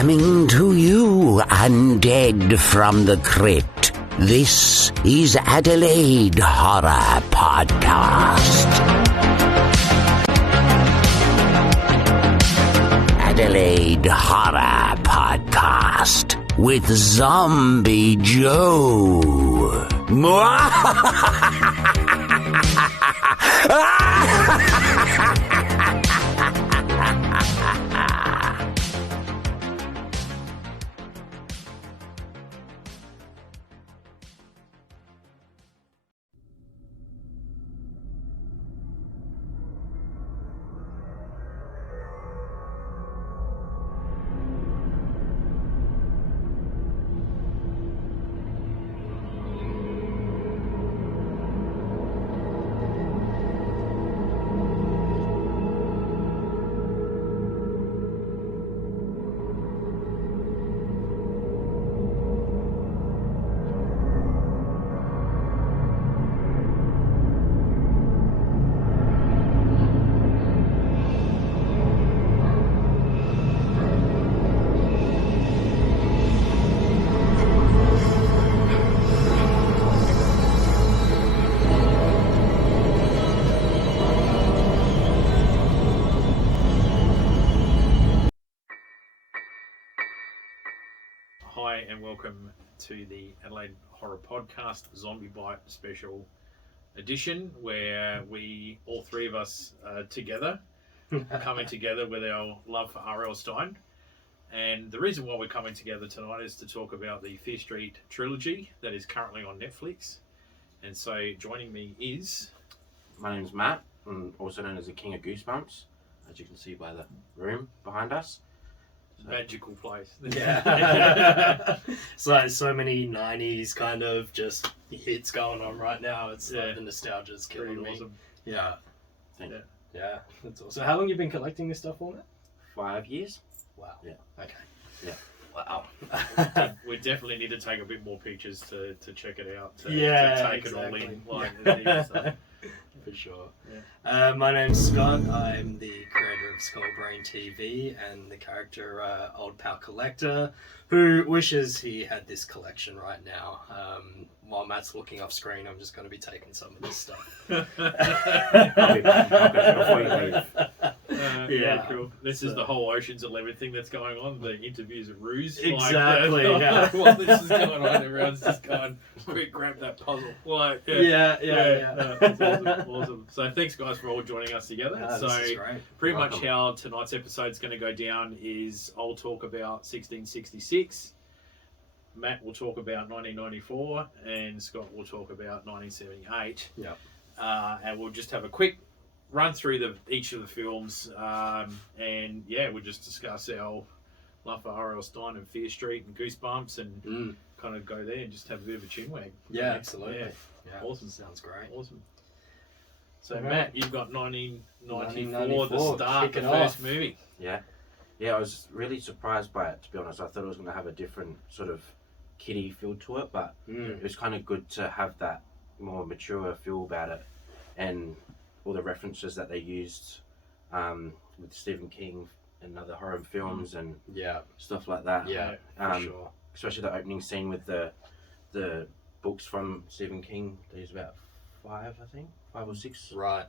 Coming to you, undead from the crypt. This is Adelaide Horror Podcast. Adelaide Horror Podcast with Zombie Joe. Hi and welcome to the Adelaide Horror Podcast Zombie Bite Special Edition, where we, all three of us, together, coming together with our love for R.L. Stine. And the reason why we're coming together tonight is to talk about the Fear Street Trilogy that is currently on Netflix. And so joining me is... My name's Matt, I'm also known as the King of Goosebumps, as you can see by the room behind us. Magical place. Yeah. It's like so many 90s kind of just hits going on right now. It's like the nostalgia's killing me. Awesome. Yeah. Yeah. That's awesome. So how long you been collecting this stuff for, Matt? 5 years. Wow. Yeah. Okay. Yeah. Wow. We definitely need to take a bit more pictures to check it out. To take it all in. For sure. Yeah. My name's Scott. I'm the creator of Skull Brain TV and the character Old Pal Collector, who wishes he had this collection right now. While Matt's looking off screen, I'm just going to be taking some of this stuff. I'll be back before you leave. Yeah, cool. This is the whole Ocean's 11 thing that's going on. The interviews are ruse. Exactly. While this is going on, everyone's just going, quick, grab that puzzle. Yeah. It's awesome. So thanks, guys, for all joining us together. This is great. Pretty much how tonight's episode is going to go down is I'll talk about 1666. Matt will talk about 1994, and Scott will talk about 1978. Yep. And we'll just have a quick run through each of the films, and we'll just discuss our love for R.L. Stine and Fear Street and Goosebumps, and kind of go there and just have a bit of a chinwag. Yeah, absolutely. Yeah. Awesome. Sounds great. Awesome. So All Matt, you've got 1994, the 1994, start, the kicking first off. movie. Yeah, I was really surprised by it, to be honest. I thought it was going to have a different sort of kiddie feel to it, but it was kind of good to have that more mature feel about it, and all the references that they used with Stephen King and other horror films and stuff like that. Yeah, for sure. Especially the opening scene with the books from Stephen King. There's about 5 or 6. Right.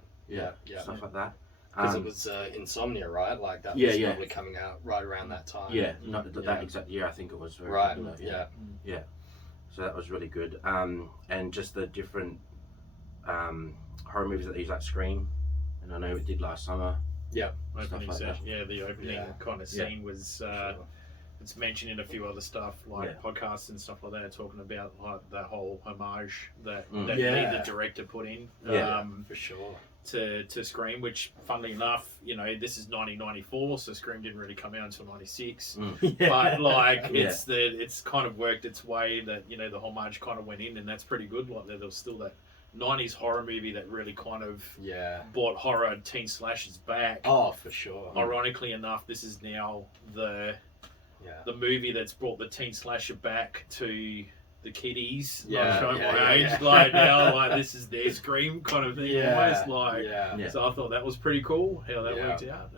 Stuff like that. Because it was Insomnia, right? Like that was probably coming out right around that time. Yeah, not that exact year. I think it was very right. popular. Yeah. So that was really good. And just the different horror movies that they use, like Scream, and I know it did last summer. Yeah. Opening like session. Yeah, the opening kind of scene Yeah. was. Sure. It's mentioned in a few other stuff, like podcasts and stuff like that, talking about like that whole homage that the director put in. For sure. To Scream, which, funnily enough, this is 1994, so Scream didn't really come out until 96. But like, it's kind of worked its way that the homage kind of went in, and that's pretty good. Like there was still that 90s horror movie that really kind of brought horror teen slashers back. Oh, for sure. Ironically enough, this is now the movie that's brought the teen slasher back to the kiddies. Yeah, I'm showing yeah, my yeah. age. Like now, like this is their Scream kind of thing. Yeah, Almost like. yeah. So I thought that was pretty cool how that Yeah. worked out.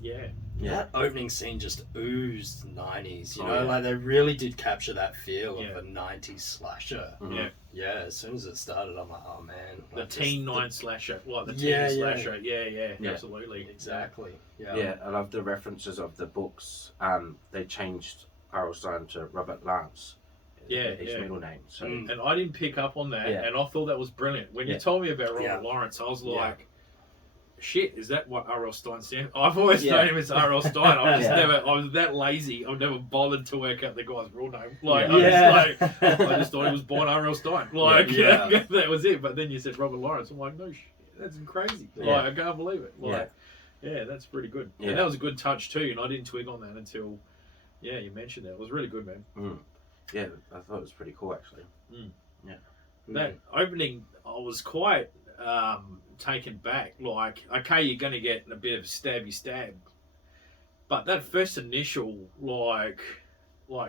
Yeah. That opening scene just oozed 90s, you Oh, know, yeah. like they really did capture that feel Yeah. of a 90s slasher. Mhm. Yeah. Yeah, as soon as it started, I'm like, oh man. The like, teen just nine slasher, like the Yeah, teen yeah. slasher. Yeah, Yeah. absolutely. Exactly. Yeah. Yeah, I love the references of the books. They changed R.L. Stein to Robert Lance. Yeah, his yeah. middle name. So Mm. And I didn't pick up on that, Yeah. and I thought that was brilliant. When you Yeah. told me about Robert Yeah. Lawrence, I was Yeah. like, shit, is that what R.L. Stein stands? I've always Yeah. known him as R.L. Stein. Yeah. I was that lazy. I've never bothered to work out the guy's real name. Like, Yeah. I just thought he was born R.L. Stein. Like, Yeah. that was it. But then you said Robert Lawrence. I'm like, no shit, that's crazy. Yeah. Like, I can't believe it. Like, yeah, that's pretty good. Yeah. And that was a good touch too. And I didn't twig on that until, you mentioned that. It was really good, man. yeah, I thought it was pretty cool actually. That opening, I was quite taken back. Like, okay, you're going to get a bit of stabby stab, but that first initial, like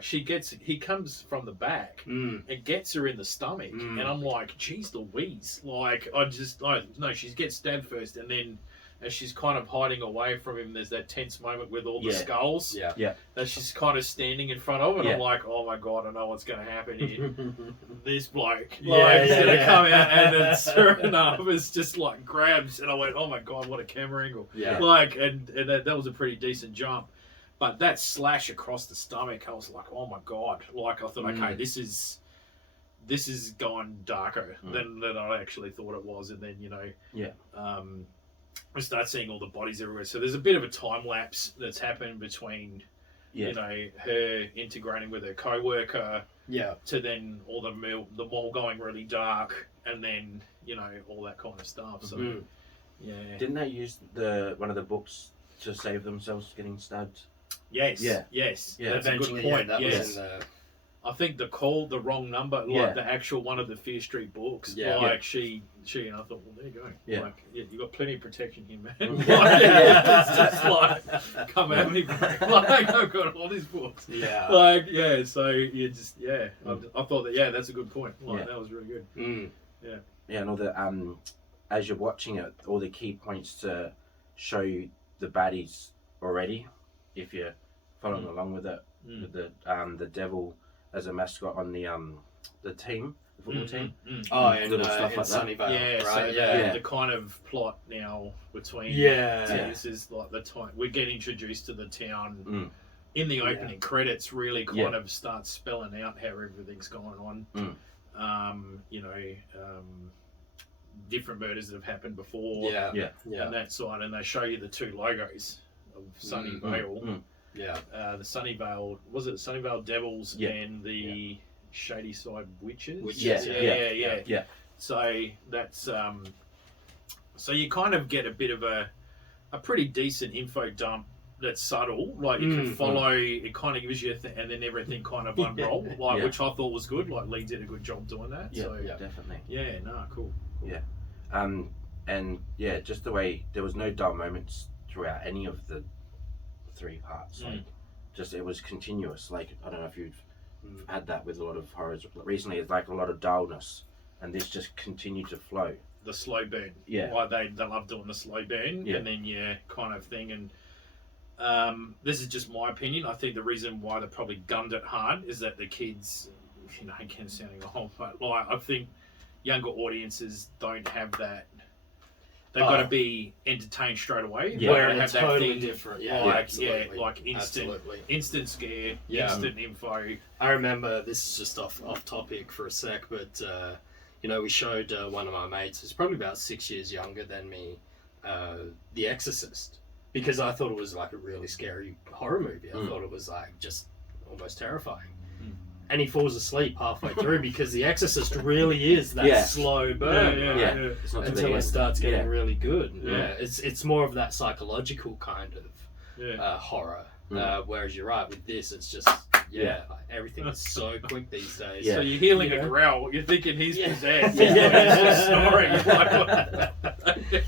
he comes from the back Mm. and gets her in the stomach, Mm. and I'm like, geez Louise, like no, she gets stabbed first, and then as she's kind of hiding away from him, there's that tense moment with all the Yeah. skulls Yeah. that she's kind of standing in front of, and Yeah. I'm like, oh my god, I know what's going to happen here. This bloke, Yeah, like, yeah, gonna yeah. come out, and it's sure enough, it's just like grabs, and I went, oh my god, what a camera angle. Yeah. Like, and that was a pretty decent jump. But that slash across the stomach, I was like, oh my god. Like, I thought, okay, this is gone darker than I actually thought it was. And then, we start seeing all the bodies everywhere. So there's a bit of a time lapse that's happened between, her integrating with her co-worker Yeah. to then all the mall going really dark, and then, all that kind of stuff. So, Mm. yeah. Didn't they use one of the books to save themselves getting stabbed? Yes. Yeah. Yes. Yeah. That's a good Eventually, point. that Yes. was in the... I think the wrong number, like Yeah. the actual one of the Fear Street books. Yeah. Like she and I thought, well, there you go. Yeah. Like, you got plenty of protection here, man. Yeah. Like, it's just like, come at me, bro. Like, I've got all these books. Yeah. Like, yeah. So you just, I thought that, that's a good point. Like, that was really good. Mm. Yeah, and all the as you're watching it, all the key points to show you the baddies already, if you're following along with it, with the devil as a mascot on the team, the football team. Oh, and Little stuff in like that. Sunnyvale, Yeah, right? so yeah. the kind of plot now between Yeah. this is like the time we get introduced to the town Mm. in the opening credits, really kind Yeah. of starts spelling out how everything's going on. Mm. Different murders that have happened before, Yeah. Yeah. Yeah. and that side, and they show you the two logos of Sunnyvale. Mm. Yeah. The Sunnyvale, was it Sunnyvale Devils Yeah. and the Shady Side Witches? Witches, Yeah. Yeah. So that's so you kind of get a bit of a pretty decent info dump that's subtle. Like you can follow. It kind of gives you, and then everything kind of unroll. Like Yeah. which I thought was good. Like Lee did a good job doing that. Yeah, So definitely. yeah, no, cool. Yeah. And yeah, just the way there was no dull moments throughout any of the 3 parts. Like, just it was continuous. Like, I don't know if you've had that with a lot of horrors recently. It's like a lot of dullness, and this just continued to flow. The slow burn. Yeah. Like they love doing the slow burn, Yeah. and then kind of thing. And this is just my opinion. I think the reason why they probably gunned it hard is that the kids, again sounding old, but like I think younger audiences don't have that. They've got to be entertained straight away. Yeah. Where Where they it's have that totally thing, different. Yeah. like absolutely. like Absolutely. instant scare, Yeah. instant info. I remember, this is just off topic for a sec, but we showed one of my mates who's probably about 6 years younger than me, The Exorcist, because I thought it was like a really scary horror movie. I thought it was like just almost terrifying. And he falls asleep halfway through because The Exorcist really is that slow burn, Yeah. right? It's not to the Until it end. starts getting really good. Yeah. It's more of that psychological kind of horror. Whereas you're right, with this, it's just like, everything is so quick these days. Yeah. So you're healing a growl. You're thinking he's possessed. He's just snoring.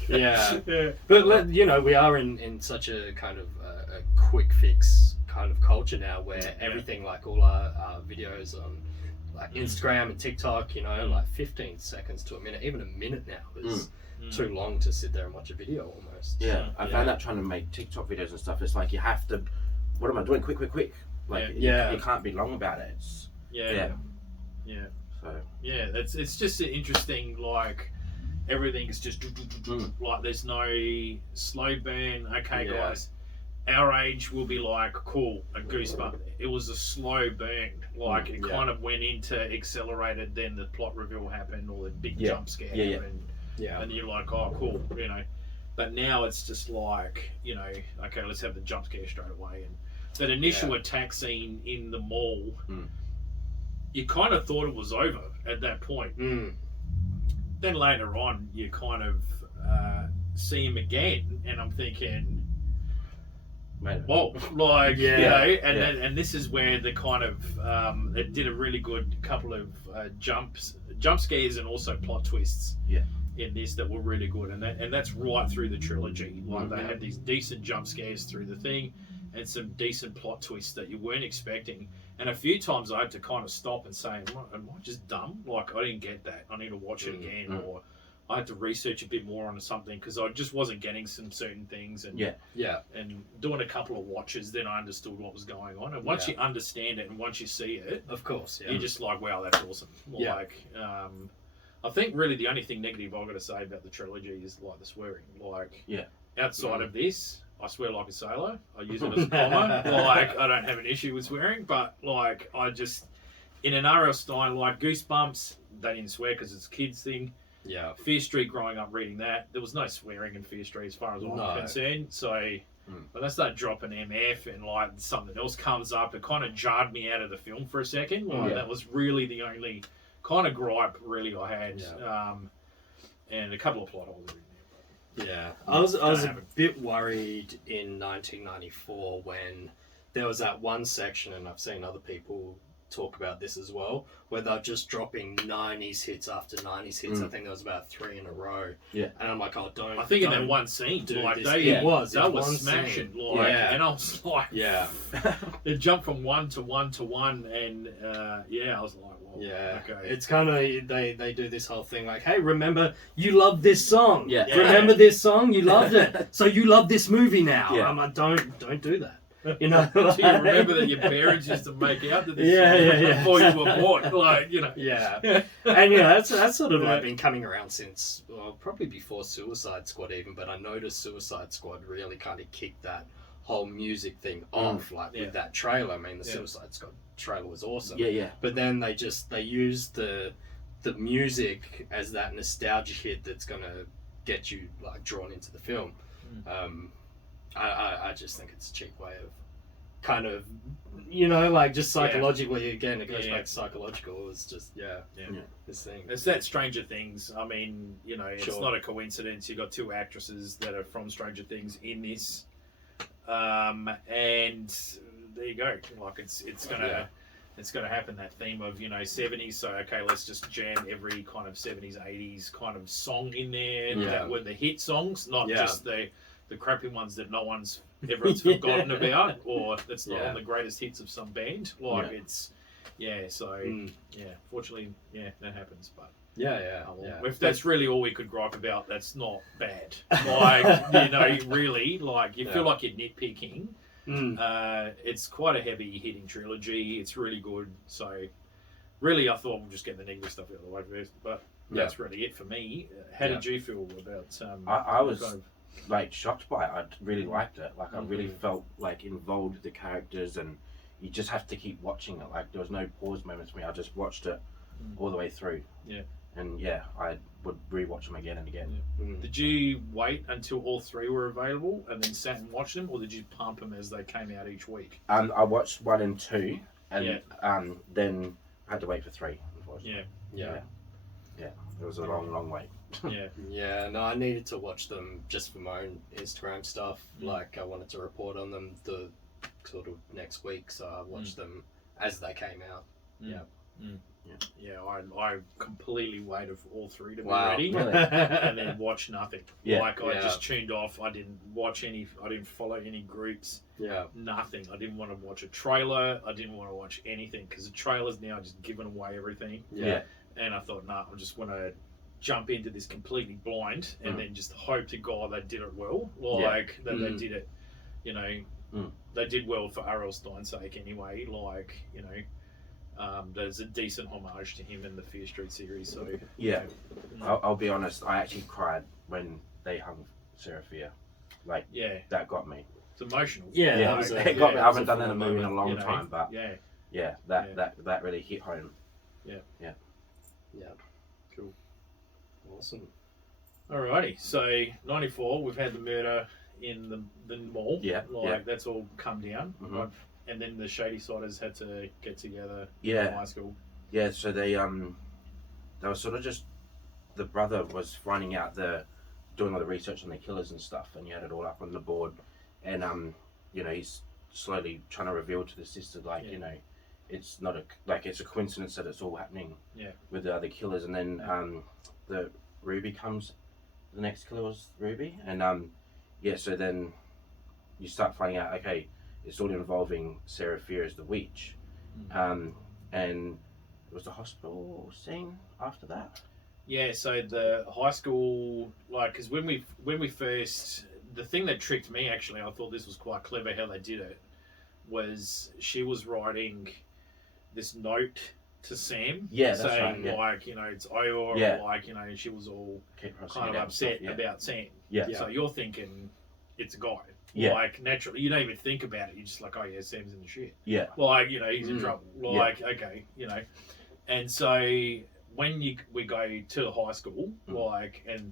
Yeah. But we are in such a kind of a quick fix kind of culture now, where everything, like all our videos on like Instagram and TikTok, you know, like 15 seconds to a minute, even a minute now is too long to sit there and watch a video almost. Yeah, I found that trying to make TikTok videos and stuff, it's like you have to, what am I doing? Quick. Like, you can't be long about it. It's, So, yeah, it's just interesting, like, everything's just, like, there's no slow burn. Okay, guys, our age will be like, cool, a goosebump. It was a slow burn. Like, it kind of went into accelerated, then the plot reveal happened, or the big jump scare happened. And you're like, oh, cool, you know. But now it's just like, you know, okay, let's have the jump scare straight away. And that initial attack scene in the mall, you kind of thought it was over at that point. Then later on, you kind of see him again, and I'm thinking, whoa, like, you know, and this is where the kind of it did a really good couple of jump scares and also plot twists in this that were really good, and that's right through the trilogy. Like, they had these decent jump scares through the thing, and some decent plot twists that you weren't expecting. And a few times I had to kind of stop and say, am I just dumb? Like, I didn't get that. I need to watch it again, or I had to research a bit more on something because I just wasn't getting some certain things. And and doing a couple of watches, then I understood what was going on. And once you understand it and once you see it, of course, you're just like, wow, that's awesome. Like, I think really the only thing negative I've got to say about the trilogy is like the swearing. Like, outside of this, I swear like a sailor. I use it as a comma. Like, I don't have an issue with swearing, but like, I just, in an R.L. Stein, like Goosebumps, they didn't swear because it's a kids thing. Fear Street, growing up reading that, there was no swearing in Fear Street as far as I'm concerned. So when they start dropping MF and like something else comes up, it kind of jarred me out of the film for a second. Like, that was really the only kind of gripe really I had. And a couple of plot holes in there. I was a bit worried in 1994 when there was that one section, and I've seen other people talk about this as well, where they're just dropping 90s hits after 90s hits. I think there was about 3 in a row. And I'm like, oh, don't. I think in that one scene, like, they was smashing. Scene. Like, and I was like, they jumped from 1 to 1 to 1, and I was like, okay. It's kind of, they do this whole thing like, hey, remember, you love this song. Remember this song? You loved it. So you love this movie now. I'm like, don't do that. You know, do you remember that your parents used to make out to this song before you were born? Like, you know. And you know, that's sort of like been coming around since, well, probably before Suicide Squad even, but I noticed Suicide Squad really kind of kicked that whole music thing off, like with that trailer. I mean, the Suicide Squad trailer was awesome. But then they used the music as that nostalgia hit that's gonna get you like drawn into the film. I just think it's a cheap way of kind of, you know, like just psychologically, again, it goes back to psychological. It's just, this thing. It's that Stranger Things. I mean, you know, it's not a coincidence. You got 2 actresses that are from Stranger Things in this. And there you go. Like, it's gonna happen, that theme of, you know, 70s. So, okay, let's just jam every kind of 70s, 80s kind of song in there that were the hit songs, not just the crappy ones that everyone's forgotten about, or that's not on the greatest hits of some band. Like, it's fortunately, that happens. But if that's really all we could gripe about, that's not bad. Like, you know, really, like, you feel like you're nitpicking. It's quite a heavy hitting trilogy. It's really good. So really, I thought we'll just get the negative stuff out of the way first, but that's really it for me. How did you feel about I was kind of, like, shocked by it. I really liked it. Like, I really felt like involved with the characters, and you just have to keep watching it. Like, there was no pause moments for me. I just watched it all the way through. And I would rewatch them again and again. Did you wait until all 3 were available and then sat and watched them, or did you pump them as they came out each week? I watched 1 and 2, and then I had to wait for 3. Unfortunately. It was a long wait. No, I needed to watch them just for my own Instagram stuff. Like, I wanted to report on them the sort of next week, so I watched them as they came out. Yeah, I completely waited for all three to be Wow. ready, Really? and then watched nothing. Yeah. Like I Yeah. just tuned off. I didn't watch any. I didn't follow any groups. Yeah. Nothing. I didn't want to watch a trailer. I didn't want to watch anything because the trailers now just giving away everything. Yeah. And I thought, nah, I just want to jump into this completely blind, and then just hope to God they did it well. Like that they did it. You know, they did well for R.L. Stein's sake anyway. Like, you know, there's a decent homage to him in the Fear Street series. So Yeah, I'll be honest. I actually cried when they hung Seraphia. Like, yeah, that got me. it's emotional. Yeah, Yeah, that was it got me. I that was haven't done that in a movie in a moment, long you know, time, but yeah, that really hit home. Yeah. cool. Awesome. Alrighty, so 94, we've had the murder in the mall. That's all come down. Mhm. Right? And then the Shady Siders had to get together in Yeah. high school. Yeah, so they were sort of just, the brother was finding out doing all the research on the killers and stuff, and he had it all up on the board, and you know, he's slowly trying to reveal to the sister, like, you know, it's not it's a coincidence that it's all happening with the other killers. And then the Ruby comes, the next killer was Ruby, and so then you start finding out, okay, it's all involving Seraphia as the witch. And it was the hospital scene after that. Yeah, so the high school, like, because when we first, the thing that tricked me, actually, I thought this was quite clever how they did it, was she was writing this note to Sam, Yeah, that's saying, right, yeah. like, you know, it's over, Yeah. like, you know, she was all Keep crossing kind it of out and upset stuff, about Sam. Yeah. So you're thinking it's a guy. Yeah. Like, naturally, you don't even think about it. You're just like, oh, yeah, Sam's in the shit. Yeah. Like, you know, he's in trouble. Like, okay, you know. And so when we go to the high school, like, and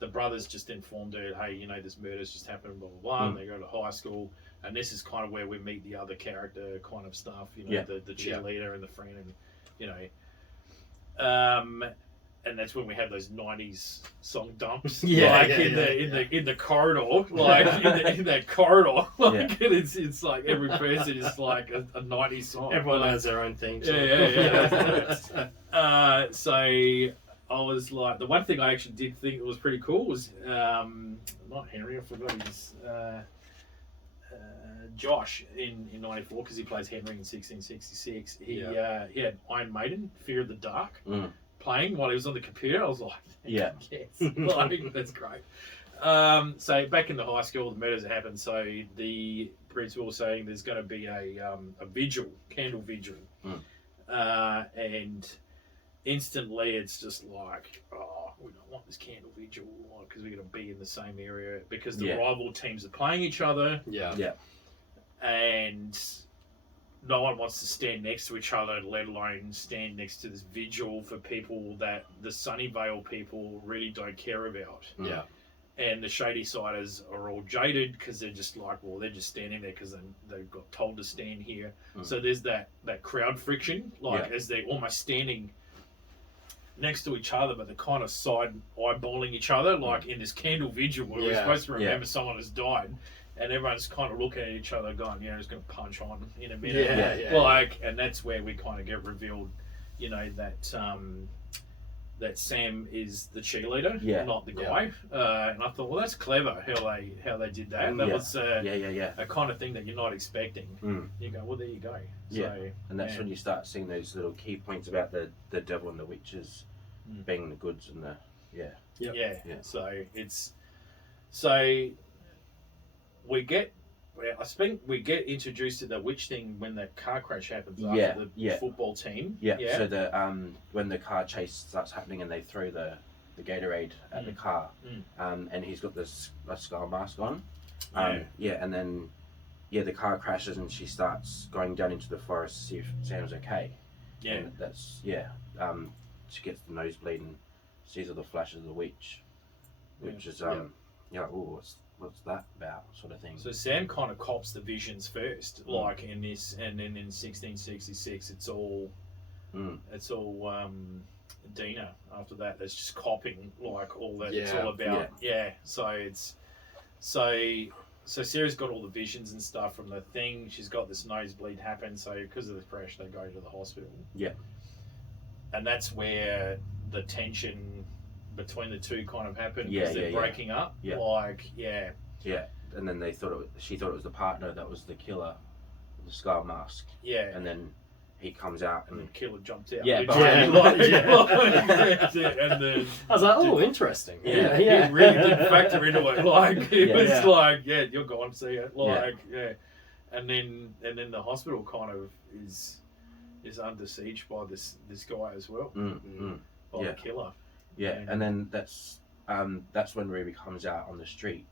the brothers just informed her, hey, you know, this murder's just happened, blah, blah, blah. And they go to high school. And this is kind of where we meet the other character kind of stuff, you know, the cheerleader and the friend, and, you know. And that's when we have those '90s song dumps, in the corridor, like in that corridor, like and it's like every person is like a '90s song. Everyone has their own thing. So I was like, the one thing I actually did think was pretty cool was not Henry, I forgot his Josh in '94, because he plays Henry in 1666. He had Iron Maiden, Fear of the Dark. Playing while he was on the computer. I was like, yes, like, that's great. So back in the high school, the murders happened. So the principal was saying there's going to be a vigil, candle vigil, and instantly it's just like, oh, we don't want this candle vigil because we're going to be in the same area, because the rival teams are playing each other. And no one wants to stand next to each other, let alone stand next to this vigil for people that the Sunnyvale people really don't care about. And the Shady Siders are all jaded because they're just like, well, they're just standing there because they've got told to stand here. So there's that crowd friction, like as they're almost standing next to each other, but they're kind of side eyeballing each other, like in this candle vigil where we're supposed to remember someone has died. And everyone's kind of looking at each other going, you know, it's going to punch on in a minute. And that's where we kind of get revealed, you know, that Sam is the cheerleader, not the guy. And I thought, well, that's clever how they did that. That was a kind of thing that you're not expecting. You go, well, there you go. So, and that's when you start seeing those little key points about the devil and the witches being the goods and the we get introduced to the witch thing when the car crash happens after the football team. So the when the car chase starts happening and they throw the Gatorade at the car, and he's got this skull mask on. And then the car crashes and she starts going down into the forest to see if Sam's okay. And that's she gets the nosebleed and sees all the flashes of the witch, which is what's that about, sort of thing. So Sam kind of cops the visions first, like in this, and then in 1666, it's all Dina. After that, that's just copying, like all that. It's all about So Sarah's got all the visions and stuff from the thing. She's got this nosebleed happen. So because of the crash, they go to the hospital. and that's where the tension between the two kind of happened Yeah, because they're yeah, yeah. breaking up. Yeah. Like, yeah. Yeah, and then she thought it was the partner that was the killer, the skull mask. Yeah. And then he comes out And and the killer jumped out. Yeah, literally, behind him. and then I was like, oh, interesting. Yeah. He really didn't factor into it. Like it Yeah. was Yeah. like, yeah, you're gone, see it. Like, yeah. And then the hospital kind of is under siege by this guy as well. By the killer. Yeah, and then that's when Ruby comes out on the street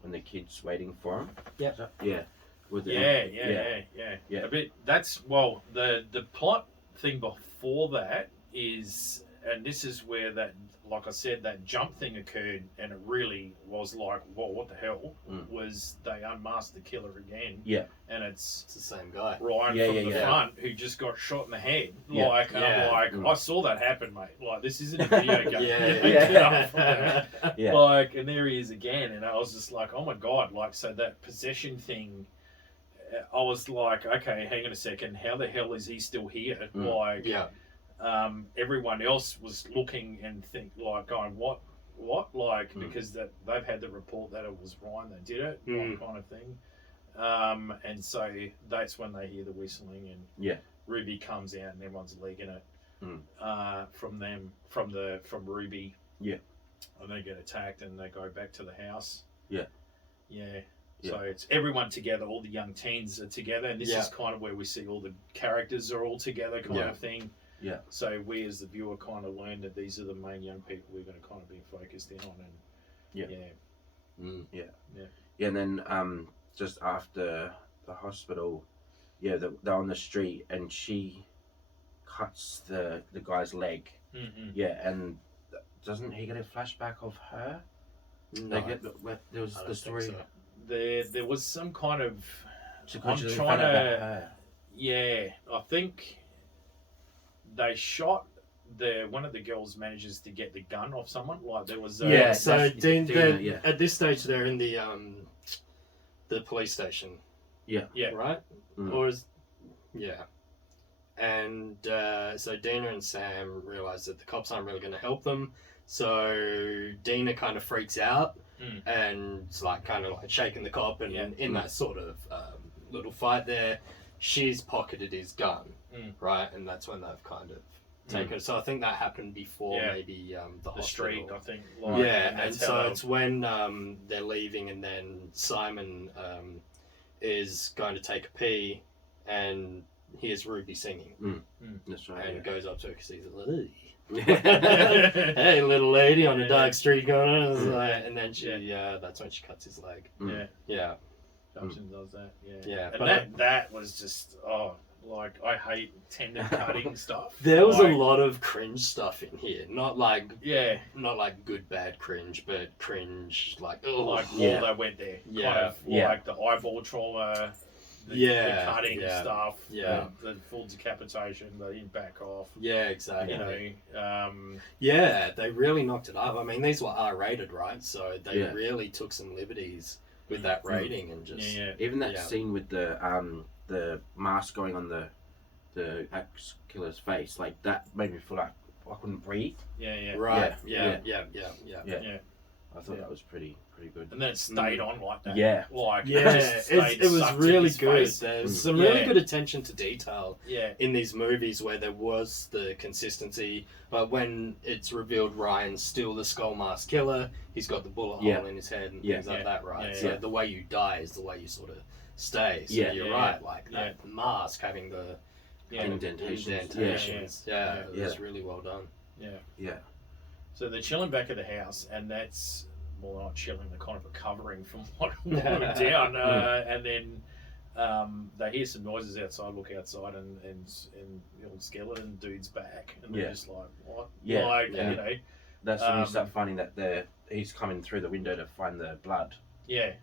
when the kid's waiting for him. Yeah. So, yeah. With the, Yeah. A bit. That's the plot thing before that is, and this is where that, like I said, that jump thing occurred, and it really was like, well, what the hell? Was they unmasked the killer again? Yeah. And it's It's the same guy. Ryan from the front who just got shot in the head. Yeah. Like, and I'm like, I saw that happen, mate. Like, this isn't a video game. Get up from that. Yeah. Like, and there he is again, and I was just like, oh my god! Like, so that possession thing, I was like, okay, hang on a second, how the hell is he still here? Like, everyone else was looking and going, what? Like, because they've had the report that it was Ryan that did it, kind of thing. And so that's when they hear the whistling, and Ruby comes out, and everyone's legging it from Ruby. Yeah. And they get attacked, and they go back to the house. Yeah. So it's everyone together, all the young teens are together, and this is kind of where we see all the characters are all together kind of thing. Yeah. So we as the viewer kind of learn that these are the main young people we're going to kind of be focused in on, and and then just after the hospital, they're on the street, and she cuts the guy's leg. And doesn't he get a flashback of her? No. There was the story. So. There was some kind of. I'm trying to. Yeah, I think they shot one of the girls manages to get the gun off someone. Like there was. So Dina, at this stage they're in the police station. Yeah. Right. Or is and so Dina and Sam realize that the cops aren't really going to help them. So Dina kind of freaks out and it's like kind of like shaking the cop, and in that sort of little fight there, she's pocketed his gun, right? And that's when they've kind of taken it. So I think that happened before maybe the hospital. Street, I think. And so it's when they're leaving, and then Simon is going to take a pee, and hears Ruby singing. That's right. And goes up to her because he's like, hey, little lady on a dark street going on. And then she, that's when she cuts his leg. Yeah. Jumps and does that. Yeah. And But that was just, like, I hate tendon cutting stuff. there was a lot of cringe stuff in here. Not like good bad cringe, but cringe like like all that went there. Kind of like the eyeball trauma. The cutting stuff, the full decapitation, they didn't back off. Yeah, exactly. You know, they really knocked it up. I mean, these were R-rated, right? So they really took some liberties with that rating and just even that scene with the mask going on the axe killer's face, like that made me feel like I couldn't breathe. Right. Yeah. I thought that was pretty good. And then it stayed on like that. Yeah. Like it was really good. Face. There's some really good attention to detail Yeah. in these movies where there was the consistency, but when it's revealed Ryan's still the skull mask killer, he's got the bullet hole in his head and things like that, right? So the way you die is the way you sort of stay. So you're right, like that mask having the indentations. It was really well done. Yeah. So they're chilling back at the house, and that's, well, they're not chilling, they're kind of recovering from what went down. And then they hear some noises outside, look outside, and the old skeleton dude's back. And they're just like, what? You know. That's when you start finding that he's coming through the window to find the blood.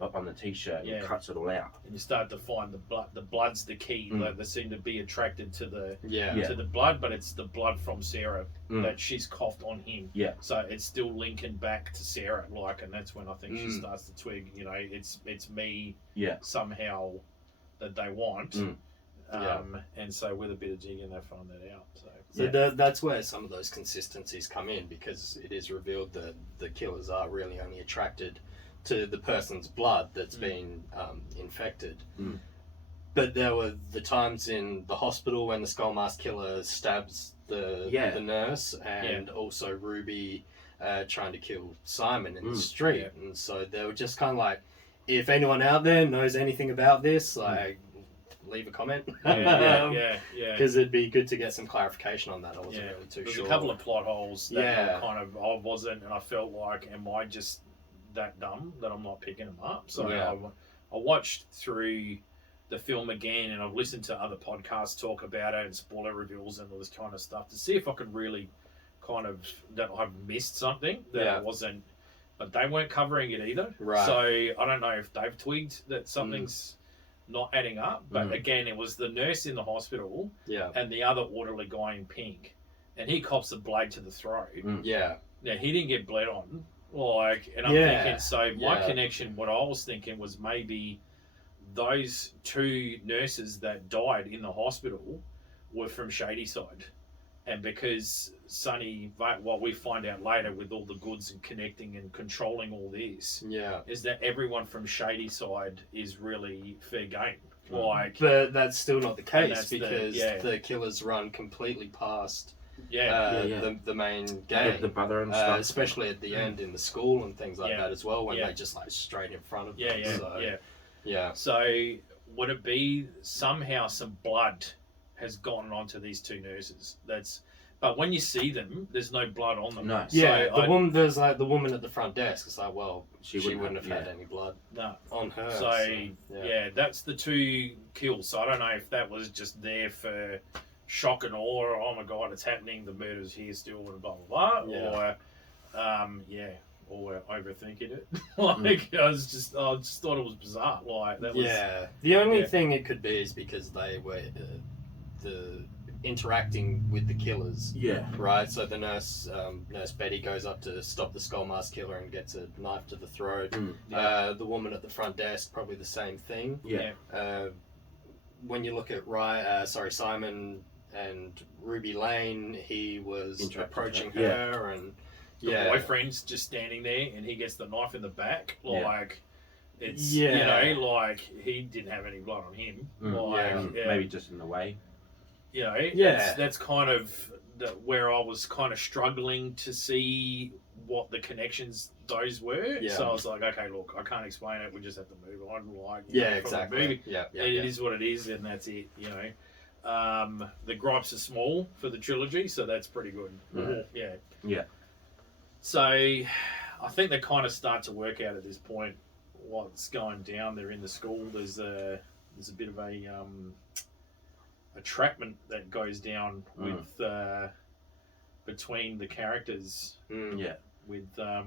Up on the t-shirt, and cuts it all out. And you start to find the blood. The blood's the key. Like, they seem to be attracted to the blood, but it's the blood from Sarah that she's coughed on him. So it's still linking back to Sarah, like, and that's when I think she starts to twig. You know, it's me. Somehow that they want. And so with a bit of digging, they found that out. So that's where some of those consistencies come in, because it is revealed that the killers are really only attracted to the person's blood that's been infected. But there were the times in the hospital when the Skull Mask killer stabs the nurse, and also Ruby trying to kill Simon in the street. And so they were just kind of like, if anyone out there knows anything about this, like, leave a comment. Because it'd be good to get some clarification on that. I wasn't really too There's sure. a couple of plot holes that I wasn't, and I felt like, am I just that dumb that I'm not picking them up? So I watched through the film again, and I've listened to other podcasts talk about it and spoiler reveals and all this kind of stuff to see if I could really kind of, that I've missed something that I wasn't, but they weren't covering it either. Right. So I don't know if they've twigged that something's not adding up. But again, it was the nurse in the hospital and the other orderly guy in pink, and he cops a blade to the throat. Yeah. Now, he didn't get bled on. Like, and I'm thinking, so my connection, what I was thinking was maybe those two nurses that died in the hospital were from Shadyside. And because Sonny, what we find out later with all the goods and connecting and controlling all this, is that everyone from Shadyside is really fair game. Like, but that's still not the case, because the killers run completely past the main gang, the brother and stuff, especially at the end in the school and things like that as well, when they just like straight in front of them. So would it be somehow some blood has gone onto these two nurses? But when you see them, there's no blood on them. No. So there's like the woman at the front desk. It's like, well, she wouldn't have had any blood on her. So that's the two kills. So I don't know if that was just there for shock and awe, or, oh my god, it's happening, the murder's here still, and blah blah blah, or we're overthinking it. Like, I just thought it was bizarre. Like, that was the only thing it could be is because they were the interacting with the killers. Right. So the nurse Betty goes up to stop the Skull Mask killer and gets a knife to the throat. The woman at the front desk, probably the same thing. When you look at Simon and Ruby Lane, he was approaching her, and the boyfriend's just standing there, and he gets the knife in the back. Like, it's like he didn't have any blood on him. Maybe just in the way. That's kind of where I was kind of struggling to see what the connections those were. So I was like, okay, look, I can't explain it. We just have to move on. Like, exactly. It is what it is, and that's it. The gripes are small for the trilogy, so that's pretty good. So I think they kind of start to work out at this point what's going down. They're in the school. There's a bit of a trapment that goes down with between the characters. With the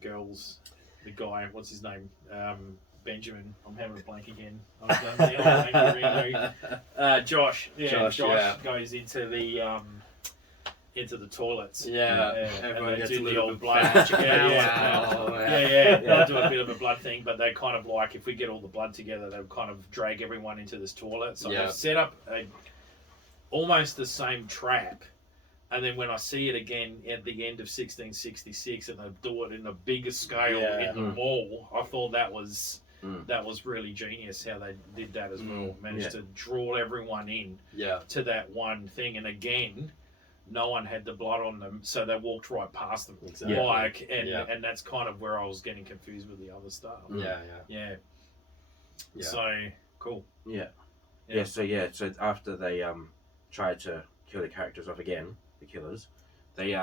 girls, the guy, what's his name? Benjamin. I'm having a blank again. Josh. Josh goes into the toilets. Everyone gets a little bit blood. They'll do a bit of a blood thing, but they kind of like, if we get all the blood together, they'll kind of drag everyone into this toilet. So they've set up almost the same trap. And then when I see it again at the end of 1666, and they do it in a bigger scale in the mall, I thought that was really genius how they did that as well. Managed to draw everyone in to that one thing, and again, no one had the blood on them, so they walked right past them. Exactly. And that's kind of where I was getting confused with the other stuff. So cool. So after they tried to kill the characters off again, the killers, they is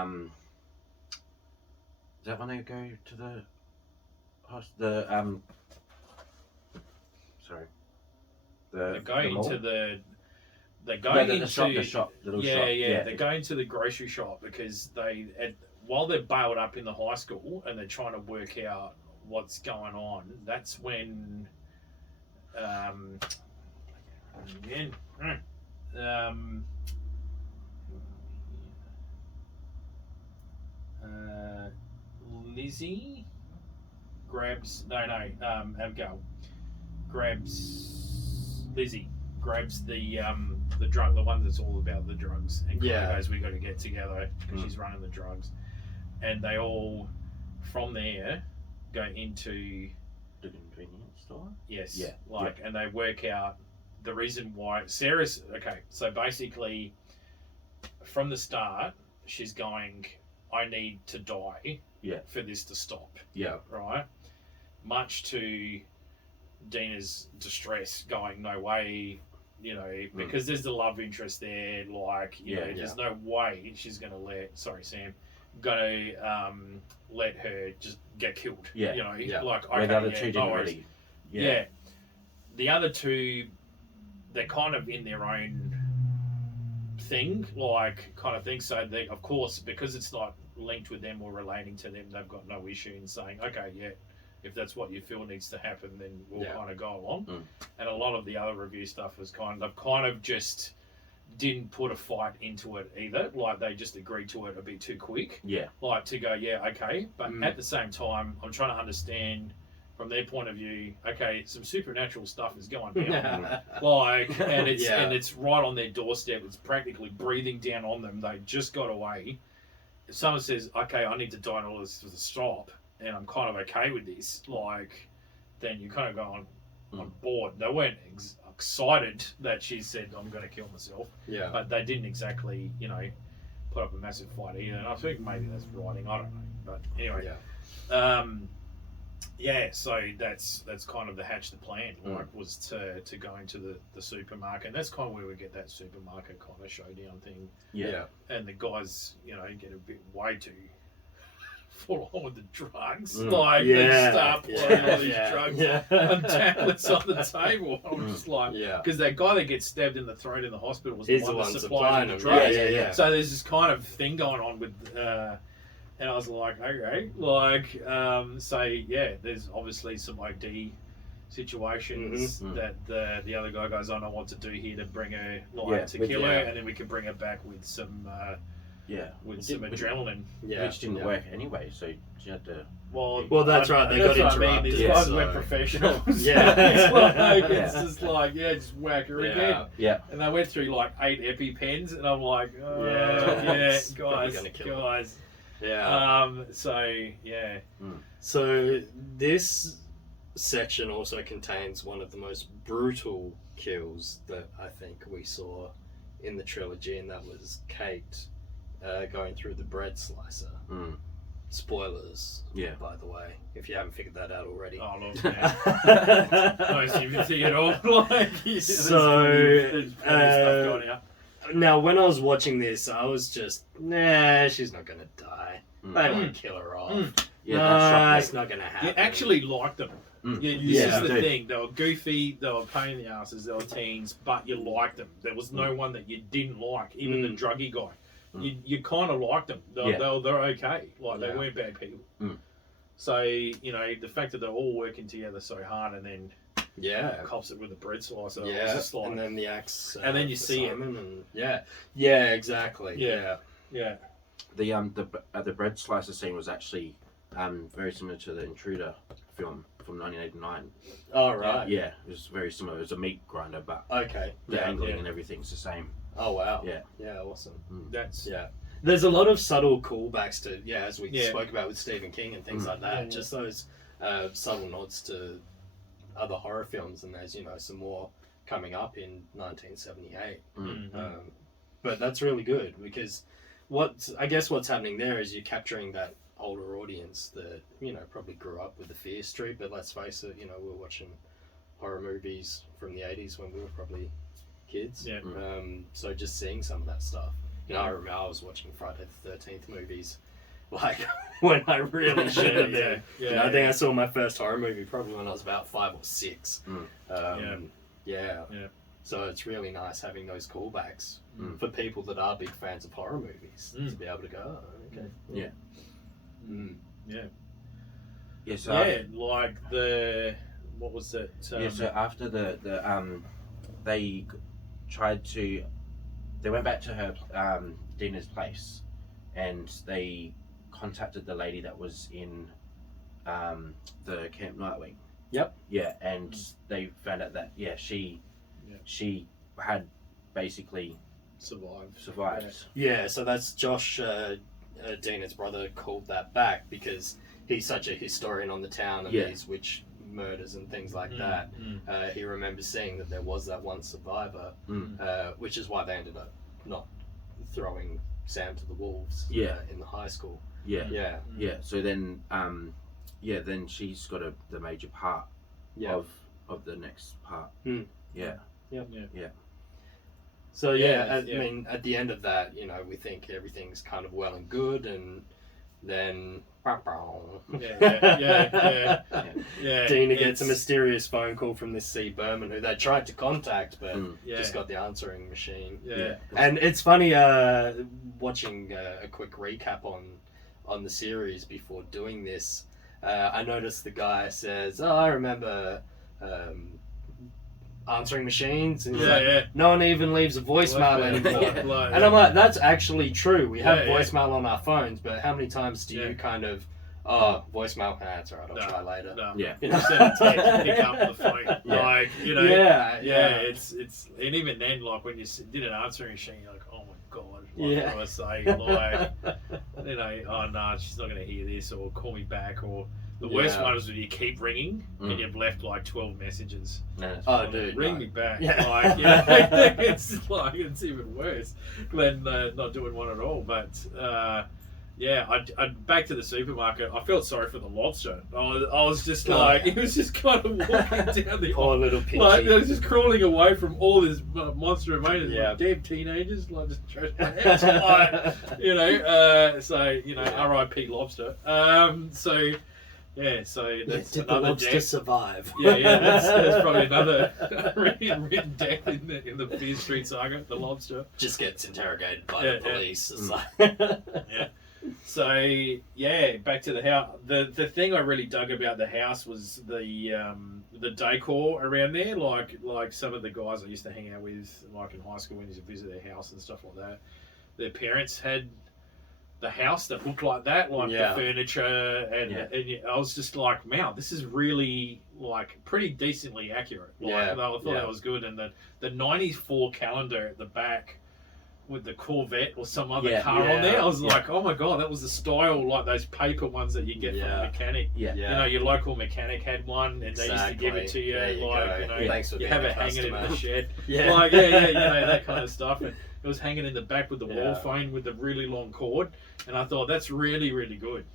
that when they go to the they go into the They go into the shop, little shop. They go into the grocery shop because while they're bailed up in the high school and they're trying to work out what's going on. That's when Lizzie grabs Abigail grabs Lizzie grabs the drug, the one that's all about the drugs, and goes, "We got to get together," because she's running the drugs, and they all from there go into The convenience store. yes, Yeah. and they work out the reason why Sarah's okay. So basically, from the start, she's going, "I need to die for this to stop." Yeah. Right. Much to Dina's distress, going, "No way," because there's the love interest there. Like, there's no way she's gonna let Sam let her just get killed. Yeah. Like, Where the other two didn't really. Yeah. The other two, they're kind of in their own thing, kind of thing. So they, of course, because it's not linked with them or relating to them, they've got no issue in saying, "Okay, if that's what you feel needs to happen, then we'll kind of go along." And a lot of the other review stuff was kind of just didn't put a fight into it either. Like, they just agreed to it a bit too quick. Yeah. Like, to go, okay. But at the same time, I'm trying to understand from their point of view, okay, some supernatural stuff is going down. And it's right on their doorstep. It's practically breathing down on them. They just got away. If someone says, "Okay, I need to die in order to stop," and I'm kind of okay with this, then you kind of go on board. They weren't excited that she said, "I'm going to kill myself." Yeah. But they didn't exactly, put up a massive fight either. And I think maybe that's writing. I don't know. But anyway. So that's kind of the plan. Was to go into the supermarket, and that's kind of where we get that supermarket kind of showdown thing. Yeah. And the guys, get a bit way too full on with the drugs. Mm. They start putting all these drugs and tablets on the table. I'm just like, because that guy that gets stabbed in the throat in the hospital was the one that supplied the drugs. So there's this kind of thing going on with. And I was like, okay, there's obviously some OD situations that the other guy goes, "I know what to do here to bring her to kill her, and then we can bring her back with some adrenaline." Which didn't work anyway, so she had to. Well, that's right. They got interrupted. These guys were professionals. It's just just whack her again. Yeah. And they went through 8 EpiPens, and I'm like, guys. Yeah. So this section also contains one of the most brutal kills that I think we saw in the trilogy, and that was Kate going through the bread slicer. Spoilers, by the way, if you haven't figured that out already. Oh, Lord, man. Nice, you can see it all. There's stuff going out. Now, when I was watching this, I was just, she's not going to die. They won't kill her off. It's not going to happen. You actually liked them. This is the thing. They were goofy, they were pain in the asses, they were teens, but you liked them. There was no one that you didn't like, even the druggy guy. You kind of liked them. They're okay. They weren't bad people. So, the fact that they're all working together so hard, and then cops it with a bread slicer. Yeah, just and then the axe. And then you see Simon it. And exactly. Yeah. The bread slicer scene was actually very similar to the Intruder film from 1989. Oh, right. Yeah, it was very similar. It was a meat grinder, but the angling and everything's the same. Oh, wow. Yeah, awesome. That's There's a lot of subtle callbacks to as we spoke about with Stephen King and things like that. Just those subtle nods to other horror films, and there's some more coming up in 1978. But that's really good, because what's happening there is you're capturing that older audience that probably grew up with the Fear Street, but let's face it, we were watching horror movies from the 80s when we were probably kids. So just seeing some of that stuff, I remember I was watching Friday the 13th movies when I really should have been. I think I saw my first horror movie probably when I was about 5 or 6. So it's really nice having those callbacks for people that are big fans of horror movies to be able to go, okay. What was it? So after they went back to her Dina's place, and they contacted the lady that was in the Camp Nightwing. Yep. Yeah, and they found out that she she had basically survived. Yeah, so that's Josh, Dina's brother, called that back because he's such a historian on the town and these witch murders and things like that. He remembers seeing that there was that one survivor, which is why they ended up not throwing Sam to the wolves in the high school. Yeah. So then, then she's got the major part of the next part. Yeah. So I mean, at the end of that, you know, we think everything's kind of well and good, and then Dina gets a mysterious phone call from this C. Berman who they tried to contact, but just got the answering machine. And it's funny watching a quick recap on the series before doing this. I noticed the guy says, "Oh, I remember." Answering machines, and no one even leaves a voicemail anymore. And I'm like, that's actually true. We have voicemail on our phones, but how many times do you kind of, voicemail? It's alright, I'll try later. No. Yeah. You know, send a text, pick up the phone. Like, you know, it's and even then, like when you did an answering machine, you're like, oh my god, what do I say? Like, you know, oh no, she's not going to hear this, or call me back, or. The worst one is when you keep ringing and you've left like 12 messages. Dude, ring me back. Yeah. Like, it's even worse than not doing one at all. But I back to the supermarket. I felt sorry for the lobster. I was just like, he was just kind of walking down the poor little pinchy. Like, he was just crawling away from all this monster of maintenance. Like, damn teenagers, like just trash cans. Like, you know, R.I.P. lobster. So that's did another the lobster death. survive? That's probably another written death in the Fear Street saga. The lobster just gets interrogated by the police. It's like So back to the house. The thing I really dug about the house was the decor around there. Like some of the guys I used to hang out with, like in high school, when you used to visit their house and stuff like that. Their parents had the house that looked like that, like the furniture, and I was just like, wow, this is really like pretty decently accurate. Like, I thought that was good, and the '94 calendar at the back with the Corvette or some other car on there, I was like, oh my god, that was the style, like those paper ones that you get from a mechanic. You know, your local mechanic had one, and they used to give it to you, you have it hanging in the shed, you know, that kind of stuff. And it was hanging in the back with the wall phone with the really long cord, and I thought that's really, really good.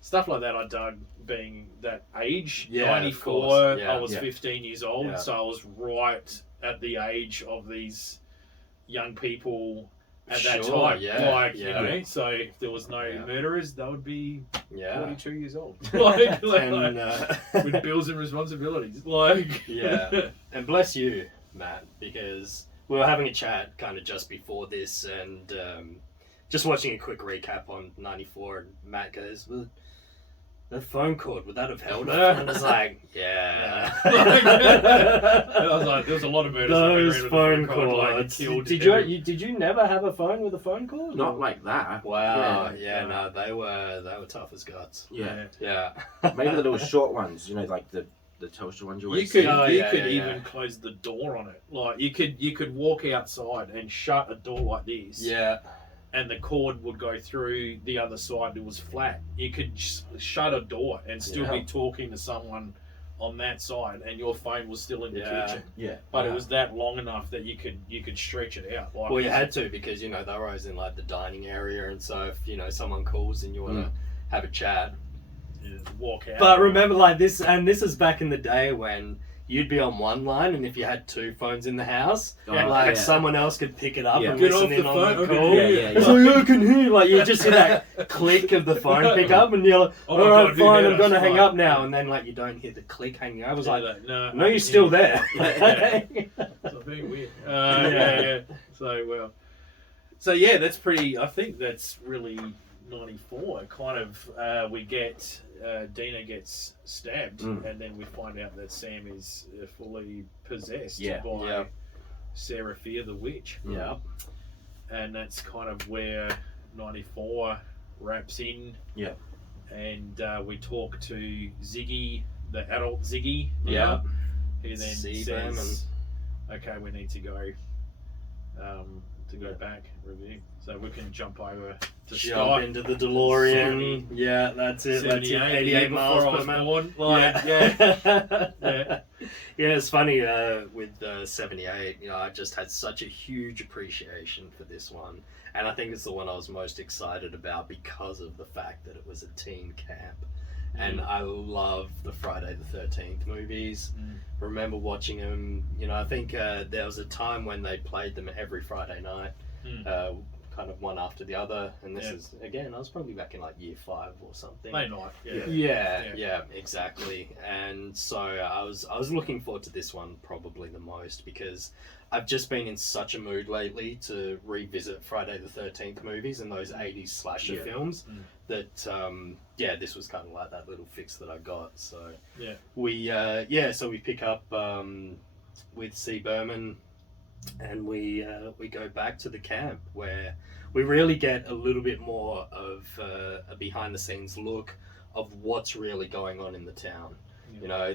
Stuff like that I dug, being that age. 94, I was 15 years old, so I was right at the age of these young people at that time. You know, so if there was no murderers, they would be 42 years old. With bills and responsibilities. And bless you, Matt, because we were having a chat kind of just before this, and just watching a quick recap on 94, and Matt goes, well, the phone cord, would that have held her? And I was like, I was like, there was a lot of murders. Those phone cords. Like, did you never have a phone with a phone cord? Not like that. Wow. No, they were tough as guts. Yeah. Maybe the little short ones, you know, like the Telstra ones you always see. You could even close the door on it. Like you could walk outside and shut a door like this. Yeah. And the cord would go through the other side. It was flat. You could shut a door and still be talking to someone on that side, and your phone was still in the kitchen. Yeah. But it was that long enough that you could stretch it out. Like, well, you had to, because, you know, they were always in like the dining area, and so if, you know, someone calls and you want to have a chat, walk out. But remember, like this, and this is back in the day when you'd be on one line, and if you had two phones in the house, someone else could pick it up and listen in on the call. So you can hear, like, you just hear that click of the phone pick up, and you're like, all right, fine, I'm gonna hang up now, and then like you don't hear the click hanging up. I was like, no, you're still there. It's very weird. So that's pretty. I think that's really 94. Kind of, we get. Dina gets stabbed, and then we find out that Sam is fully possessed by Sarah Fear the witch. Yeah. And that's kind of where 94 wraps in. Yeah. And we talk to Ziggy, the adult Ziggy. Yeah. Who then see says, okay, we need to go back review, so we can jump over to Jump Scott. into the DeLorean. 70, Yeah, that's it. That's it. 88 miles per minute. Born. Yeah. Yeah, it's funny with 78, I just had such a huge appreciation for this one. And I think it's the one I was most excited about because of the fact that it was a teen camp. And I love the Friday the 13th movies. Remember watching them, I think there was a time when they played them every Friday night, kind of one after the other. And this is, again, I was probably back in like year 5 or something. Late night, Yeah, exactly. And so I was looking forward to this one probably the most because I've just been in such a mood lately to revisit Friday the 13th movies and those 80s slasher films that, this was kind of like that little fix that I got. So we pick up with C. Berman and we go back to the camp where we really get a little bit more of a behind the scenes look of what's really going on in the town.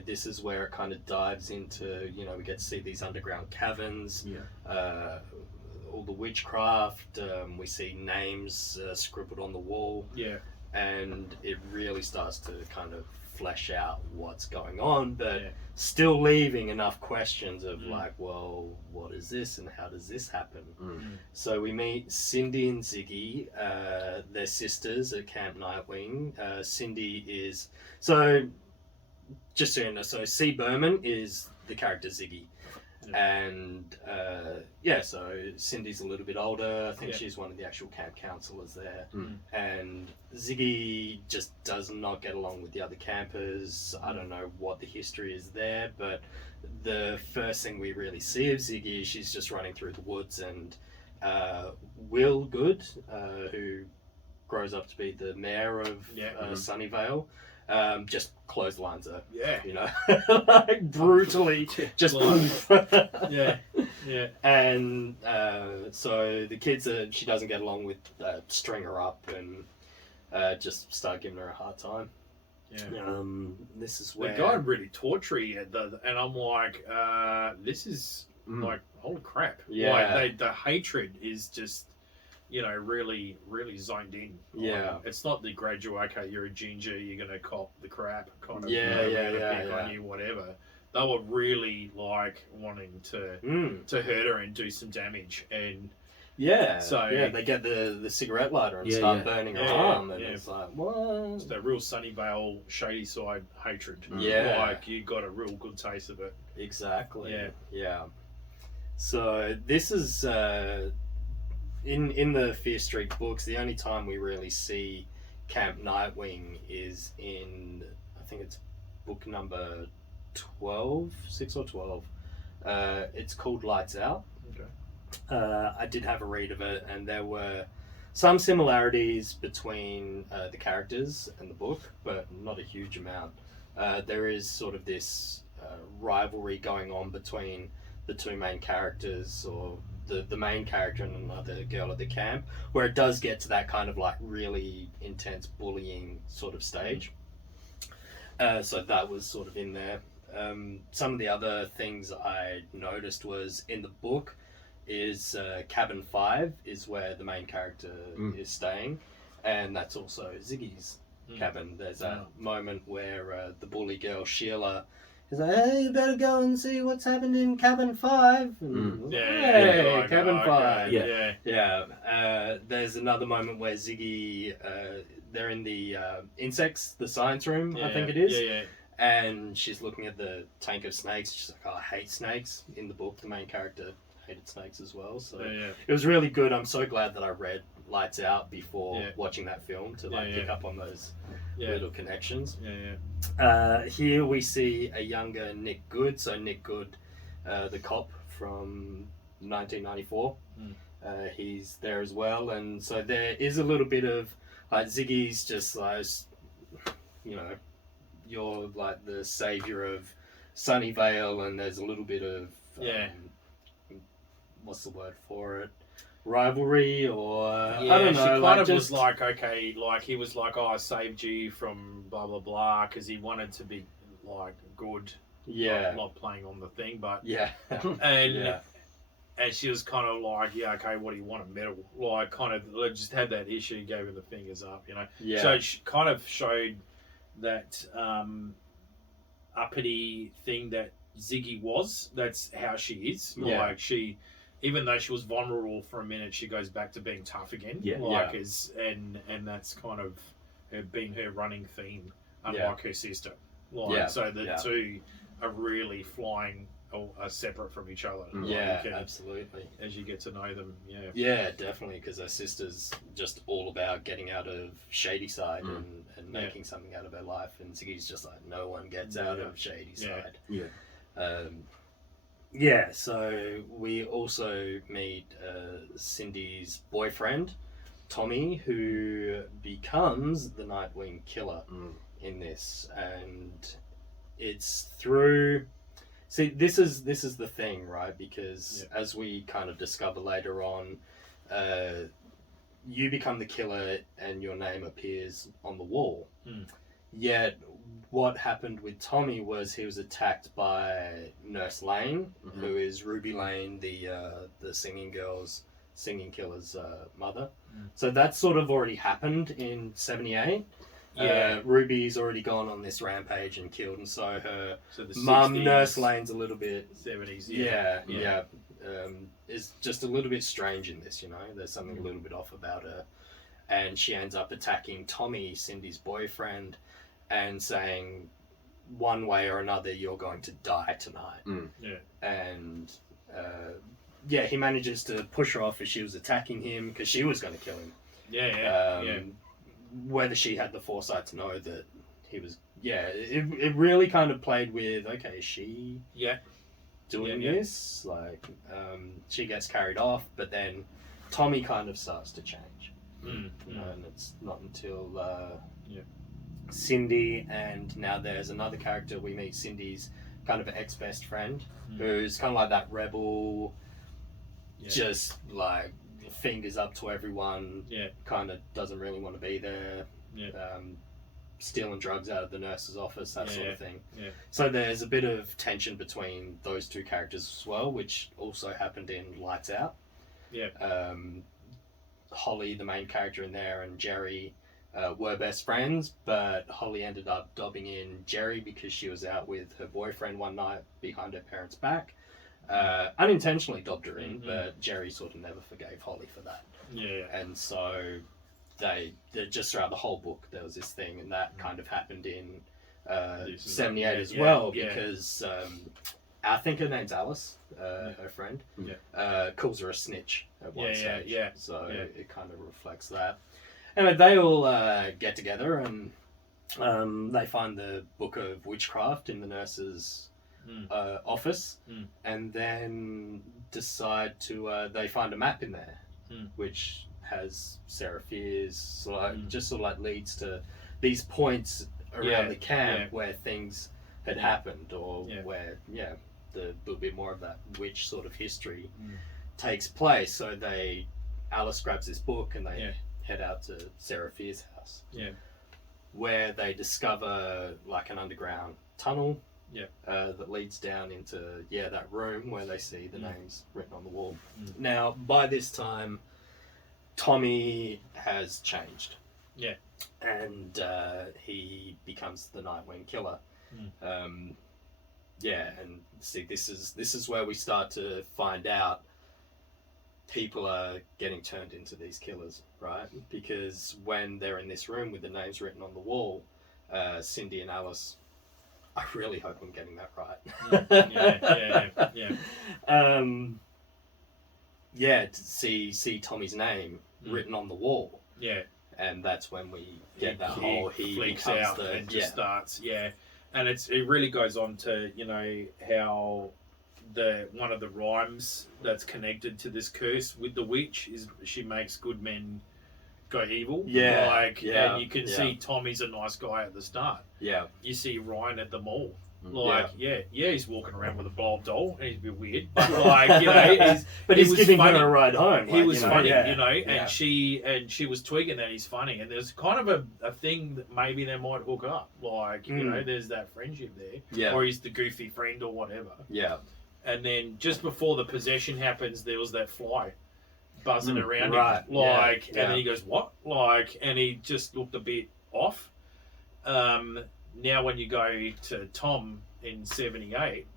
This is where it kind of dives into, we get to see these underground caverns, all the witchcraft, we see names scribbled on the wall, and it really starts to kind of flesh out what's going on, but still leaving enough questions of like, well, what is this and how does this happen? So we meet Cindy and Ziggy, they're sisters at Camp Nightwing. Cindy is, just so you know, so C. Berman is the character Ziggy. And so Cindy's a little bit older. I think she's one of the actual camp counselors there. And Ziggy just does not get along with the other campers. I don't know what the history is there, but the first thing we really see of Ziggy is she's just running through the woods, and Will Good, who grows up to be the mayor of Sunnyvale, just clotheslines her. Like brutally, just And so the kids that she doesn't get along with string her up and just start giving her a hard time. This is where the guy really torturing it, and I'm like, this is like, holy crap! Like the hatred is just, really, really zoned in. It's not the gradual, okay, you're a ginger, you're gonna cop the crap, kind of, pick on you, whatever. They were really like wanting to hurt her and do some damage, and they get the cigarette lighter and start burning her arm, and it's like, what? It's the real Sunnyvale shady side hatred. Like you got a real good taste of it. Exactly. So this is in the Fear Street books. The only time we really see Camp Nightwing is in, I think it's book number 12, 6 or 12. It's called Lights Out. I did have a read of it, and there were some similarities between the characters and the book, but not a huge amount. There is sort of this rivalry going on between the two main characters, or the main character and another girl at the camp, where it does get to that kind of like really intense bullying sort of stage. So that was sort of in there. Some of the other things I noticed was in the book is cabin 5 is where the main character is staying, and that's also Ziggy's cabin. There's a moment where the bully girl Sheila is like, hey, you better go and see what's happened in cabin 5. And, cabin 5. There's another moment where Ziggy, they're in the insects, the science room, I think it is. And she's looking at the tank of snakes. She's like, oh, I hate snakes. In the book, the main character hated snakes as well. So it was really good. I'm so glad that I read Lights Out before watching that film to pick up on those little connections. Here we see a younger Nick Good. So Nick Good, the cop from 1994. He's there as well. And so there is a little bit of like Ziggy's just like, you're like the savior of Sunnyvale, and there's a little bit of what's the word for it? Rivalry, or I don't know. She kind of was like, okay, like he was like, oh, I saved you from blah blah blah, because he wanted to be like good Yeah. Not playing on the thing, but Yeah. and Yeah. and she was kind of like, yeah, okay, what do you want, a medal? Like, kind of just had that issue, gave her the fingers up, you know. Yeah. So she kind of showed that uppity thing that Ziggy was. That's how she is. Yeah. Like, she, even though she was vulnerable for a minute, she goes back to being tough again. Yeah. Like, Yeah. and that's kind of been her running theme, unlike Yeah. her sister. Like, Yeah. so the Yeah. two are really flying, or are separate from each other. Like, Yeah, you can, absolutely. as you get to know them, yeah. Yeah, definitely, because her sister's just all about getting out of shady side and Yeah. making something out of her life, and Ziggy's just like, no one gets out of shady Yeah. side. Yeah. Yeah, so we also meet Cindy's boyfriend, Tommy, who becomes the Nightwing Killer in this, and it's through. See, this is the thing, right? Because as we kind of discover later on, you become the killer and your name appears on the wall. Yet, what happened with Tommy was he was attacked by Nurse Lane, who is Ruby Lane, the singing killer's mother. So that sort of already happened in '78. Yeah. Ruby's already gone on this rampage and killed, and so her The mum, 60s, Nurse Lane's a little bit 70s. yeah. Is just a little bit strange in this, you know. There's something a little bit off about her, and she ends up attacking Tommy, Cindy's boyfriend, and saying, one way or another, you're going to die tonight. Yeah. And he manages to push her off as she was attacking him because she was going to kill him. Yeah. Whether she had the foresight to know that he was, it really kind of played with, okay, is she doing this? Like, she gets carried off, but then Tommy kind of starts to change. You know, and it's not until Cindy, and now there's another character we meet, Cindy's kind of ex-best friend, who's kind of like that rebel, just like fingers up to everyone, kind of doesn't really want to be there, stealing drugs out of the nurse's office, that sort of thing. So there's a bit of tension between those two characters as well, which also happened in Lights Out. Holly, the main character in there, and Jerry were best friends, but Holly ended up dobbing in Jerry because she was out with her boyfriend one night behind her parents' back. Unintentionally dobbed her in, but Jerry sort of never forgave Holly for that. And so they just throughout the whole book there was this thing, and that kind of happened in '78 as well, because I think her name's Alice, her friend, calls her a snitch at one stage. So it kind of reflects that. Anyway, they all get together and they find the book of witchcraft in the nurse's office, and then decide to they find a map in there which has Sarah Fear's just sort of like leads to these points around the camp where things had happened, or where the little bit more of that witch sort of history takes place. So Alice grabs this book and they head out to Sarah Fear's house, where they discover like an underground tunnel that leads down into that room where they see the names written on the wall. Now, by this time, Tommy has changed, and he becomes the Nightwing Killer. And see, this is where we start to find out people are getting turned into these killers, right? Because when they're in this room with the names written on the wall, Cindy and Alice, I really hope I'm getting that right. To see Tommy's name written on the wall. And that's when we get that whole he freaks becomes out the and just starts and it really goes on to, you know, how one of the rhymes that's connected to this curse with the witch is she makes good men go evil. And you can see Tommy's a nice guy at the start. You see Ryan at the mall, Like, he's walking around with a blow-up doll, and he's a bit weird, but like, you know, he's giving funny. her a ride home. He like, was you know, funny, yeah, you know, yeah. and she was tweaking that he's funny, and there's kind of a thing that maybe they might hook up, like, you know, there's that friendship there, or he's the goofy friend or whatever. Yeah. And then just before the possession happens, there was that fly buzzing around him, right, like, and then he goes, "What?" Like, and he just looked a bit off. Now when you go to Tom in 78,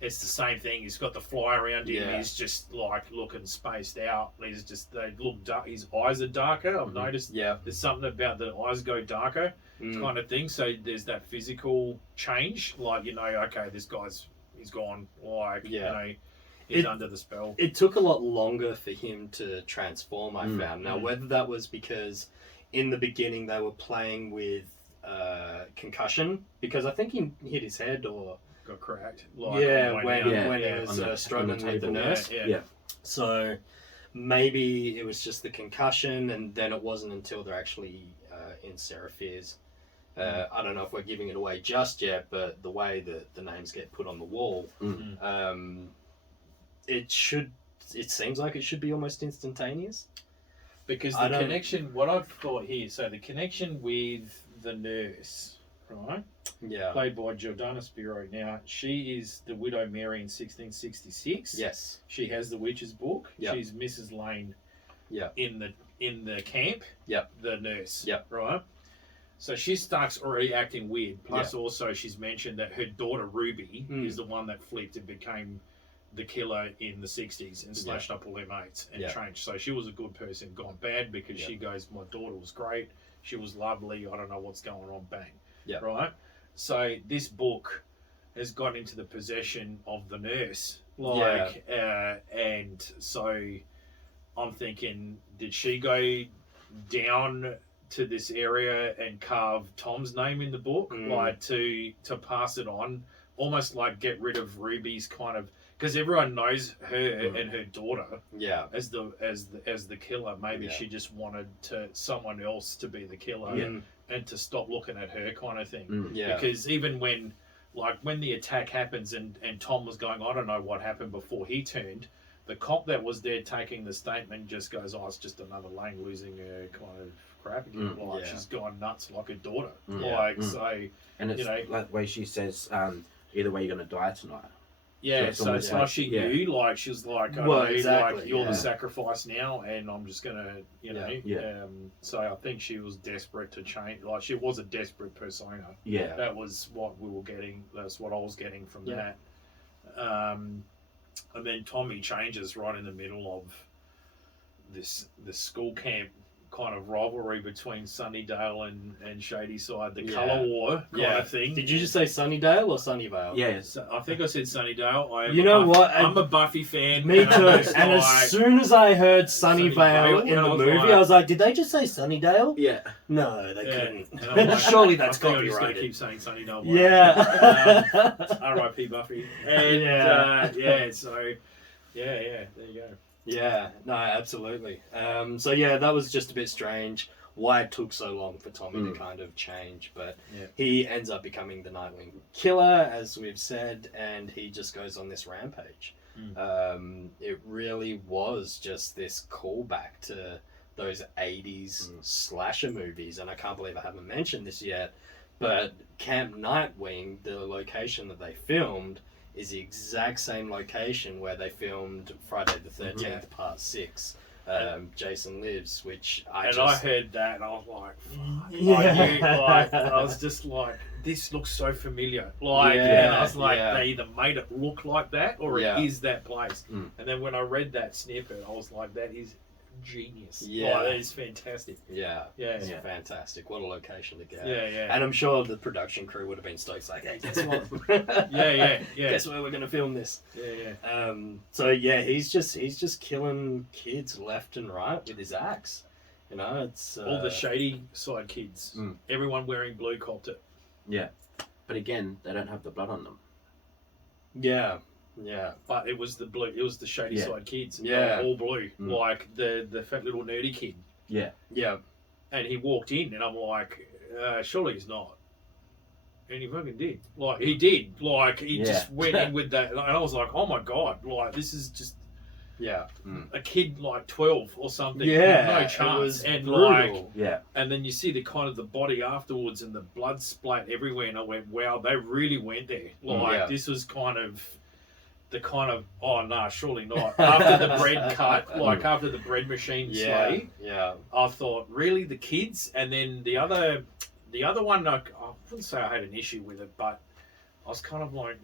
it's the same thing. He's got the fly around him. Yeah. He's just like looking spaced out. He's just, they look dark. His eyes are darker. I've noticed. Yeah. There's something about the eyes go darker, kind of thing. So there's that physical change. Like, you know, okay, this guy's he's gone. Like, you know, he's under the spell. It took a lot longer for him to transform, I found. Now, whether that was because in the beginning they were playing with concussion, because I think he hit his head or got cracked. Like, when he was struggling with the nurse. So maybe it was just the concussion, and then it wasn't until they're actually in Seraphir's. I don't know if we're giving it away just yet, but the way that the names get put on the wall, it seems like it should be almost instantaneous. Because the connection, what I've thought here, so the connection with the nurse, right? Yeah. Played by Jordana Spiro. Now, she is the Widow Mary in 1666. Yes. She has the witch's book. Yep. She's Mrs. Lane. Yep. In the camp. Yep. The nurse. Yep. Right. So she starts already acting weird. Plus, also she's mentioned that her daughter Ruby is the one that flipped and became the killer in the 60s and slashed up all her mates and changed. So she was a good person gone bad, because she goes, my daughter was great. She was lovely. I don't know what's going on. Bang. Yeah. Right. So this book has got into the possession of the nurse. Like, and so I'm thinking, did she go down to this area and carve Tom's name in the book, like to pass it on, almost like get rid of Ruby's kind of, because everyone knows her and her daughter as the killer. Maybe she just wanted someone else to be the killer and to stop looking at her, kind of thing. Because even when the attack happens and Tom was going, I don't know what happened before he turned, the cop that was there taking the statement just goes, oh, it's just another Lane losing her kind of crap again. She's gone nuts like a daughter. So, and it's, you know, like the way she says, either way you're going to die tonight. Yeah, so it's like she knew, like, she was like, like, you're the sacrifice now, and I'm just going to, you know. So I think she was desperate to change. Like, she was a desperate persona. Yeah. That was what we were getting. That's what I was getting from that. And then Tommy changes right in the middle of this school camp kind of rivalry between Sunnydale and Shadyside, the colour war kind of thing. Did you just say Sunnydale or Sunnyvale? Yeah, so I think I said Sunnydale. You know what? I'm a Buffy fan. Me too. And as soon as I heard Sunnyvale in the movie, I was like, did they just say Sunnydale? Yeah. No, they couldn't. Like, surely that's copyrighted. I'm just going to copyrighted. keep saying Sunnydale. Yeah. R.I.P. Buffy. And, so, there you go. Yeah, no, absolutely. So yeah, that was just a bit strange why it took so long for Tommy to kind of change, but he ends up becoming the Nightwing Killer, as we've said, and he just goes on this rampage. It really was just this callback to those 80s slasher movies, and I can't believe I haven't mentioned this yet, but Camp Nightwing, the location that they filmed, is the exact same location where they filmed Friday the 13th, Part 6. Jason Lives, which I heard that and I was like, I was just like, this looks so familiar. And I was like, they either made it look like that or it is that place. And then when I read that snippet, I was like, that is genius. That is fantastic. It's fantastic. What a location to get. And I'm sure the production crew would have been stoked, like, hey, guess what? Guess where we're gonna film this. So he's just killing kids left and right with his axe. You know, it's all the shady side kids. Everyone wearing blue copped it. But again, they don't have the blood on them. But it was the blue. It was the shady side kids. All blue, like the fat little nerdy kid. And he walked in, and I'm like, surely he's not. And he fucking did. Like, he did. Like, he Yeah. just went in with that. And I was like, oh my God. Like, this is just Yeah. a kid like 12 or something. Yeah. No It chance. was And brutal. like, Yeah. and then you see the kind of the body afterwards and the blood splat everywhere. And I went, wow, they really went there. Like, Yeah. this was kind of the kind of, oh, no, surely not. After the bread cut, like after the bread machine slay, Yeah. I thought, really, the kids? And then the other one, I wouldn't say I had an issue with it, but I was kind of like,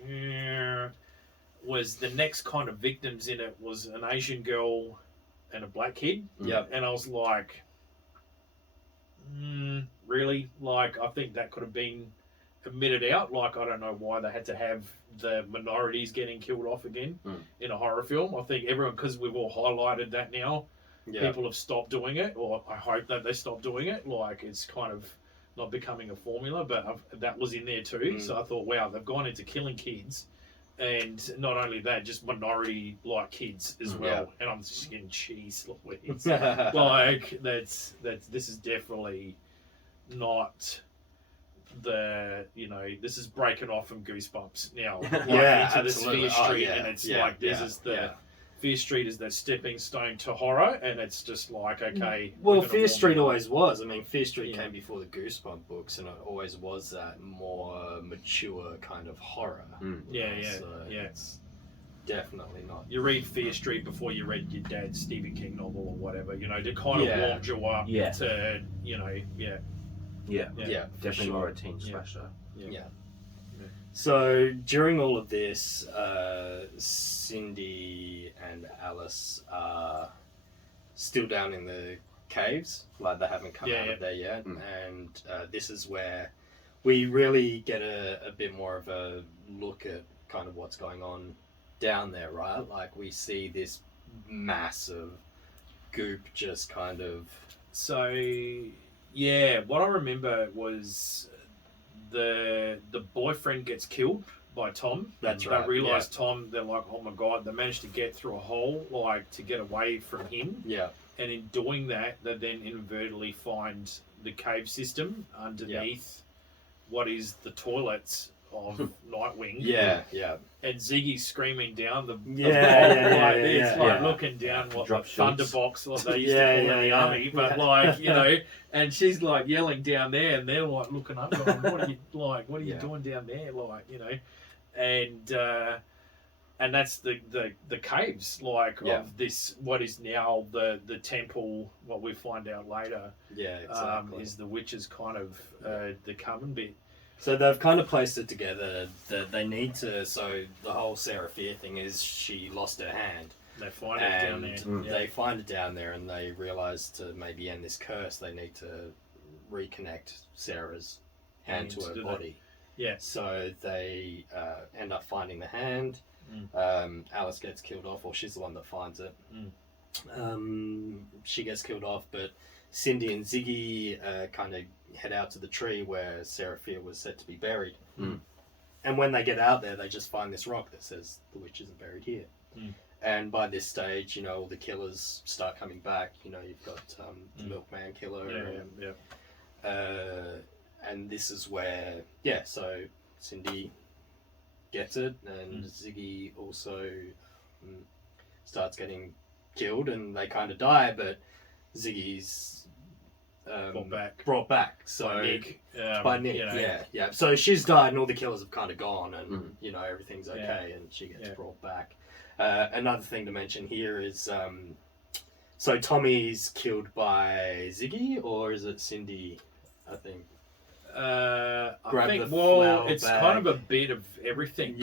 was the next kind of victims in it was an Asian girl and a black kid. Yep. And I was like, really? Like, I think that could have been omitted out. Like, I don't know why they had to have the minorities getting killed off again in a horror film. I think everyone, because we've all highlighted that now, people have stopped doing it, or I hope that they stop doing it. Like, it's kind of not becoming a formula, but that was in there too. So I thought, wow, they've gone into killing kids, and not only that, just minority like kids as well. And I'm just getting cheese. Like this is definitely not the, this is breaking off from Goosebumps now. Like, into this Fear Street, and it's like this is the. Fear Street is that stepping stone to horror, and it's just like, okay. Well, Fear Street always was. I mean, Fear Street came before the Goosebump books, and it always was that more mature kind of horror. It's definitely not. You read Fear Street before you read your dad's Stephen King novel or whatever, to kind of warm you up to, Definitely sure. more a teen slasher. Yeah. So during all of this, Cindy and Alice are still down in the caves, like they haven't come out of there yet. And this is where we really get a bit more of a look at kind of what's going on down there, right? Like we see this massive goop just kind of... So, what I remember was the boyfriend gets killed by Tom. That's right. They realise Tom, they're like, oh my God, they managed to get through a hole, like, to get away from him. Yeah. And in doing that, they then inadvertently find the cave system underneath what is the toilets of Nightwing. Yeah. And Ziggy's screaming down the looking down what the thunderbox, what they used to call in the army, but and she's like yelling down there, and they're like looking up, going, what are you doing down there, and that's the caves of this, what is now the temple. What we find out later, is the witches kind of the coven bit. So they've kind of placed it together that they need to. So the whole Sarah Fear thing is she lost her hand. They find it down there. They find it down there, and they realise to maybe end this curse, they need to reconnect Sarah's hand to her body. So they end up finding the hand. Alice gets killed off, or she's the one that finds it. She gets killed off, but Cindy and Ziggy kind of head out to the tree where Sarah Fear was said to be buried. And when they get out there, they just find this rock that says the witches are buried here. And by this stage, all the killers start coming back. You've got the Milkman killer. And this is where, so Cindy gets it, and Ziggy also starts getting killed, and they kind of die, but Ziggy's brought back. So by Nick, So she's died, and all the killers have kind of gone, and everything's okay, and she gets brought back. Another thing to mention here is, so Tommy's killed by Ziggy, or is it Cindy? I think. I think it's bag. Kind of a bit of everything.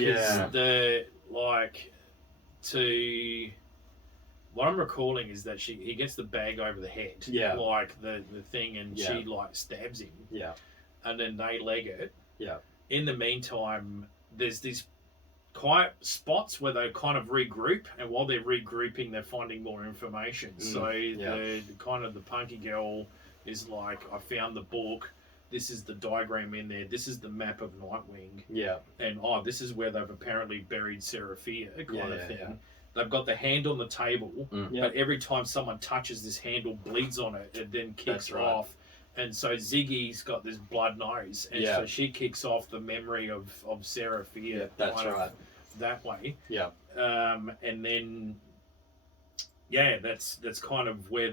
What I'm recalling is that he gets the bag over the head, like the thing, and she stabs him, and then they leg it. In the meantime, there's these quiet spots where they kind of regroup, and while they're regrouping, they're finding more information. So the kind of the punky girl is like, I found the book. This is the diagram in there. This is the map of Nightwing. And this is where they've apparently buried Sarah Fear, kind of thing. They've got the hand on the table, but every time someone touches this handle, bleeds on it, it then kicks off. and so Ziggy's got this blood nose, and so she kicks off the memory of Sarah Fear. Yeah, that's right. That way. Yeah. And then, that's kind of where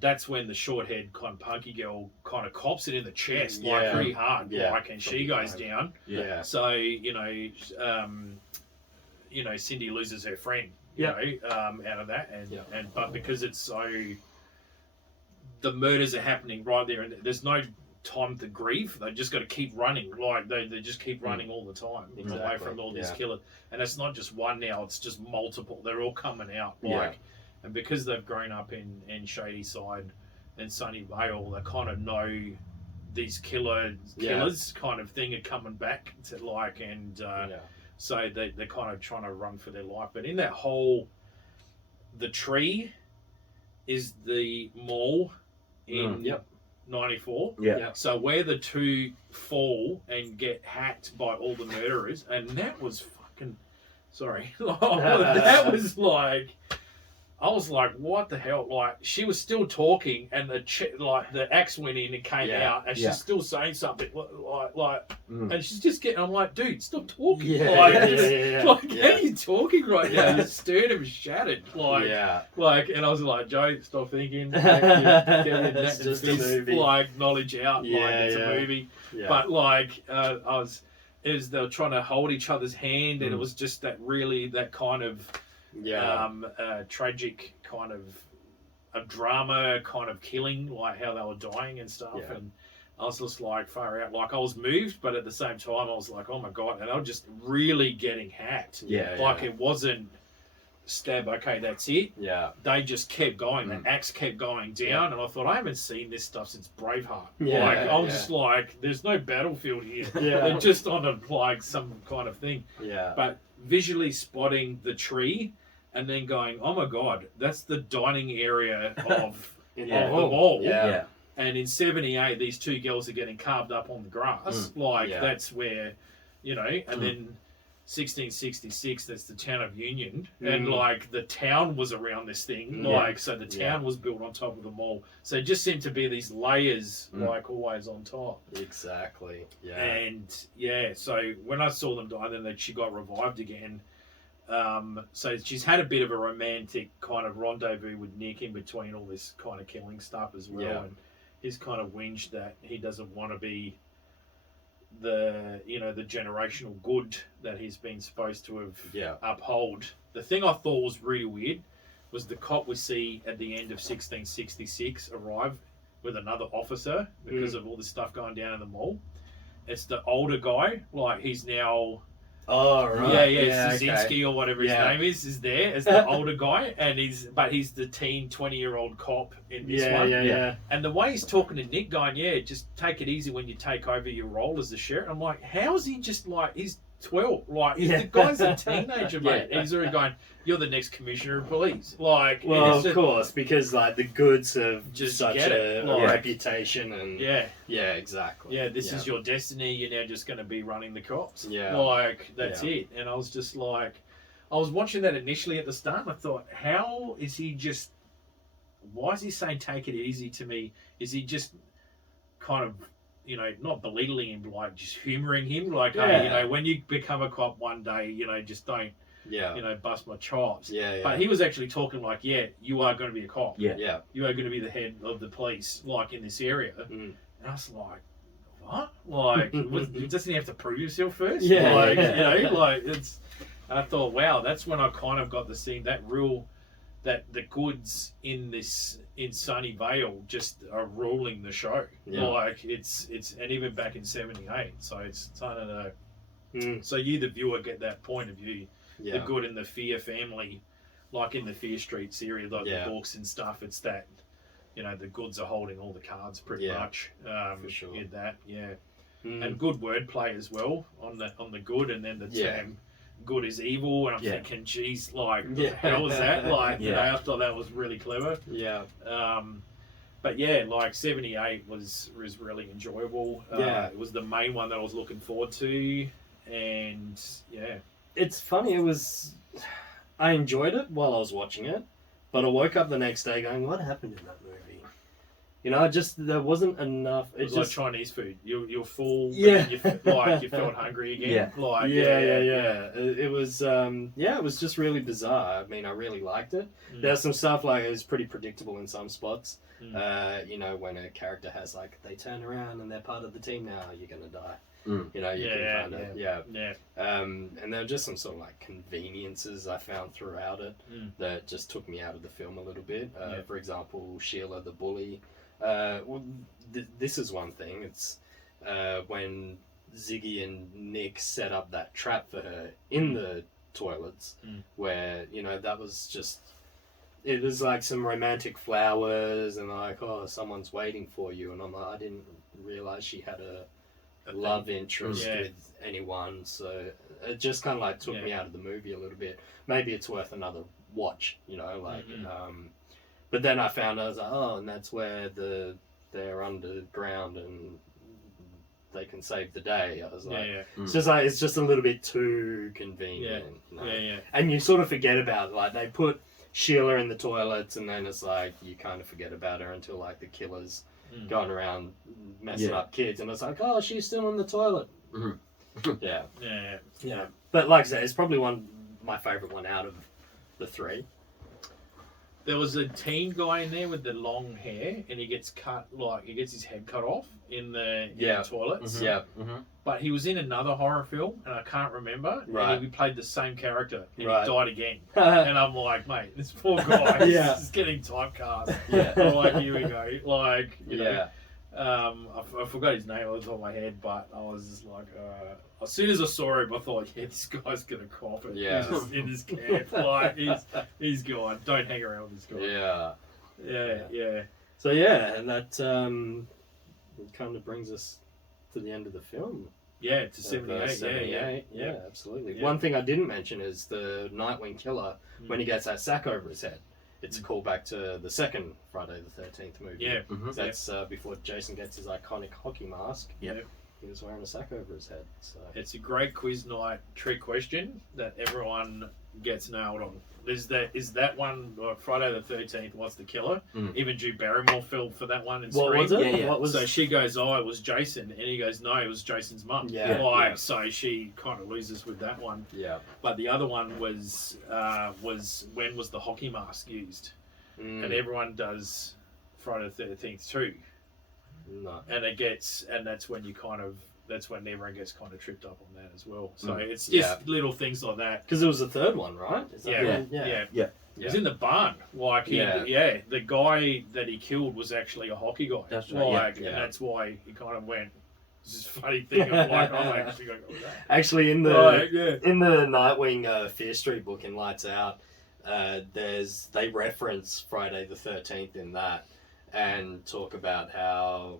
that's when the short-haired kind of punky girl kind of cops it in the chest, like pretty hard, like, and she goes down. Yeah. So Cindy loses her friend, out of that, and but because it's so, the murders are happening right there, and there's no time to grieve. They just got to keep running, like they just keep running all the time away from all these killers. And it's not just one now; it's just multiple. They're all coming out, like, and because they've grown up in Shady Side and Sunny Vale, they kind of know these killers kind of thing are coming back to, like, and so they're kind of trying to run for their life. But in that whole, the tree is the mall in 94. So where the two fall and get hacked by all the murderers, and that was fucking that was like, I was like, what the hell? Like, she was still talking, and the axe went in and came out, and she's still saying something and she's just getting. I'm like, dude, stop talking. How are you talking right now? Your sternum is shattered. And I was like, Joe, stop thinking. That's just a movie. Like, knowledge out. It's a movie. But they were trying to hold each other's hand, and it was just that kind of. Tragic kind of a drama kind of killing, like how they were dying and stuff, and I was just like, far out. Like, I was moved, but at the same time I was like, oh my god, and they were just really getting hacked. It wasn't stab, okay, that's it. They just kept going. The axe kept going down, and I thought, I haven't seen this stuff since Braveheart. I was just like, there's no battlefield here. They're just on some kind of thing. But visually spotting the tree and then going, oh my god, that's the dining area of the mall. And in 78, these two girls are getting carved up on the grass. That's where, and then 1666, that's the town of Union. And the town was around this thing. So the town was built on top of the mall. So it just seemed to be these layers, always on top. Exactly. And so when I saw them die, then she got revived again. So she's had a bit of a romantic kind of rendezvous with Nick in between all this kind of killing stuff as well, and he's kind of whinged that he doesn't want to be the generational good that he's been supposed to have uphold. The thing I thought was really weird was the cop we see at the end of 1666 arrive with another officer because of all this stuff going down in the mall. It's the older guy, like he's now. Oh right. Szynski or whatever his name is there as the older guy, and he's the teen 20-year-old cop in this one. And the way he's talking to Nick, going, just take it easy when you take over your role as the sheriff. I'm like, how is he just like, he's 12, like the guy's a teenager, mate. And he's already going, you're the next commissioner of police. Like, well, of course, because like the goods have just such a reputation, and exactly. This is your destiny. You're now just going to be running the cops. That's it. And I was just like, I was watching that initially at the start, and I thought, how is he just? Why is he saying take it easy to me? Is he just kind of, not belittling him, but like just humouring him, like, hey, when you become a cop one day, just don't, bust my chops. But he was actually talking like, you are going to be a cop. You are going to be the head of the police, like in this area. And I was like, what? Like, doesn't he have to prove himself first? It's. And I thought, wow, that's when I kind of got the scene that the goods in Sunny Vale just are ruling the show. Like it's and even back in 78. So it's kind of so you the viewer get that point of view. The good in the Fear family, like in the Fear Street series, like the books and stuff. It's that the goods are holding all the cards pretty much. For sure. In that, and good wordplay as well on the good, and then the term. Good is evil, and I'm thinking, geez, like, what the hell was that? Like, I thought that was really clever. But like 78 was really enjoyable. It was the main one that I was looking forward to, and it's funny. I enjoyed it while I was watching it, but I woke up the next day going, what happened in that movie? You know, just there wasn't enough. It was like Chinese food. You're full. Yeah. You felt hungry again. Yeah. Like Yeah. It was it was just really bizarre. I mean, I really liked it. There's some stuff like it was pretty predictable in some spots. You know, when a character has like they turn around and they're part of the team now, you're gonna die. You know, you can kind of and there were just some sort of like conveniences I found throughout it that just took me out of the film a little bit. For example, Sheila the bully. This is one thing. It's when Ziggy and Nick set up that trap for her in the toilets, where you know that was just. It was like some romantic flowers and like, oh, someone's waiting for you, and I'm like, I didn't realize she had a love interest with anyone, so it just kind of like took me out of the movie a little bit. Maybe it's worth another watch, you know, like. But then I found I was like, oh, and that's where they're underground and they can save the day. I was like, it's just a little bit too convenient. You know? And you sort of forget about it. Like they put Sheila in the toilets, and then it's like you kind of forget about her until like the killer's going around messing up kids, and it's like, oh, she's still in the toilet. Yeah. But like I said, it's probably my favorite one out of the three. There was a teen guy in there with the long hair, and he gets his head cut off in the toilets. But he was in another horror film, and I can't remember. Right. And he played the same character, and he died again. And and I'm like, mate, this poor guy is getting typecast. I'm like, here we go. Like, you know. I forgot his name on the top of my head, but I was just like, as soon as I saw him, I thought, this guy's gonna cough it. Yeah. He's just in this camp. Like, he's gone. Don't hang around with this guy. Yeah. So and that kind of brings us to the end of the film. Yeah, to 78. 78. Yeah, absolutely. Yeah. One thing I didn't mention is the Nightwing killer when he gets that sack over his head. It's a callback to the second Friday the 13th movie. Yeah. That's before Jason gets his iconic hockey mask. Yeah. He was wearing a sack over his head. So. It's a great quiz night trick question that everyone gets nailed on. Is that one Friday the 13th? What's the killer? Even Drew Barrymore fell for that one in Scream. What was it? Yeah. What was So she goes, "Oh, it was Jason," and he goes, "No, it was Jason's mum." So she kind of loses with that one. Yeah. But the other one was when was the hockey mask used? And everyone does Friday the 13th too. No. And that's when everyone gets kind of tripped up on that as well. So it's just little things like that. Because there was a third one, right? Yeah. He was in the barn. Like, the guy that he killed was actually a hockey guy. That's right. And that's why he kind of went. This is a funny thing. I'm like, I'm actually going to go with that. Actually, in the Nightwing Fear Street book in Lights Out, they reference Friday the 13th in that, and talk about how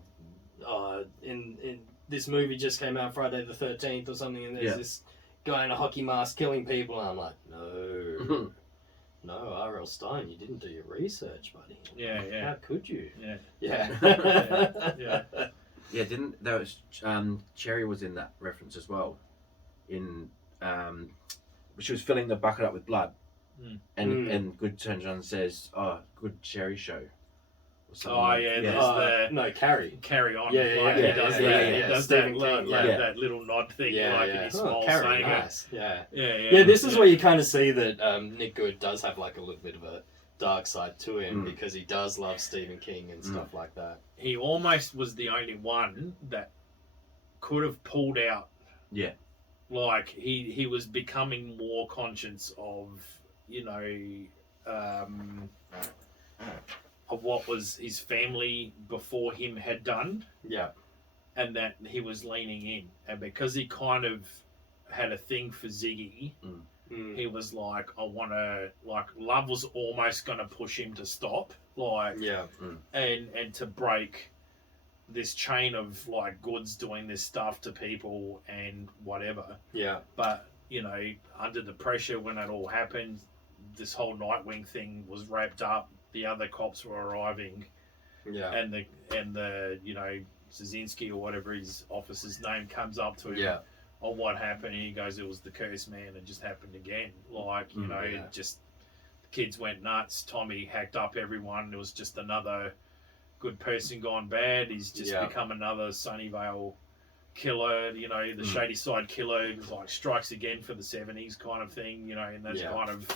in this movie just came out Friday the 13th or something, and there's this guy in a hockey mask killing people, and I'm like, no, R.L. Stein, you didn't do your research, buddy. Yeah. How could you? Yeah. Didn't there was Cherry was in that reference as well. In she was filling the bucket up with blood, and Good turns around and says, "Oh, good Cherry show." Carry. Carry on. He does that little nod thing, and he smiles saying nice. it. This is where you kind of see that Nick Good does have like a little bit of a dark side to him because he does love Stephen King and stuff like that. He almost was the only one that could have pulled out. Yeah. Like he was becoming more conscious of, of what was his family before him had done. Yeah. And that he was leaning in. And because he kind of had a thing for Ziggy, he was like, love was almost going to push him to stop. And to break this chain of, Goods doing this stuff to people and whatever. Yeah. But, under the pressure when it all happened, this whole Nightwing thing was wrapped up. The other cops were arriving, and the Szynski or whatever his officer's name comes up to him on what happened, and he goes, "It was the Curse Man. It just happened again." It just the kids went nuts. Tommy hacked up everyone. It was just another good person gone bad. He's just Yeah. become another Sunnyvale killer, you know, the Shady Side killer, like strikes again for the 70s kind of thing, you know, and that's kind of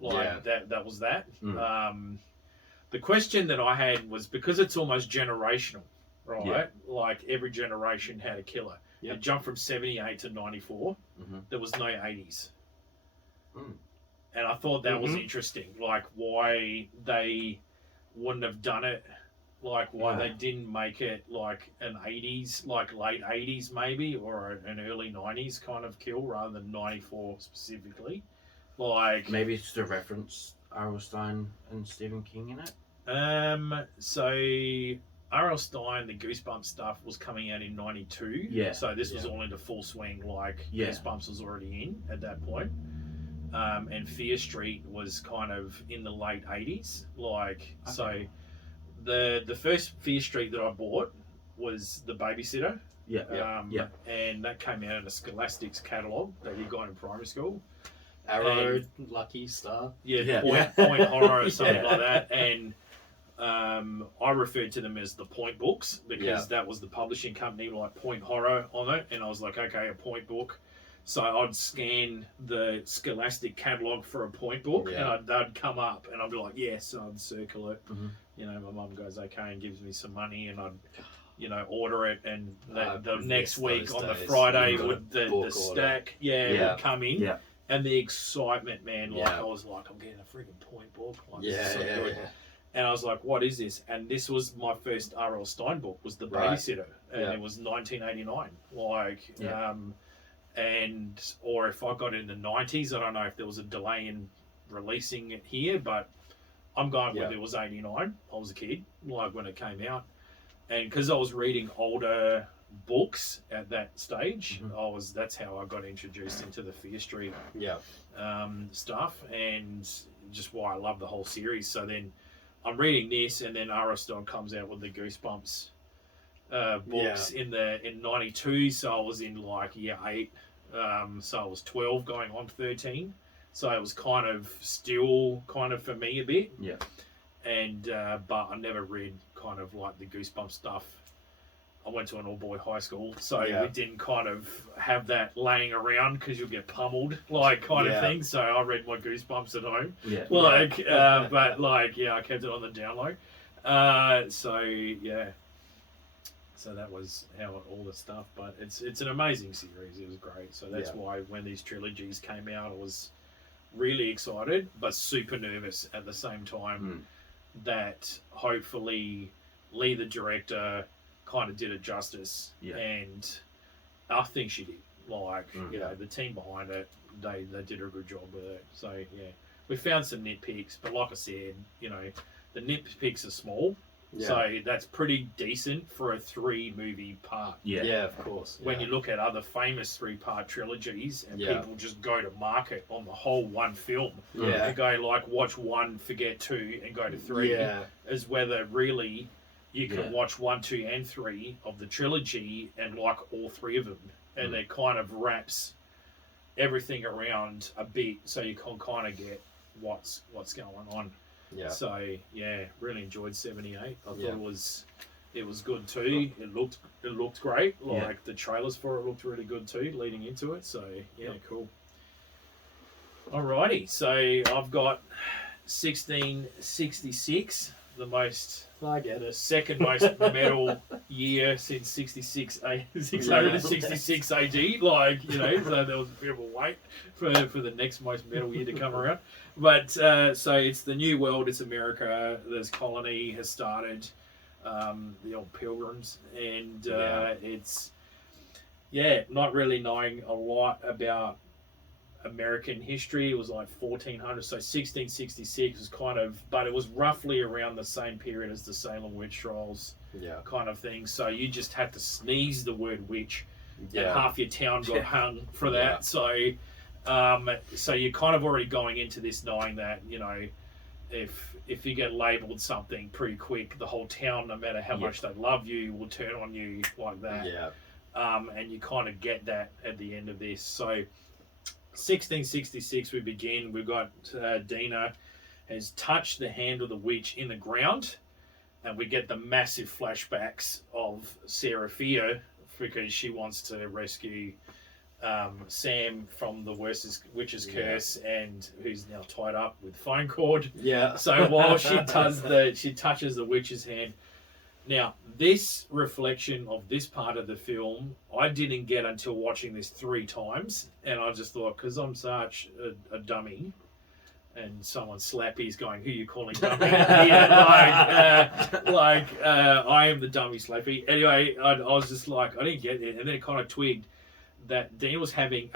like that was that. The question that I had was, because it's almost generational, right? Yeah. Like every generation had a killer. Yep. It jumped from 78 to 94. There was no 80s. And I thought that was interesting, like why they wouldn't have done it, like why they didn't make it like an 80s, like late 80s maybe, or an early 90s kind of kill rather than 94 specifically. Like maybe it's to reference R.L. Stein and Stephen King in it. So R.L. Stein, the Goosebumps stuff was coming out in 92. Yeah. So this was all into full swing, like Goosebumps was already in at that point. And Fear Street was kind of in the late 80s. Like, so the first Fear Street that I bought was The Babysitter. And that came out in a Scholastic's catalogue that you got in primary school. Arrow, Lucky Star. Point Horror or something like that. And I referred to them as the Point books because that was the publishing company, like Point Horror on it. And I was like, okay, a Point book. So I'd scan the Scholastic catalogue for a Point book and they'd come up and I'd be like, yes, and I'd circle it. You know, my mum goes, okay, and gives me some money and I'd, you know, order it, and the next week on the Friday would the stack would come in. And the excitement, man, like I was like, I'm getting a freaking Point book. Like, good. And I was like, what is this? And this was my first R.L. Stein book, was The Babysitter. And it was 1989. Like, or if I got it in the 90s, I don't know if there was a delay in releasing it here, but I'm going with it was 89. I was a kid, like when it came out. And because I was reading older books at that stage, that's how I got introduced into the Fear Street stuff, and just why I love the whole series. So then I'm reading this, and then R.L. Stein comes out with the Goosebumps books in 92. So I was in like year 8, so I was 12 going on 13. So it was kind of still kind of for me a bit. And but I never read kind of like the Goosebumps stuff. I went to an all-boy high school, so we didn't kind of have that laying around because you'll get pummeled, like kind of thing. So I read my Goosebumps at home, but like I kept it on the down low. So that was how all the stuff. But it's an amazing series. It was great. So that's why when these trilogies came out, I was really excited, but super nervous at the same time. That hopefully Lee, the director, kind of did it justice, and I think she did. Like, you know, the team behind it, they did a good job with it. So we found some nitpicks, but like I said, you know, the nitpicks are small, so that's pretty decent for a 3-movie part. Of course. When you look at other famous 3-part trilogies, and people just go to market on the whole one film, and go like watch 1, forget 2, and go to 3, as whether really you can watch 1, 2, and 3 of the trilogy and like all 3 of them, and it kind of wraps everything around a bit, so you can kind of get what's going on. So really enjoyed 78. I thought it was good too. It looked great. Like the trailers for it looked really good too, leading into it. So cool. Alrighty, so I've got 1666. The second most metal year since 666 AD. Like, you know, so there was a bit of a wait for the next most metal year to come around. But so it's the New World, it's America. This colony has started, the old Pilgrims, and it's not really knowing a lot about American history. It was like 1400, so 1666 was kind of, but it was roughly around the same period as the Salem witch trials, kind of thing. So you just had to sneeze the word witch, and half your town got hung for that. So so you're kind of already going into this knowing that, you know, if you get labelled something pretty quick, the whole town, no matter how much they love you, will turn on you like that. And you kind of get that at the end of this. So 1666 we begin. We've got Dina has touched the hand of the witch in the ground, and we get the massive flashbacks of Sarah Fear because she wants to rescue Sam from the witch's curse, and who's now tied up with phone cord. Yeah. So while she touches the witch's hand. Now, this reflection of this part of the film, I didn't get until watching this 3 times, and I just thought, because I'm such a dummy, and someone slappy's going, "Who you calling dummy?" I am the dummy slappy. Anyway, I was just like, I didn't get it, and then it kind of twigged that Dina was having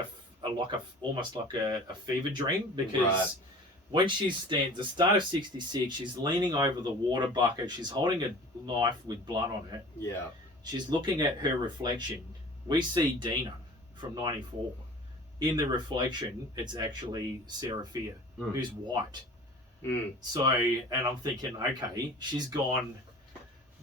almost like a fever dream, because when she stands, the start of 66, she's leaning over the water bucket. She's holding a knife with blood on it. Yeah. She's looking at her reflection. We see Dina from 94. In the reflection, it's actually Sarah Fear, who's white. So, and I'm thinking, okay, she's gone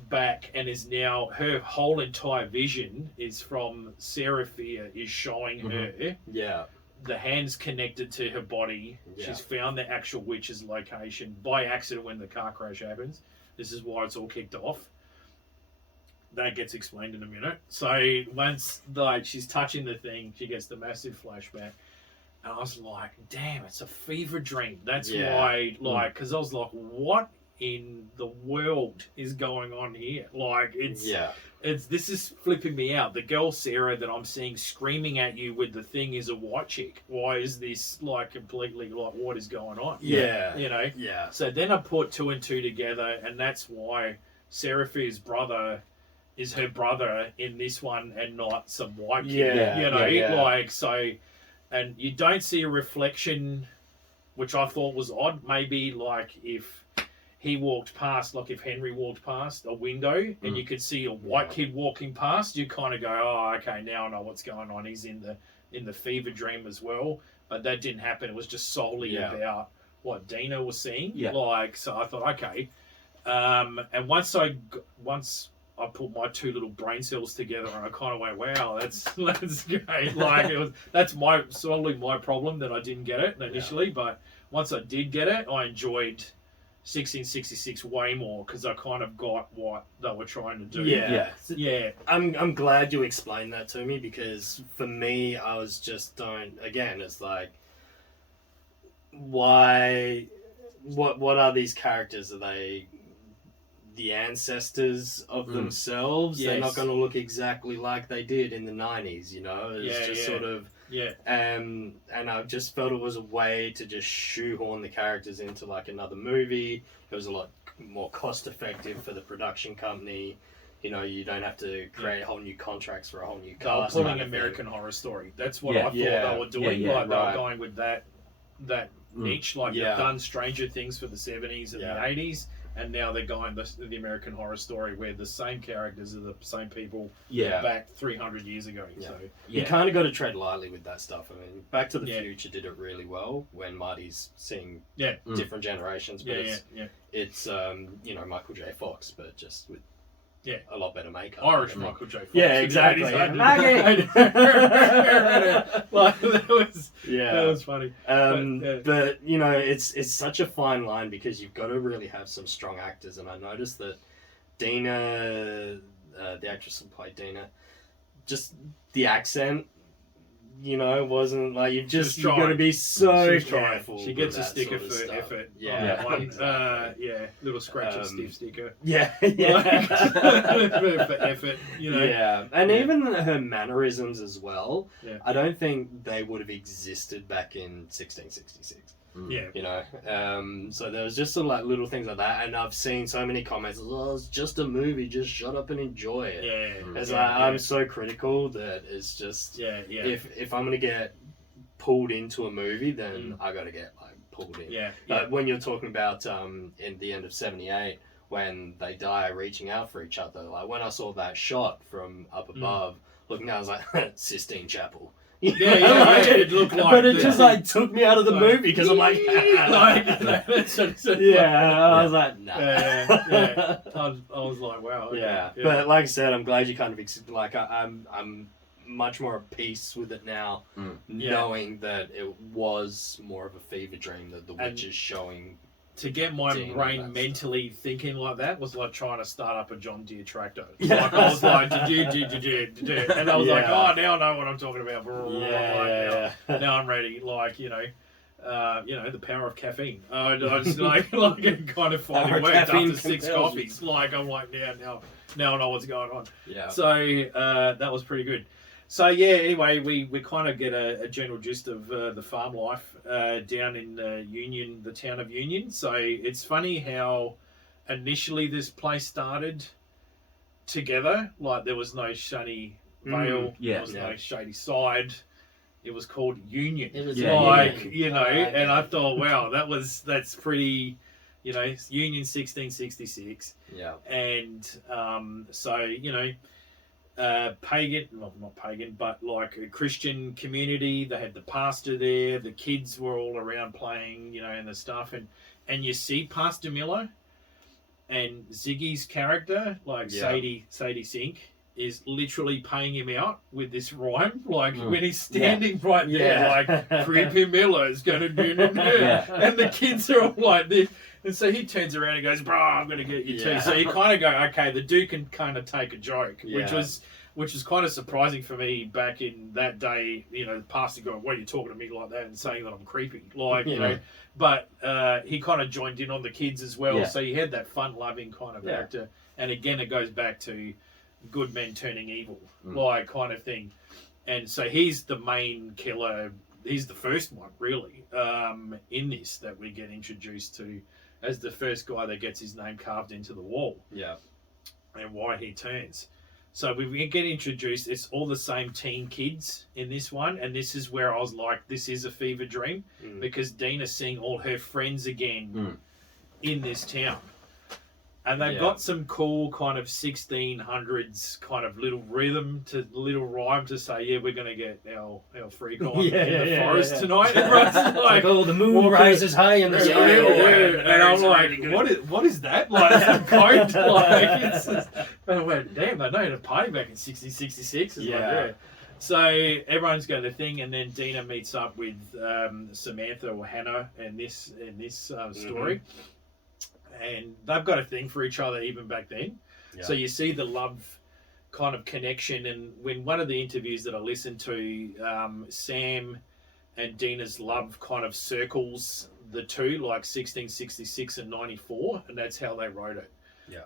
back and is now, her whole entire vision is from Sarah Fear is showing her. Yeah. The hand's connected to her body. Yeah. She's found the actual witch's location by accident when the car crash happens. This is why it's all kicked off. That gets explained in a minute. So once she's touching the thing, she gets the massive flashback. And I was like, damn, it's a fever dream. That's why, because I was like, what in the world is going on here? This is flipping me out. The girl Sarah that I'm seeing screaming at you with the thing is a white chick. Why is this completely what is going on? Yeah. Yeah. So then I put 2 and 2 together, and that's why Sarah Fear's brother is her brother in this one and not some white kid. So, and you don't see a reflection, which I thought was odd. Maybe if he walked past, if Henry walked past a window and you could see a white kid walking past, you kind of go, oh, okay, now I know what's going on. He's in the fever dream as well. But that didn't happen. It was just solely about what Dina was seeing. So I thought, okay. And once I put my 2 little brain cells together, and I kind of went, wow, that's great. That's solely my problem that I didn't get it initially. But once I did get it, I enjoyed 1666 way more, because I kind of got what they were trying to do. Yeah. I'm glad you explained that to me, because for me, I was just it's like, why, what are these characters? Are they the ancestors of themselves? They're not going to look exactly like they did in the 90s, It's just sort of... Yeah. And I just felt it was a way to just shoehorn the characters into another movie. It was a lot more cost effective for the production company. You don't have to create whole new contracts for a whole new cast. They were putting American Horror Story. That's what I thought they were doing. They were going with that niche. They've done Stranger Things for the 70s and the 80s. And now they're going the American Horror Story, where the same characters are the same people back 300 years ago. Yeah. So you kind of got to tread lightly with that stuff. I mean, Back to the Future did it really well when Marty's seeing different generations. But it's Michael J. Fox, but just with a lot better makeup. Irish Michael J. Fox. Yeah, exactly. Maggie! That was funny. But it's such a fine line, because you've got to really have some strong actors. And I noticed that Dina, the actress who played Dina, just the accent, wasn't you've got to be so careful. She gets a sticker for effort. Little scratch and stiff sticker. For effort, Yeah, and even her mannerisms as well. Yeah. I don't think they would have existed back in 1666. So there was just sort of little things like that, and I've seen so many comments, it's just a movie, just shut up and enjoy it. I'm so critical that it's just if I'm gonna get pulled into a movie, then I gotta get pulled in. When you're talking about in the end of 78, when they die reaching out for each other, when I saw that shot from up above looking down, I was like, Sistine Chapel. It looked like, but it just took me out of the movie, because I'm I was like, nah. I was like, wow. But like I said, I'm glad you kind of I'm much more at peace with it now, knowing that it was more of a fever dream that the witch is showing to get my Dean, brain that's mentally thinking like that was like trying to start up a John Deere tractor. Yeah. Like I was like, and I was like, oh, now I know what I'm talking about. Now I'm ready. Like, the power of caffeine. I just like kind of finally worked after 6 coffees. Like I'm like, now I know what's going on. Yeah. So that was pretty good. So yeah, anyway, we kind of get a general gist of the farm life down in Union, the town of Union. So it's funny how initially this place started together. Like there was no Shady Vale, there was no Shady Side. It was called Union. It was Union. And I thought, wow, that's pretty, Union 1666. Yeah. And pagan, not pagan, but like a Christian community. They had the pastor there. The kids were all around playing, and the stuff. And you see Pastor Miller and Ziggy's character, like Sadie Sink, is literally paying him out with this rhyme. Like when he's standing right there, like Creepy Miller is going to do and the kids are all like this. And so he turns around and goes, bro, I'm going to get you too. So you kind of go, okay, the dude can kind of take a joke, which was kind of surprising for me back in that day. The pastor going, what are you talking to me like that and saying that I'm creepy? Like, but he kind of joined in on the kids as well. So you had that fun-loving kind of actor. And again, it goes back to good men turning evil, like kind of thing. And so he's the main killer. He's the first one, really, in this that we get introduced to as the first guy that gets his name carved into the wall. Yeah. And why he turns. So we get introduced, it's all the same teen kids in this one, and this is where I was like, this is a fever dream, because Dina's seeing all her friends again in this town. And they've got some cool kind of 1600s kind of little rhyme to say, we're going to get our freak on in the forest tonight. Everyone's like, the moon rises high in the sky. And I'm like, what is that? Like, some code? Like, it's just, I went, damn, they know how to party back in 66. So everyone's got the thing, and then Dina meets up with Samantha or Hannah in this story. And they've got a thing for each other even back then. Yeah. So you see the love kind of connection. And when one of the interviews that I listened to, Sam and Dina's love kind of circles the two, like 1666 and 94, and that's how they wrote it. Yeah.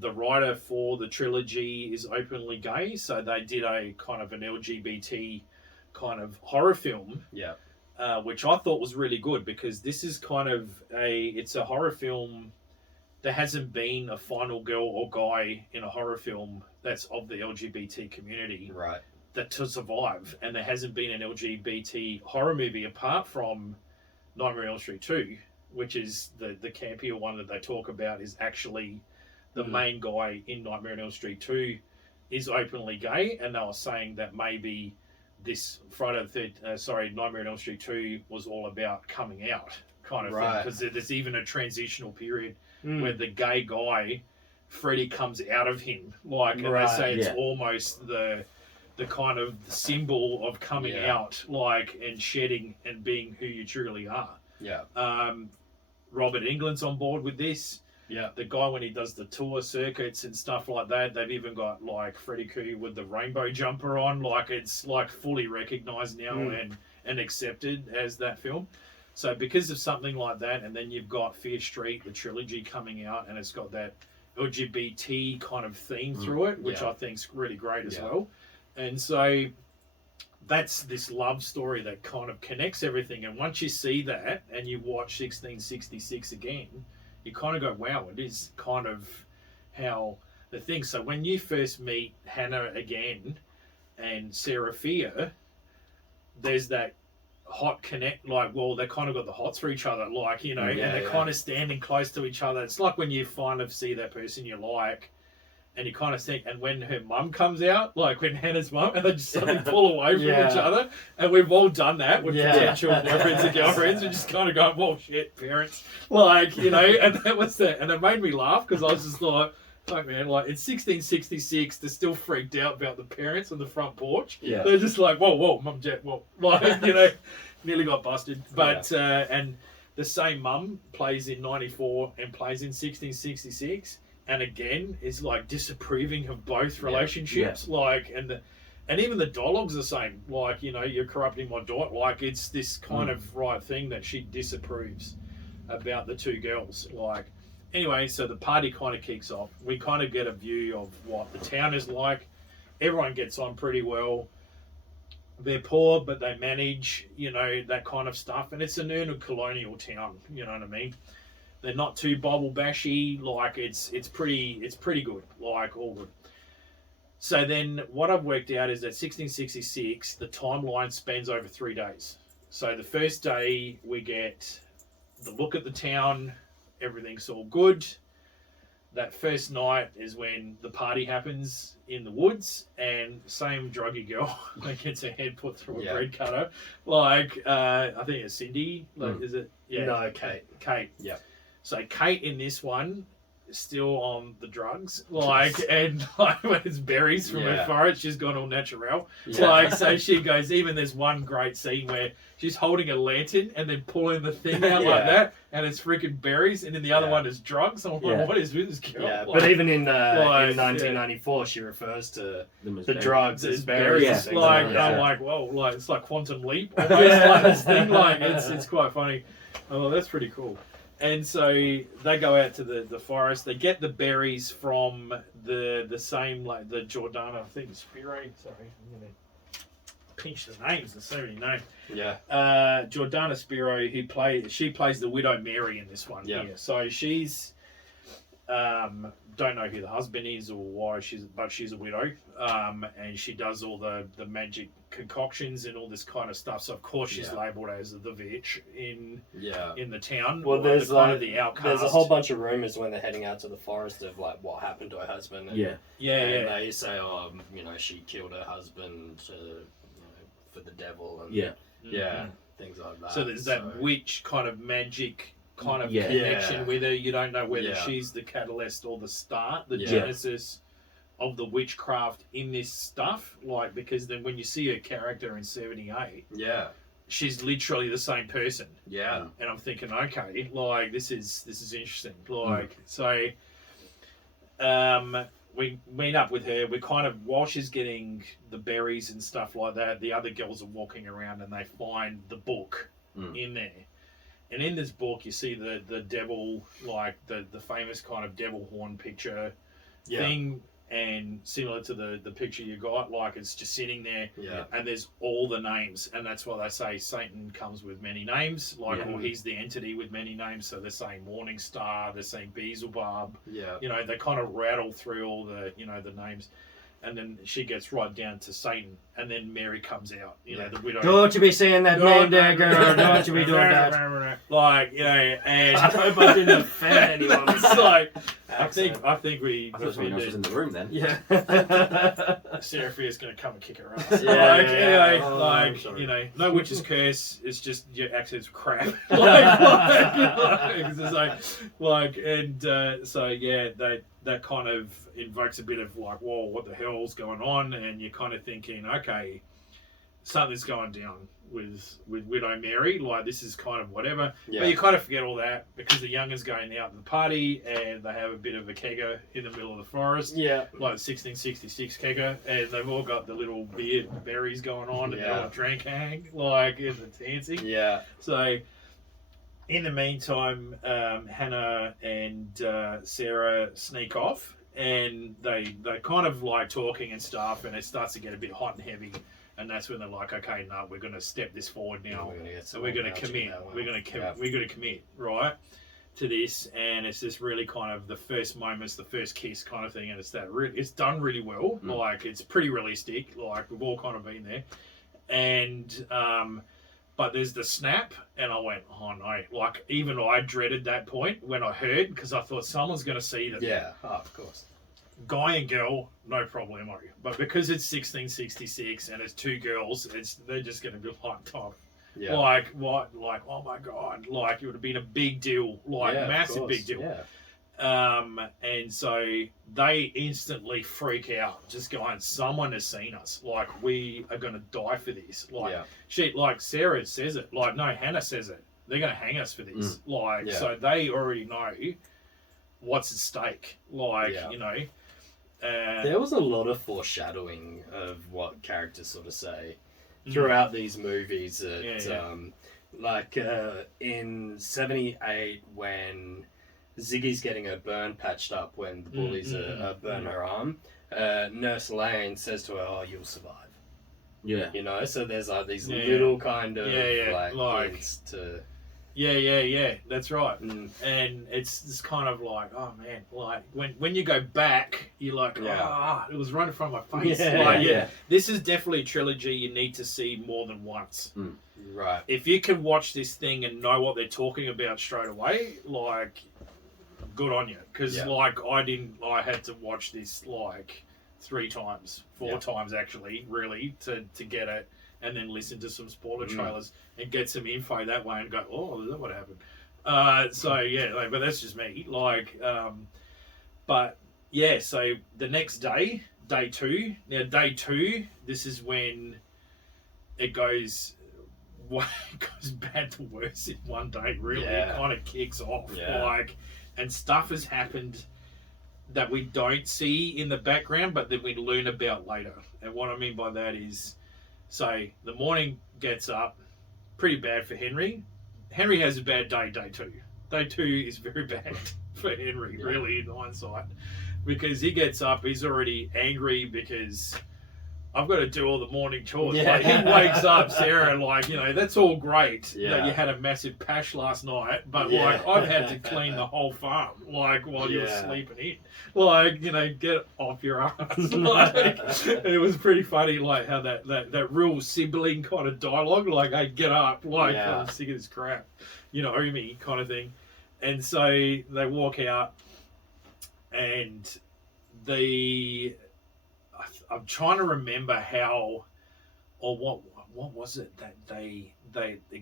The writer for the trilogy is openly gay, so they did a kind of an LGBT kind of horror film. Yeah. Which I thought was really good, because this is kind of it's a horror film. There hasn't been a final girl or guy in a horror film that's of the LGBT community that to survive. And there hasn't been an LGBT horror movie apart from Nightmare on Elm Street 2, which is the campier one that they talk about, is actually the main guy in Nightmare on Elm Street 2 is openly gay. And they were saying that maybe this Nightmare on Elm Street 2 was all about coming out kind of thing. Because there's even a transitional period where the gay guy, Freddy, comes out of him, like, and they say it's almost the kind of the symbol of coming out, like, and shedding and being who you truly are. Yeah. Robert Englund's on board with this. Yeah. The guy, when he does the tour circuits and stuff like that, they've even got like Freddy Koo with the rainbow jumper on, like it's like fully recognised now and accepted as that film. So because of something like that, and then you've got Fear Street, the trilogy, coming out, and it's got that LGBT kind of theme through it, which I think's really great as well. And so that's this love story that kind of connects everything. And once you see that and you watch 1666 again, you kind of go, wow, it is kind of how the thing. So when you first meet Hannah again and Sarah Fear, there's that hot connect, like, well, they kind of got the hots for each other, like, and they're kind of standing close to each other. It's like when you kind of see that person you like, and you kind of think, and when her mum comes out, like when Hannah's mum, and they just suddenly pull away from each other, and we've all done that with potential boyfriends and girlfriends, and just kind of go, well, shit, parents, like, and that was that, and it made me laugh, because I was just like, fuck, man, like, in 1666, they're still freaked out about the parents on the front porch. Yeah. They're just like, whoa, mum, jet, whoa, like, nearly got busted. But, and the same mum plays in 94 and plays in 1666, and again is like disapproving of both relationships. Like, and even the dialogue's the same. Like, you know, you're corrupting my daughter. Like, it's this kind of right thing that she disapproves about the two girls. Like, anyway, so the party kind of kicks off. We kind of get a view of what the town is like. Everyone gets on pretty well. They're poor, but they manage, you know, that kind of stuff. And it's an earned colonial town, you know what I mean? They're not too Bible bashy. Like, it's pretty good. Like, all good. So then what I've worked out is that 1666, the timeline spans over 3 days. So the first day we get the look at the town, everything's all good. That first night is when the party happens in the woods, and same druggy girl gets her head put through a bread cutter. Like, I think it's Cindy. Like, is it? Yeah. No, Kate. Kate. Yeah. So Kate in this one is still on the drugs. Like, and like when it's berries from her forest, she's gone all natural. Like, so she goes, even there's one great scene where she's holding a lantern and then pulling the thing out like that, and it's freaking berries, and then the other one is drugs. I'm like, what is with this girl? Yeah, like, but even in 1994, she refers to the drugs as berries. Yeah. Like, I'm like, whoa, like it's like Quantum Leap almost. Like this thing. Like, it's quite funny. Oh, that's pretty cool. And so they go out to the forest. They get the berries from the same, like the Jordana, I think it's Spiro. Sorry, I'm going to pinch the names. There's so many names. Yeah. Jordana Spiro, she plays the widow Mary in this one. Yeah. Here. So she's, don't know who the husband is or why but she's a widow. And she does all the magic concoctions and all this kind of stuff. So of course she's labelled as the witch in the town. Well, there's the outcast. There's a whole bunch of rumors when they're heading out to the forest of like what happened to her husband. And, and they say, you know, she killed her husband for the devil and things like that. So there's that witch kind of magic kind of connection with her. You don't know whether she's the catalyst or the start, the genesis of the witchcraft in this stuff. Like, because then when you see her character in 78, she's literally the same person. Yeah. And I'm thinking, okay, like this is interesting. Like so we meet up with her. We kind of, while she's getting the berries and stuff like that, the other girls are walking around and they find the book in there. And in this book, you see the devil, like the famous kind of devil horn picture thing, and similar to the picture you got, like it's just sitting there, and there's all the names, and that's why they say Satan comes with many names, like, or he's the entity with many names. So they're saying Morning Star, they're saying Beelzebub, you know, they kind of rattle through all the, you know, the names. And then she gets right down to Satan, and then Mary comes out. You know, the widow. Don't you be saying that name there, girl. Don't you be doing that. Like, you know, and I hope I didn't offend anyone. It's like, I think we. I thought someone else was in the room then. Yeah. Seraphia's going to come and kick her ass. Anyway, you know, no witch's curse. It's just your accent's crap. That kind of invokes a bit of like, whoa, what the hell's going on? And you're kind of thinking, okay, something's going down with Widow Mary. Like, this is kind of whatever. Yeah. But you kind of forget all that because the youngers going out to the party and they have a bit of a kegger in the middle of the forest. Yeah. Like 1666 kegger. And they've all got the little beer berries going on and they're all drink hang, like in the dancing. Yeah. So in the meantime, Hannah and Sarah sneak off, and they kind of like talking and stuff, and it starts to get a bit hot and heavy, and that's when they're like, okay, no, we're going to step this forward now, so we're going to commit. We're going to commit, right, to this, and it's just really kind of the first moments, the first kiss kind of thing, and it's done really well. Like, it's pretty realistic. Like, we've all kind of been there, and but there's the snap, and I went, oh no. Like, even I dreaded that point when I heard, because I thought someone's going to see that. Yeah, of course. Guy and girl, no problemo. But because it's 1666 and it's two girls, they're just going to be like, top. Yeah. Like, what? Like, oh my God. Like, it would have been a big deal. Like, massive big deal. Yeah. And so they instantly freak out, just going, someone has seen us. Like, we are going to die for this. Like, like Sarah says it. Like, no, Hannah says it. they're going to hang us for this. Like, Yeah. so they already know what's at stake. Like, Yeah. you know. There was a lot of foreshadowing of what characters sort of say throughout these movies. That, like in 78, when Ziggy's getting her burn patched up when the bullies burn her arm, Nurse Lane says to her, "Oh, you'll survive." Yeah. You know, so there's like these little kind of like hints to. Yeah, that's right. Mm. And it's kind of like, oh man, like when you go back, you're like, it was right in front of my face. This is definitely a trilogy you need to see more than once. Right. If you can watch this thing and know what they're talking about straight away, like, good on you. Because like I had to watch this like 3 times, 4 times actually, really, to get it. And then listen to some spoiler trailers and get some info that way and go, oh, is that what happened? But that's just me. Like, but yeah, so the next day, day 2. Now, day 2, this is when it goes bad to worse in one day. Really, it kind of kicks off. Like, and stuff has happened that we don't see in the background, but that we learn about later. And what I mean by that is, so the morning gets up, pretty bad for Henry. Henry has a bad day, day 2. Day 2 is very bad for Henry, really, in hindsight. Because he gets up, he's already angry because I've got to do all the morning chores. Yeah. Like, he wakes up, Sarah, like, you know, that's all great that Yeah. you had a massive pash last night, but like, I've had to clean the whole farm, like, while you were sleeping in. Like, you know, get off your ass. Like, and it was pretty funny, like, how that real sibling kind of dialogue, like, hey, get up, like, I'm sick of this crap, you know me, kind of thing. And so they walk out, and I'm trying to remember how, or what was it that they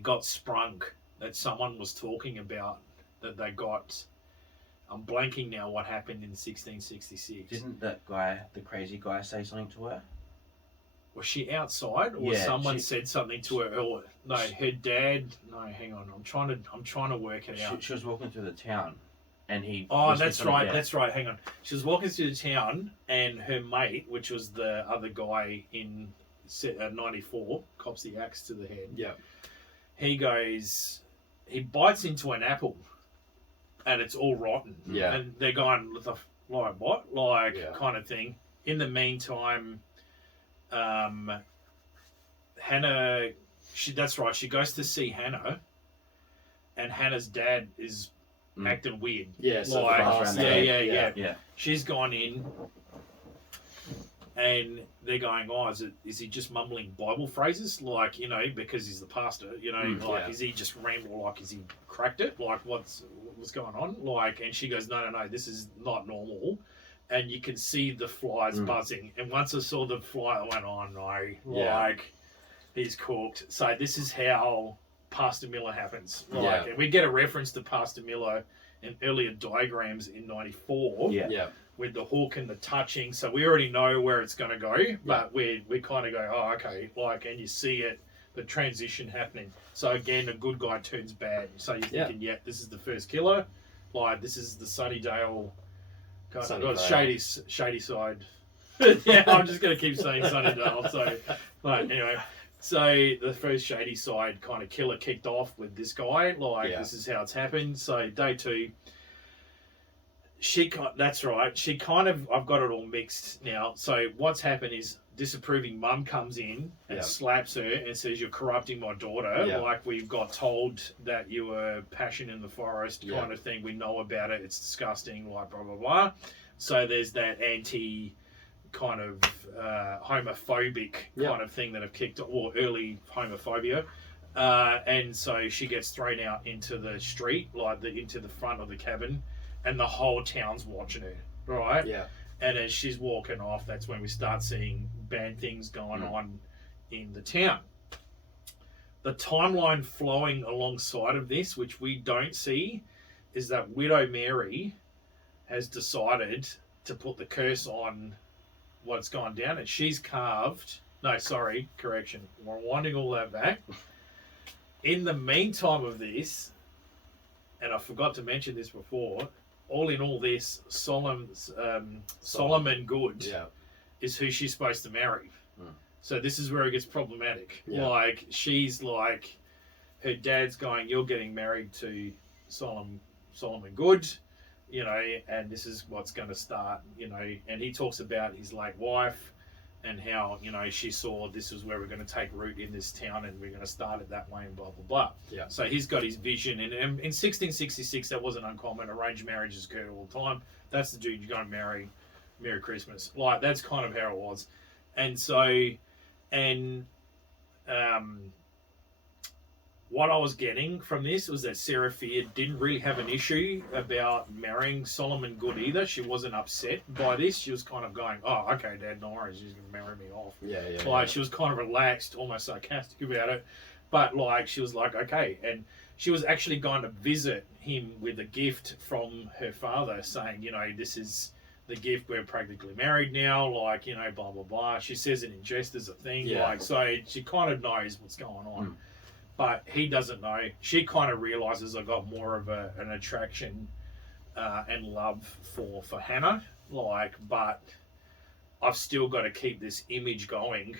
got sprung, that someone was talking about, that they got. I'm blanking now what happened in 1666. Didn't that guy, the crazy guy, say something to her? Was she outside, or someone said something to her? Or, no, her dad. No, hang on. I'm trying to work it out. She was walking through the town, and he. Oh, that's right. That's right. Hang on. She was walking through the town, and her mate, which was the other guy in 94, cops the axe to the head. Yeah. He bites into an apple, and it's all rotten. Yeah. And they're going, like what? Like, kind of thing. In the meantime, Hannah, that's right. She goes to see Hannah, and Hannah's dad is acting weird. Yeah. So yeah. She's gone in, and they're going, oh, is he just mumbling Bible phrases? Like, you know, because he's the pastor, you know, is he just ramble, like, is he cracked it? Like, what's going on? Like, and she goes, no, this is not normal. And you can see the flies buzzing. And once I saw the fly, I went, oh no, like, he's cooked. So this is how Pastor Miller happens. Like, and we get a reference to Pastor Miller in earlier diagrams in 94. Yeah. With the hook and the touching, so we already know where it's going to go, but we kind of go, oh, okay, like, and you see it, the transition happening. So again, a good guy turns bad. So you're thinking, this is the first killer, like, this is the Sunnydale, kind of shady side. Yeah, I'm just going to keep saying Sunnydale. So, like, anyway, so the first shady side kind of killer kicked off with this guy. Like, this is how it's happened. So day 2. That's right. She kind of, I've got it all mixed now. So what's happened is disapproving mum comes in and slaps her and says, you're corrupting my daughter. Like, we've got told that you were passion in the forest kind of thing. We know about it. It's disgusting, like, blah, blah, blah. So there's that anti kind of homophobic kind of thing that have kicked, or early homophobia. And so she gets thrown out into the street, like into the front of the cabin. And the whole town's watching her, right? Yeah. And as she's walking off, that's when we start seeing bad things going on in the town. The timeline flowing alongside of this, which we don't see, is that Widow Mary has decided to put the curse on what's gone down. And she's carved... No, sorry, correction. We're winding all that back. in the meantime of this, and I forgot to mention this before, all in all this, Solomon Good is who she's supposed to marry. So this is where it gets problematic. Like, she's like, her dad's going, you're getting married to Solomon Good, you know, and this is what's going to start, you know, and he talks about his late wife and how, you know, she saw this is where we're going to take root in this town and we're going to start it that way and blah, blah, blah. Yeah. So he's got his vision. And in 1666, that wasn't uncommon. Arranged marriages occurred all the time. That's the dude you're going to marry. Merry Christmas. Like, that's kind of how it was. And so, what I was getting from this was that Sarah Fear didn't really have an issue about marrying Solomon Good either. She wasn't upset by this. She was kind of going, oh, okay, Dad, no worries, he's going to marry me off. She was kind of relaxed, almost sarcastic about it. But, like, she was like, okay. And she was actually going to visit him with a gift from her father saying, you know, this is the gift, we're practically married now, like, you know, blah, blah, blah. She says it in jest as a thing. Like, so she kind of knows what's going on. But he doesn't know. She kind of realizes I got more of an attraction and love for Hannah. Like, but I've still got to keep this image going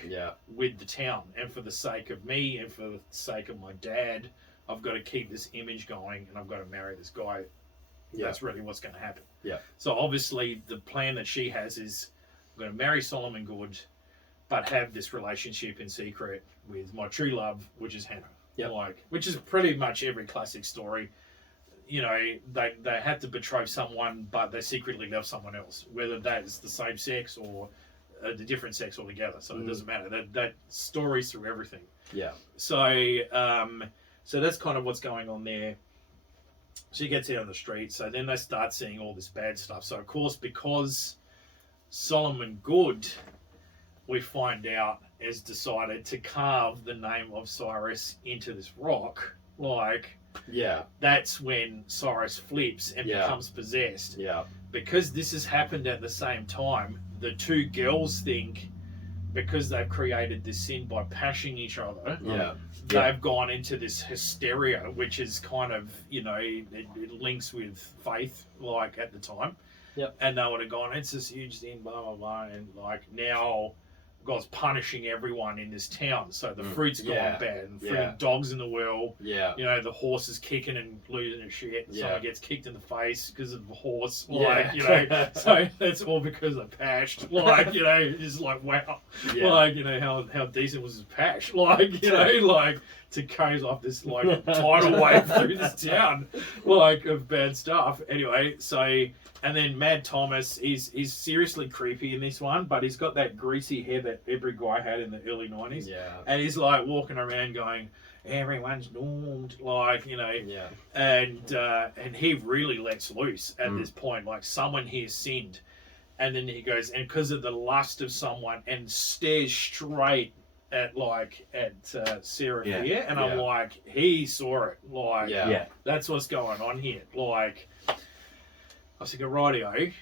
with the town. And for the sake of me and for the sake of my dad, I've got to keep this image going and I've got to marry this guy. That's really what's going to happen. So obviously the plan that she has is I'm going to marry Solomon Good, but have this relationship in secret with my true love, which is Hannah. Like, which is pretty much every classic story. You know, they had to betroth someone, but they secretly love someone else, whether that is the same sex or the different sex altogether. So it doesn't matter. That story's through everything. So so that's kind of what's going on there. She gets out on the street, so then they start seeing all this bad stuff. So of course, because Solomon Good, we find out, has decided to carve the name of Cyrus into this rock. Like, that's when Cyrus flips and becomes possessed. Because this has happened at the same time, the two girls think, because they've created this sin by pashing each other, they've gone into this hysteria, which is kind of, you know, it links with faith, like, at the time. And they would have gone, it's this huge sin, blah, blah, blah, and, like, now God's punishing everyone in this town, so the fruit's gone bad, and freaking dogs in the well. You know, the horse is kicking and losing his shit. And someone gets kicked in the face because of the horse. Like, you know, so that's all because of Pash. Like, you know, it's like, wow. Like, you know, how decent was his Pash? Like, you know, like, to coast off this, like, tidal wave through this town, like, of bad stuff. Anyway, so, and then Mad Thomas, he's seriously creepy in this one, but he's got that greasy hair that every guy had in the early 90s. And he's, like, walking around going, everyone's normed, like, you know. And he really lets loose at this point. Like, someone here sinned. And then he goes, and because of the lust of someone, and stares straight at Sarah Fear, and I'm like, he saw it. Like, that's what's going on here. Like, I was thinking, rightio.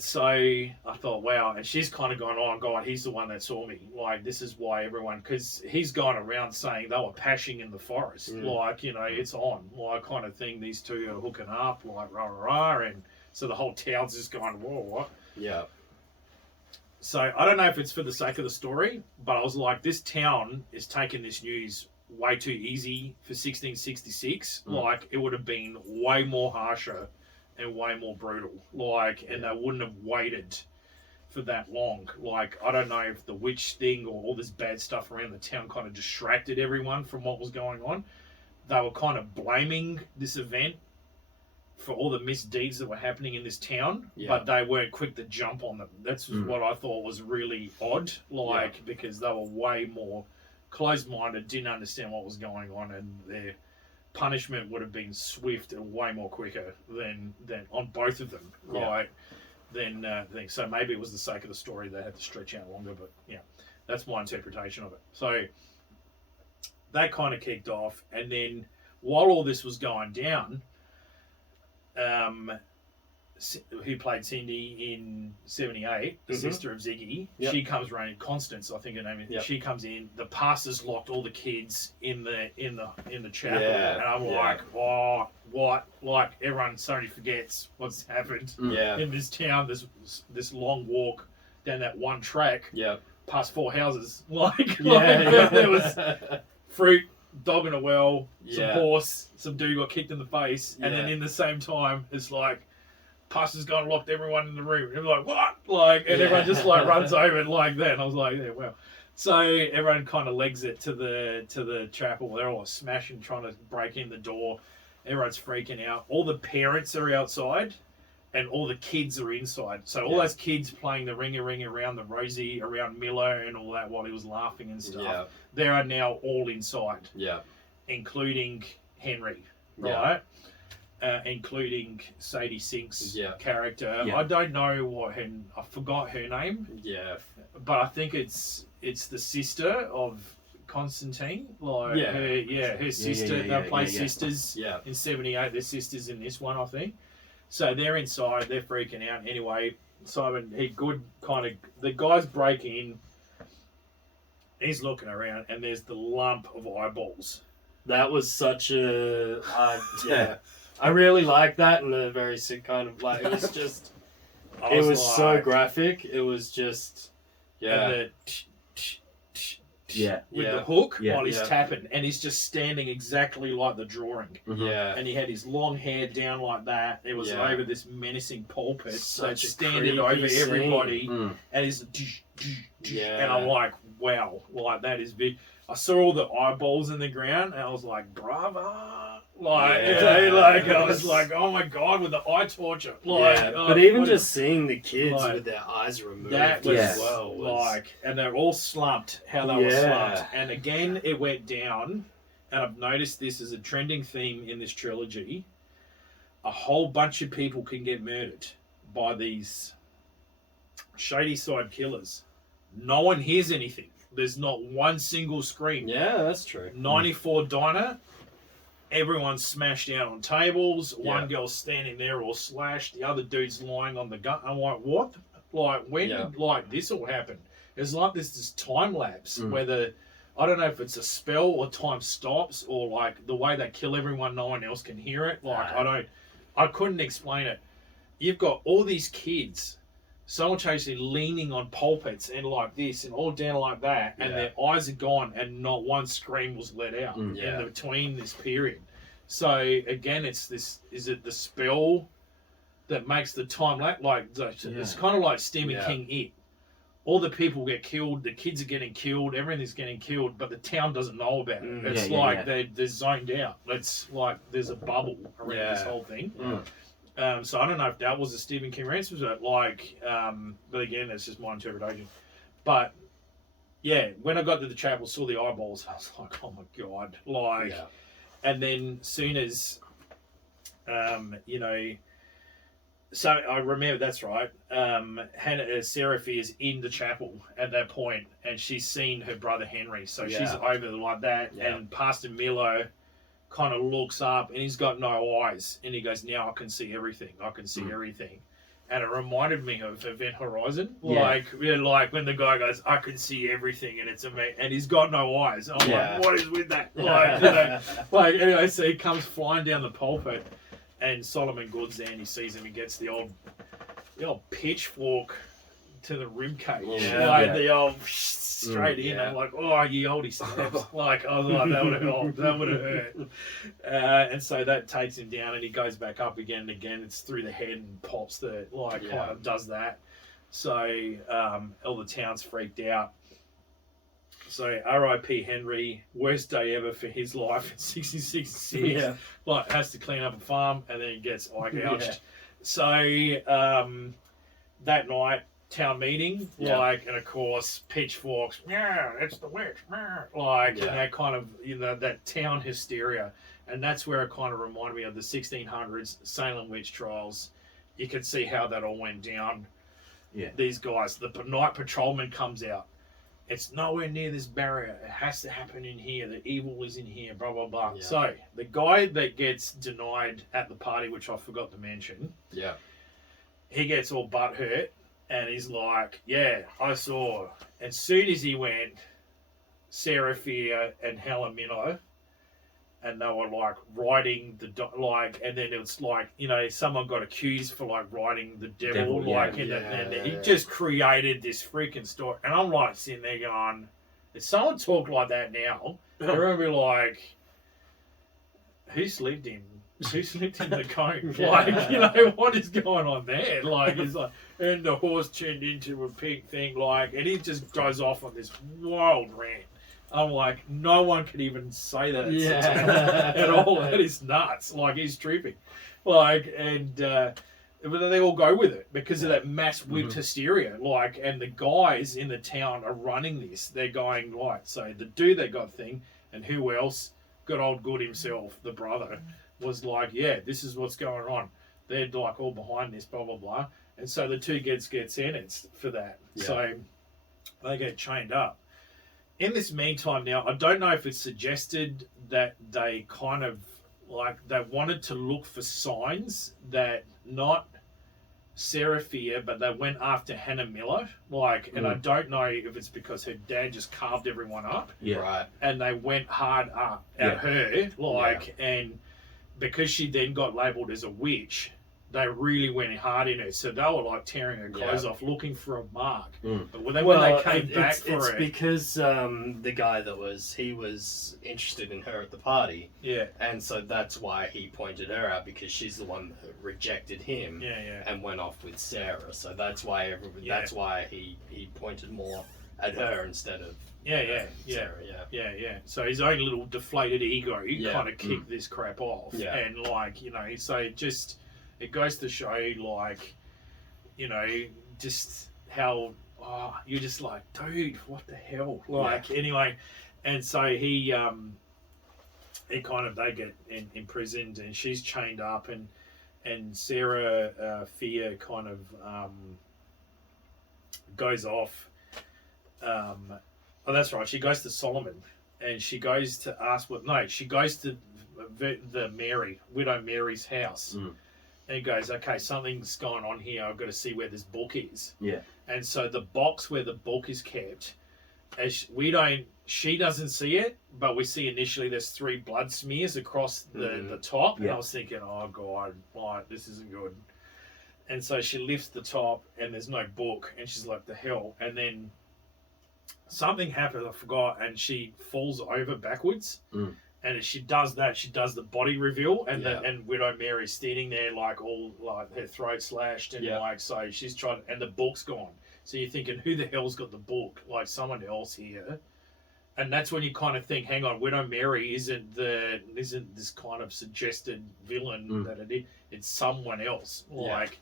So I thought, wow. And she's kind of gone, oh, God, he's the one that saw me. Like, this is why everyone, because he's gone around saying they were pashing in the forest. Like, you know, it's on. Like, kind of thing. These two are hooking up, like, rah, rah, rah. And so the whole town's just going, whoa, what? So I don't know if it's for the sake of the story, but I was like, this town is taking this news way too easy for 1666. Like, it would have been way more harsher and way more brutal. Like, and they wouldn't have waited for that long. Like, I don't know if the witch thing or all this bad stuff around the town kind of distracted everyone from what was going on. They were kind of blaming this event for all the misdeeds that were happening in this town, but they weren't quick to jump on them. That's what I thought was really odd, like, because they were way more closed-minded, didn't understand what was going on, and their punishment would have been swift and way more quicker than on both of them, right? So maybe it was the sake of the story they had to stretch out longer, but that's my interpretation of it. So that kind of kicked off, and then while all this was going down, who played Cindy in '78, the sister of Ziggy, she comes running. Constance, I think her name is. Yep. She comes in. The pastor's locked all the kids in the chapel, and I'm like, oh, what? Like everyone suddenly forgets what's happened in this town. This long walk down that one track, past 4 houses. There was fruit. Dog in a well, some horse, some dude got kicked in the face, and then in the same time, it's like, pastor's gone and locked everyone in the room. And they're like, what? Like, and everyone just like runs over it like that. And I was like, yeah, well. So everyone kind of legs it to the chapel. They're all smashing, trying to break in the door. Everyone's freaking out. All the parents are outside, and all the kids are inside. So all those kids playing the ring around the Rosie, around Miller and all that while he was laughing and stuff, they are now all inside. Yeah. Including Henry, right? Including Sadie Sink's character. Yeah. I don't know I forgot her name. Yeah. But I think it's the sister of Constantine. Her sister. They play sisters in '78. They're sisters in this one, I think. So they're inside, they're freaking out. Anyway, Simon, the guys break in, he's looking around, and there's the lump of eyeballs. That was such a, I really like that in a very sick kind of, like, it was just, it was so graphic, it was just, And with the hook while he's tapping, and he's just standing exactly like the drawing. Yeah. And he had his long hair down like that. It was over this menacing pulpit, so it's standing over everybody, and he's and I'm like, wow, like that is big. I saw all the eyeballs in the ground, and I was like, bravo. I was like, oh my god, with the eye torture. But even just seeing the kids with their eyes removed, that was and they're all slumped. How they were slumped, and again, it went down. And I've noticed this as a trending theme in this trilogy. A whole bunch of people can get murdered by these shady side killers. No one hears anything. There's not one single scream. Yeah, that's true. 94 diner. Everyone's smashed out on tables. One girl's standing there all slashed. The other dude's lying on the gun. I'm like, what? Like, when did this all happen? It's like this time lapse where I don't know if it's a spell or time stops or like the way they kill everyone, no one else can hear it. Like, I couldn't explain it. You've got all these kids simultaneously leaning on pulpits and like this and all down like that, and their eyes are gone and not one scream was let out in between this period. So again, it's this, is it the spell that makes the time it's kind of like Stephen King It. All the people get killed, the kids are getting killed, everything's getting killed, but the town doesn't know about it. It's they're zoned out. It's like there's a bubble around this whole thing. So I don't know if that was a Stephen King reference, but again, that's just my interpretation. But yeah, when I got to the chapel, saw the eyeballs, I was like, oh my god, and then soon as, so I remember, that's right, Seraphy is in the chapel at that point, and she's seen her brother Henry, so she's over like that, and Pastor Milo kind of looks up and he's got no eyes and he goes, now I can see everything, and it reminded me of Event Horizon, like when the guy goes, I can see everything, and it's amazing, and he's got no eyes. I'm like, what is with that? Anyway, so he comes flying down the pulpit, and Solomon Good's there, and he sees him. He gets the old pitchfork to the rib cage, the old straight in. I'm like, oh, ye olde steps. I was like, that would have hurt. And so that takes him down, and he goes back up again and again. It's through the head and pops kind of does that. So all the town's freaked out. So R.I.P. Henry, worst day ever for his life in 66. Has to clean up a farm, and then gets eye gouged. So that night, town meeting, and of course pitchforks, it's the witch, and that kind of, that town hysteria, and that's where it kind of reminded me of the 1600s Salem witch trials. You can see how that all went down. These guys, the night patrolman comes out, it's nowhere near this barrier, it has to happen in here, the evil is in here, blah blah blah. So the guy that gets denied at the party, which I forgot to mention, he gets all butthurt, and he's like, "Yeah, I saw." And soon as he went, Sarah Fear and Helen Miller, and they were like writing and then it's like, you know, someone got accused for like writing the devil, and he just created this freaking story. And I'm like sitting there going, if someone talked like that now, they're gonna be like, who slipped in the cone? Like, you know, what is going on there? Like, it's like, and the horse turned into a pig thing, like, and he just goes off on this wild rant. I'm like, no one could even say that at all. That is nuts. Like, he's tripping. Like, and but they all go with it because of that mass whipped hysteria. Like, and the guys in the town are running this. They're going, like, so the dude that got thing, and who else? Good old Good himself, the brother, was like, yeah, this is what's going on. They're like all behind this, blah, blah, blah. And so the two gets sentenced for that. Yeah. So they get chained up. In this meantime now, I don't know if it's suggested that they kind of, like, they wanted to look for signs that not Sarah Fear, but they went after Hannah Miller. Like, and I don't know if it's because her dad just carved everyone up. Yeah. Right. And they went hard up at her. Like, and because she then got labelled as a witch, they really went hard in her. So they were like tearing her clothes off, looking for a mark. But when they came back for it's it, because the guy he was interested in her at the party. Yeah. And so that's why he pointed her out, because she's the one that rejected him. And went off with Sarah. So that's why that's why he pointed more at her instead of Sarah. Yeah. So his own little deflated ego kind of kicked this crap off. Yeah. And like, you know, so it goes to show, like, you know, just how you're just like, dude, what the hell? Like, anyway, and so they get imprisoned, and she's chained up, and Sarah Fear kind of goes off. That's right. She goes to Solomon, and she goes to ask she goes to the Widow Mary's house. And he goes, okay, something's going on here. I've got to see where this book is. Yeah. And so the box where the book is kept, she doesn't see it, but we see initially there's 3 blood smears across the top. And I was thinking, oh God, like, this isn't good. And so she lifts the top, and there's no book, and she's like, the hell. And then something happens, I forgot, and she falls over backwards. And as she does that, she does the body reveal, and and Widow Mary's standing there, like, all like her throat slashed, and like, so she's trying, and the book's gone. So you're thinking, who the hell's got the book? Like, someone else here. And that's when you kind of think, hang on, Widow Mary isn't this kind of suggested villain that it's someone else. Like,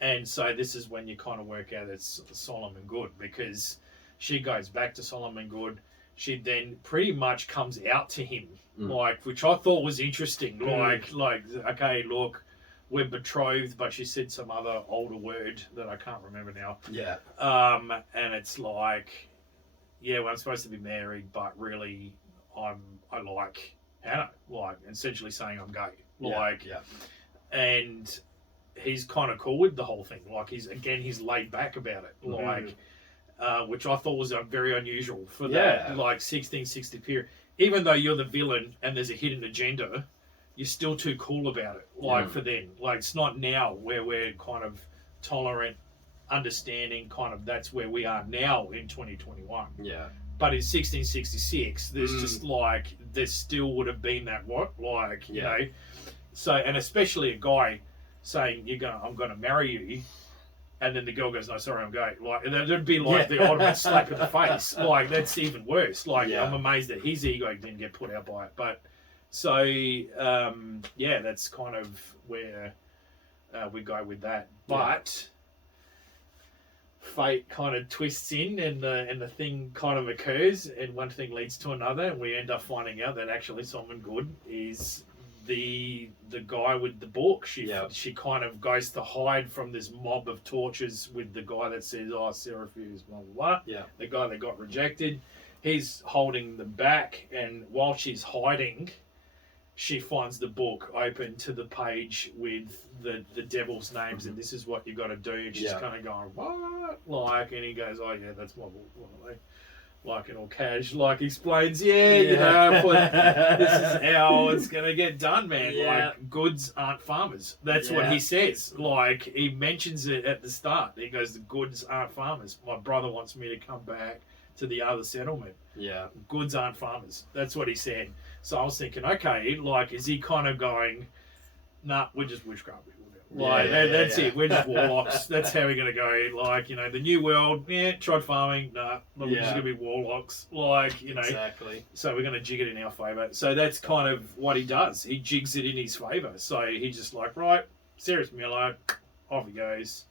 and so this is when you kind of work out it's Solomon Good, because she goes back to Solomon Good. She then pretty much comes out to him, like, which I thought was interesting. Like, okay, look, we're betrothed, but she said some other older word that I can't remember now. Yeah. And it's like, yeah, well, I'm supposed to be married, but really, I like Hannah, like, essentially saying I'm gay. Like, and he's kind of cool with the whole thing. Like, he's laid back about it. Like. Which I thought was very unusual for that, like, 1660 period. Even though you're the villain and there's a hidden agenda, you're still too cool about it, like, for them. Like, it's not now where we're kind of tolerant, understanding, kind of, that's where we are now in 2021. Yeah. But in 1666, there's just, like, there still would have been that, you know. So, and especially a guy saying, I'm going to marry you. And then the girl goes, no, sorry, I'm gay. Like, and that'd be like the ultimate slap in the face. Like, that's even worse. Like, I'm amazed that his ego didn't get put out by it. But, so, that's kind of where we go with that. But fate kind of twists in, and the thing kind of occurs, and one thing leads to another, and we end up finding out that actually Solomon Good is the guy with the book. She kind of goes to hide from this mob of tortures with the guy that says, oh, Sarah Fears, blah, blah, blah. Yeah. The guy that got rejected. He's holding them back, and while she's hiding, she finds the book open to the page with the devil's names, and this is what you got to do. And she's kind of going, what? Like, and he goes, oh yeah, that's my book. Like, and all cash, like, explains, you know, this is how it's gonna get done, man. Like, goods aren't farmers. That's what he says. Like, he mentions it at the start. He goes, the goods aren't farmers. My brother wants me to come back to the other settlement. Goods aren't farmers. That's what he said. So I was thinking, okay, like, is he kind of going, nah, we're just witchcraft people. Like, that's it. We're just warlocks. That's how we're going to go. Like, you know, the new world, tried farming. Nah, we're just going to be warlocks. Like, you know. Exactly. So we're going to jig it in our favour. So that's kind of what he does. He jigs it in his favour. So he's just like, right, Sarah Miller, off he goes.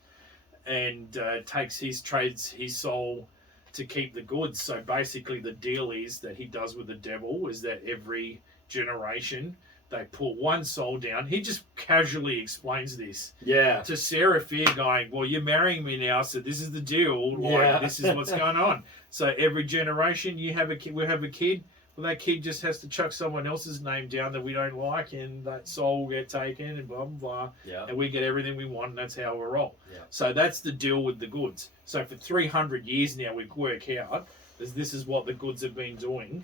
And trades his soul to keep the goods. So basically the deal is that he does with the devil is that every generation they put one soul down. He just casually explains this to Sarah Fear, going, well, you're marrying me now, so this is the deal. Like, this is what's going on. So every generation you have a kid, we have a kid. Well, that kid just has to chuck someone else's name down that we don't like, and that soul will get taken, and blah, blah, blah. And we get everything we want, and that's how we roll. So that's the deal with the goods. So for 300 years now, we work out this is what the goods have been doing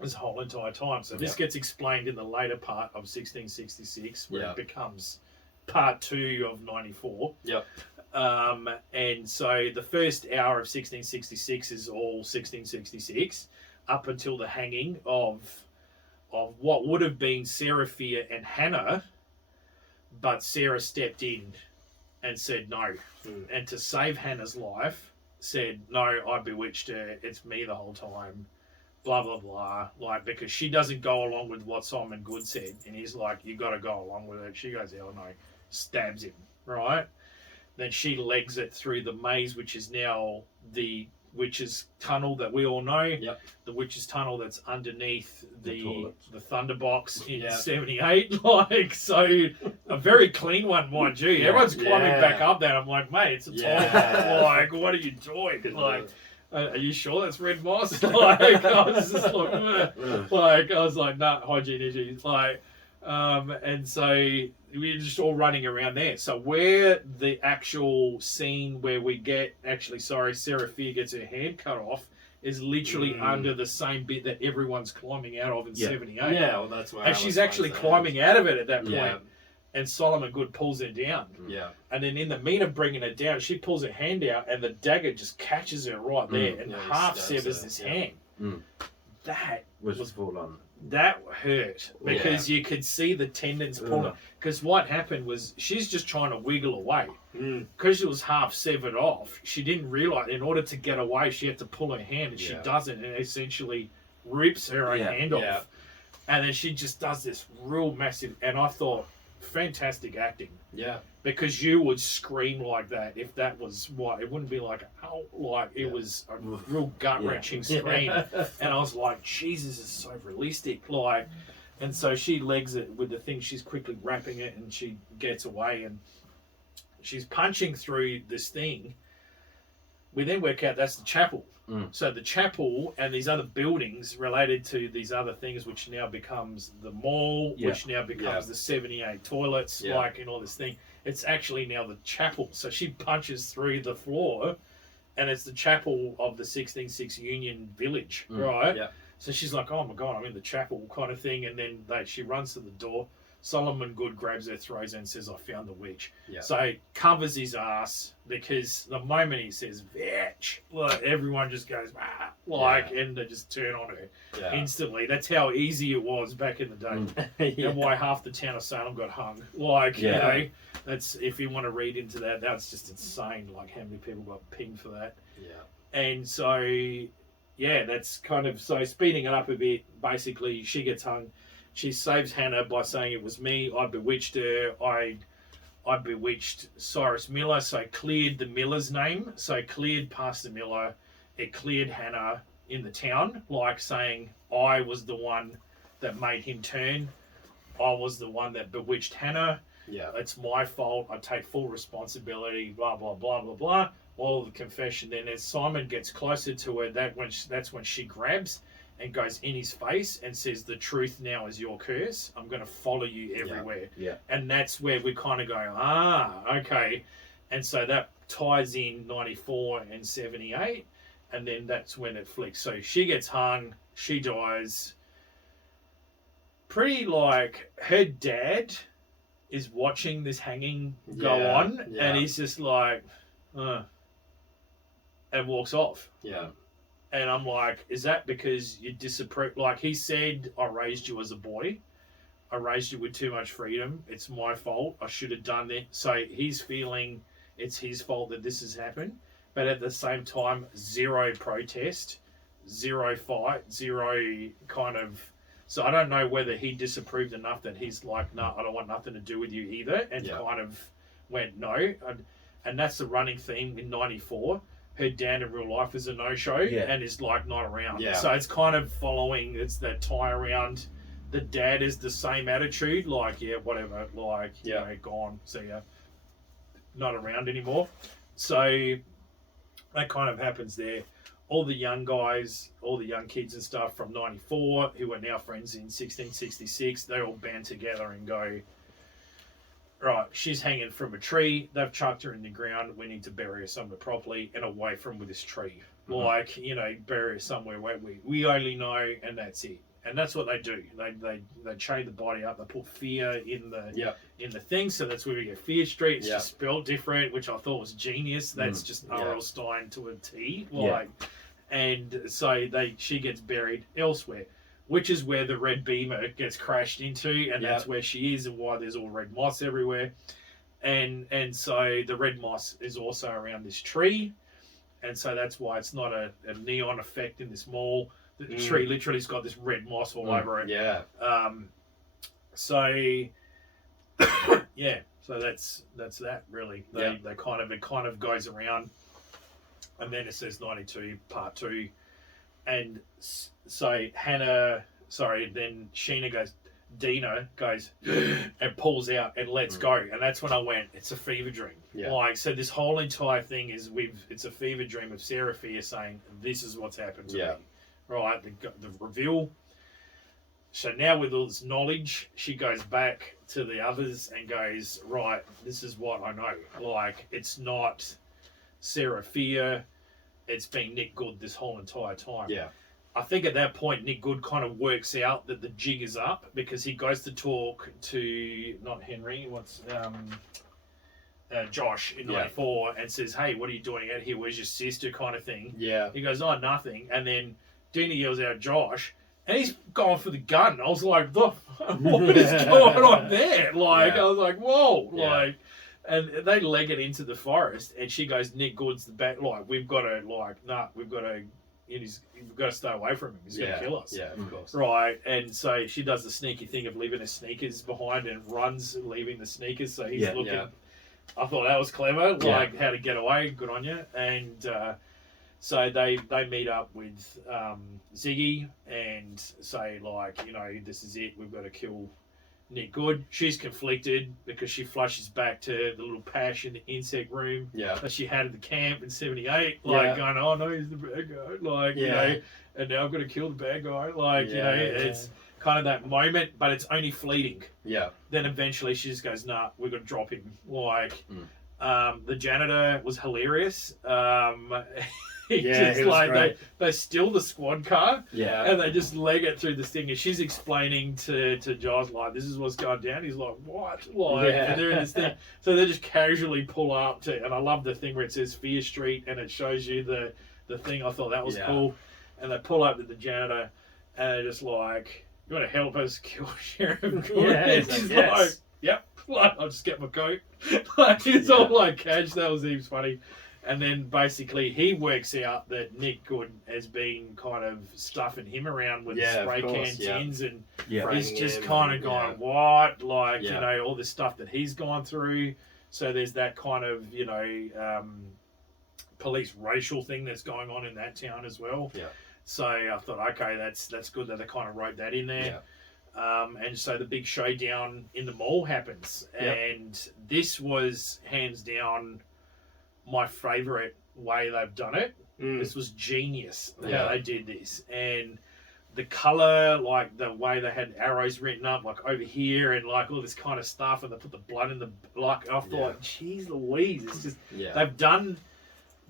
this whole entire time. So this gets explained in the later part of 1666, where it becomes part 2 of 94. And so the first hour of 1666 is all 1666, up until the hanging of what would have been Sarah Fear and Hannah, but Sarah stepped in and said no. And to save Hannah's life, said, no, I bewitched her, it's me the whole time. Blah, blah, blah. Like, because she doesn't go along with what Simon Good said. And he's like, you got to go along with it. She goes, hell no. Stabs him, right? Then she legs it through the maze, which is now the witch's tunnel that we all know. The witch's tunnel that's underneath the Thunderbox in 78. Like, so a very clean one, mind you. Everyone's climbing back up there. I'm like, mate, it's a toilet. Like, what are you doing? Like, are you sure that's red moss? Like, I was just like, I was like, nah, hygiene issues. Like, and so we're just all running around there. So where the actual scene where we get, Sarah Fear gets her hand cut off is literally under the same bit that everyone's climbing out of in 78. Yeah, well, that's where. And she's actually climbing out of it at that point. And Solomon Good pulls her down. And then in the mean of bringing her down, she pulls her hand out and the dagger just catches her right there and half severs this hand. That was full on. That hurt because you could see the tendons pulling. Because what happened was she's just trying to wiggle away. Because she was half severed off, she didn't realise in order to get away, she had to pull her hand, and she doesn't, and essentially rips her own hand off. And then she just does this real massive, and I thought, fantastic acting. Because you would scream like that if that was what, it wouldn't be like, ow, like it was a real gut-wrenching scream. And I was like, Jesus, is so realistic. Like, and so she legs it with the thing, she's quickly wrapping it, and she gets away, and she's punching through this thing. We then work out that's the chapel. So the chapel and these other buildings related to these other things, which now becomes the mall, which now becomes the 78 toilets, like, and all this thing. It's actually now the chapel. So she punches through the floor, and it's the chapel of the 166 Union Village, right? So she's like, oh my God, I'm in the chapel kind of thing. And then she runs to the door. Solomon Good grabs her, throws her, and says, I found the witch. So covers his ass, because the moment he says, bitch, like, everyone just goes, and they just turn on her instantly. That's how easy it was back in the day. And why half the town of Salem got hung. Like, you know, that's, if you want to read into that, that's just insane, like how many people got pinged for that. And so, that's kind of, so speeding it up a bit, basically she gets hung. She saves Hannah by saying it was me. I bewitched her. I bewitched Cyrus Miller, so cleared the Miller's name. So cleared Pastor Miller. It cleared Hannah in the town, like saying I was the one that made him turn. I was the one that bewitched Hannah. It's my fault. I take full responsibility. Blah blah blah blah blah. All of the confession. Then as Simon gets closer to her, that's when she grabs. and goes in his face and says, "The truth now is your curse. I'm going to follow you everywhere." Yeah. And that's where we kind of go, okay. And so that ties in 94 and 78. And then that's when it flicks. So she gets hung. She dies. Pretty like her dad is watching this hanging go on. Yeah. And he's just like, and walks off. Yeah. And I'm like, is that because you disapprove? Like he said, I raised you as a boy. I raised you with too much freedom. It's my fault. I should have done that. So he's feeling it's his fault that this has happened. But at the same time, zero protest, zero fight, zero kind of... So I don't know whether he disapproved enough that he's like, no, I don't want nothing to do with you either. And kind of went, no. And that's the running theme in 94. Her dad in real life is a no-show and is like not around. Yeah. So it's kind of following, it's that tie around. The dad is the same attitude, like, yeah, whatever, like, you know, gone, see ya, not around anymore. So that kind of happens there. All the young guys, all the young kids and stuff from 94 who are now friends in 1666, they all band together and go, right, she's hanging from a tree. They've chucked her in the ground. We need to bury her somewhere properly and away from this tree. Mm-hmm. Like, you know, bury her somewhere where we only know, and that's it. And that's what they do. They chain the body up. They put fear in the thing. So that's where we get Fear Street. It's just spelled different, which I thought was genius. That's just R.L. Stein to a T. Like, and so she gets buried elsewhere, which is where the red beamer gets crashed into, and that's where she is, and why there's all red moss everywhere. And so the red moss is also around this tree, and so that's why it's not a neon effect in this mall. The tree literally has got this red moss all over it. Yeah. So that's that really. They kind of goes around, and then it says 92 part 2, and so then Dina goes and pulls out and lets go, and that's when I went, it's a fever dream. Like, so this whole entire thing is it's a fever dream of Sarah Fear saying, this is what's happened to me. Right, the reveal. So now with all this knowledge, she goes back to the others and goes, right, this is what I know. Like, it's not Sarah Fear, it's been Nick Good this whole entire time. Yeah. I think at that point, Nick Good kind of works out that the jig is up, because he goes to talk to, not Henry, Josh in 94, and says, hey, what are you doing out here? Where's your sister, kind of thing? Yeah. He goes, oh, nothing. And then Dina yells out, Josh, and he's going for the gun. I was like, what is going on there? Like, I was like, whoa. Like, and they leg it into the forest, and she goes, Nick Good's the back. Like, we've got to stay away from him. He's going to kill us. Yeah, of course. Right, and so she does the sneaky thing of leaving her sneakers behind and runs, leaving the sneakers. So he's looking. Yeah. I thought that was clever, like how to get away. Good on you. And so they meet up with Ziggy and say, like, you know, this is it. We've got to kill Nick Good. She's conflicted because she flushes back to the little Pash in the insect room that she had at the camp in 78, like going, oh no, he's the bad guy, like, you know, and now I've got to kill the bad guy, like, you know, it's kind of that moment, but it's only fleeting. Yeah. Then eventually she just goes, nah, we've got to drop him. Like, the janitor was hilarious. They steal the squad car, and they just leg it through this thing, and she's explaining to Josh, like, this is what's going down. He's like, what? Like, and they're in this thing, so they just casually pull up to, and I love the thing where it says Fear Street, and it shows you the thing. I thought that was cool, and they pull up to the janitor, and they're just like, you want to help us kill Sheriff Good? She's like, yep. Like, I'll just get my coat. Like, it's all like cash. That was even funny. And then basically he works out that Nick Good has been kind of stuffing him around with spray can tins, and he's just kind of going, what? Like, you know, all this stuff that he's gone through. So there's that kind of, you know, police racial thing that's going on in that town as well. Yeah. So I thought, okay, that's good that they kind of wrote that in there. Yeah. And so the big showdown in the mall happens. Yep. And this was hands down my favourite way they've done it. This was genius how they did this. And the color, like the way they had arrows written up, like over here, and like all this kind of stuff, and they put the blood in the like. I thought, geez, Louise, it's just they've done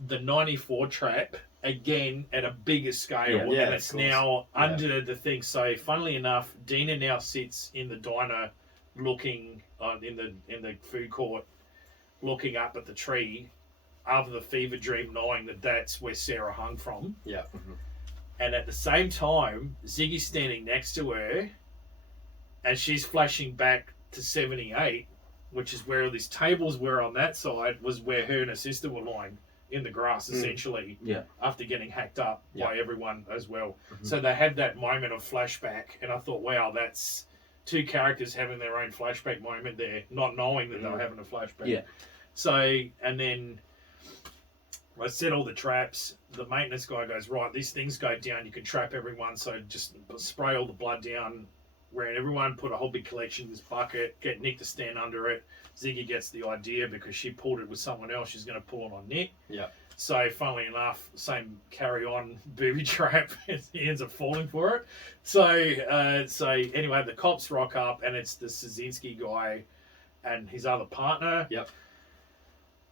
the '94 trap again at a bigger scale, and it's now under the thing. So, funnily enough, Dina now sits in the diner, looking in the food court, looking up at the tree, of the fever dream, knowing that that's where Sarah hung from. Yeah. And at the same time, Ziggy's standing next to her, and she's flashing back to 78, which is where all these tables were on that side, was where her and her sister were lying in the grass, essentially, after getting hacked up by everyone as well. So they had that moment of flashback, and I thought, wow, that's two characters having their own flashback moment there, not knowing that they were having a flashback. Yeah. So, and then I set all the traps. The maintenance guy goes, right, these things go down, you can trap everyone, so just spray all the blood down, where everyone put a whole big collection in this bucket, get Nick to stand under it. Ziggy gets the idea because she pulled it with someone else, she's going to pull it on Nick. Yeah. So, funnily enough, same carry-on booby trap, he ends up falling for it. So anyway, the cops rock up, and it's the Szynski guy and his other partner. Yep.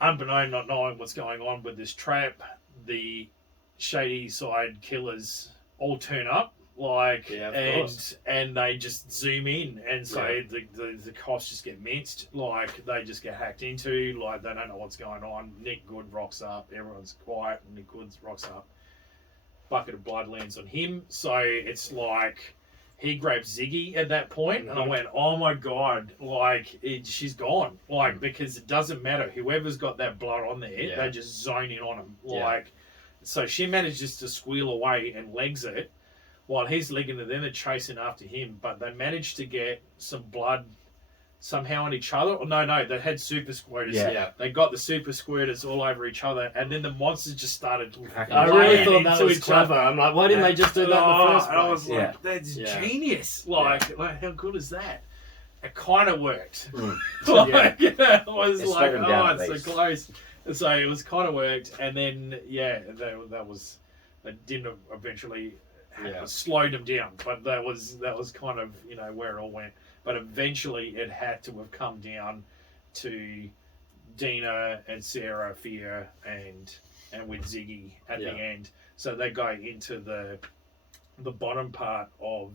Unbeknown, not knowing what's going on with this trap, the shady side killers all turn up, and they just zoom in, and so the cops just get minced, like they just get hacked into, like they don't know what's going on. Nick Good rocks up, everyone's quiet, and Nick Good rocks up. Bucket of blood lands on him, so it's like he grabs Ziggy at that point, and I went, oh my God, she's gone. Because it doesn't matter. Whoever's got that blood on there, they just zone in on him. So she manages to squeal away and legs it, while he's legging it, then they're chasing after him. But they managed to get some blood somehow on each other. No, they had super squirters. They got the super squirters all over each other, and then the monsters just started. I really thought that was clever. I'm like, why didn't they just do that in the first place? I was like, that's genius. How good is that? It kind of worked. It was it's like, it's so close. So it was kind of worked, and then that was. It didn't eventually slowed them down, but that was kind of where it all went. But eventually, it had to have come down to Dina and Sarah, Fear, and with Ziggy at the end. So they go into the bottom part of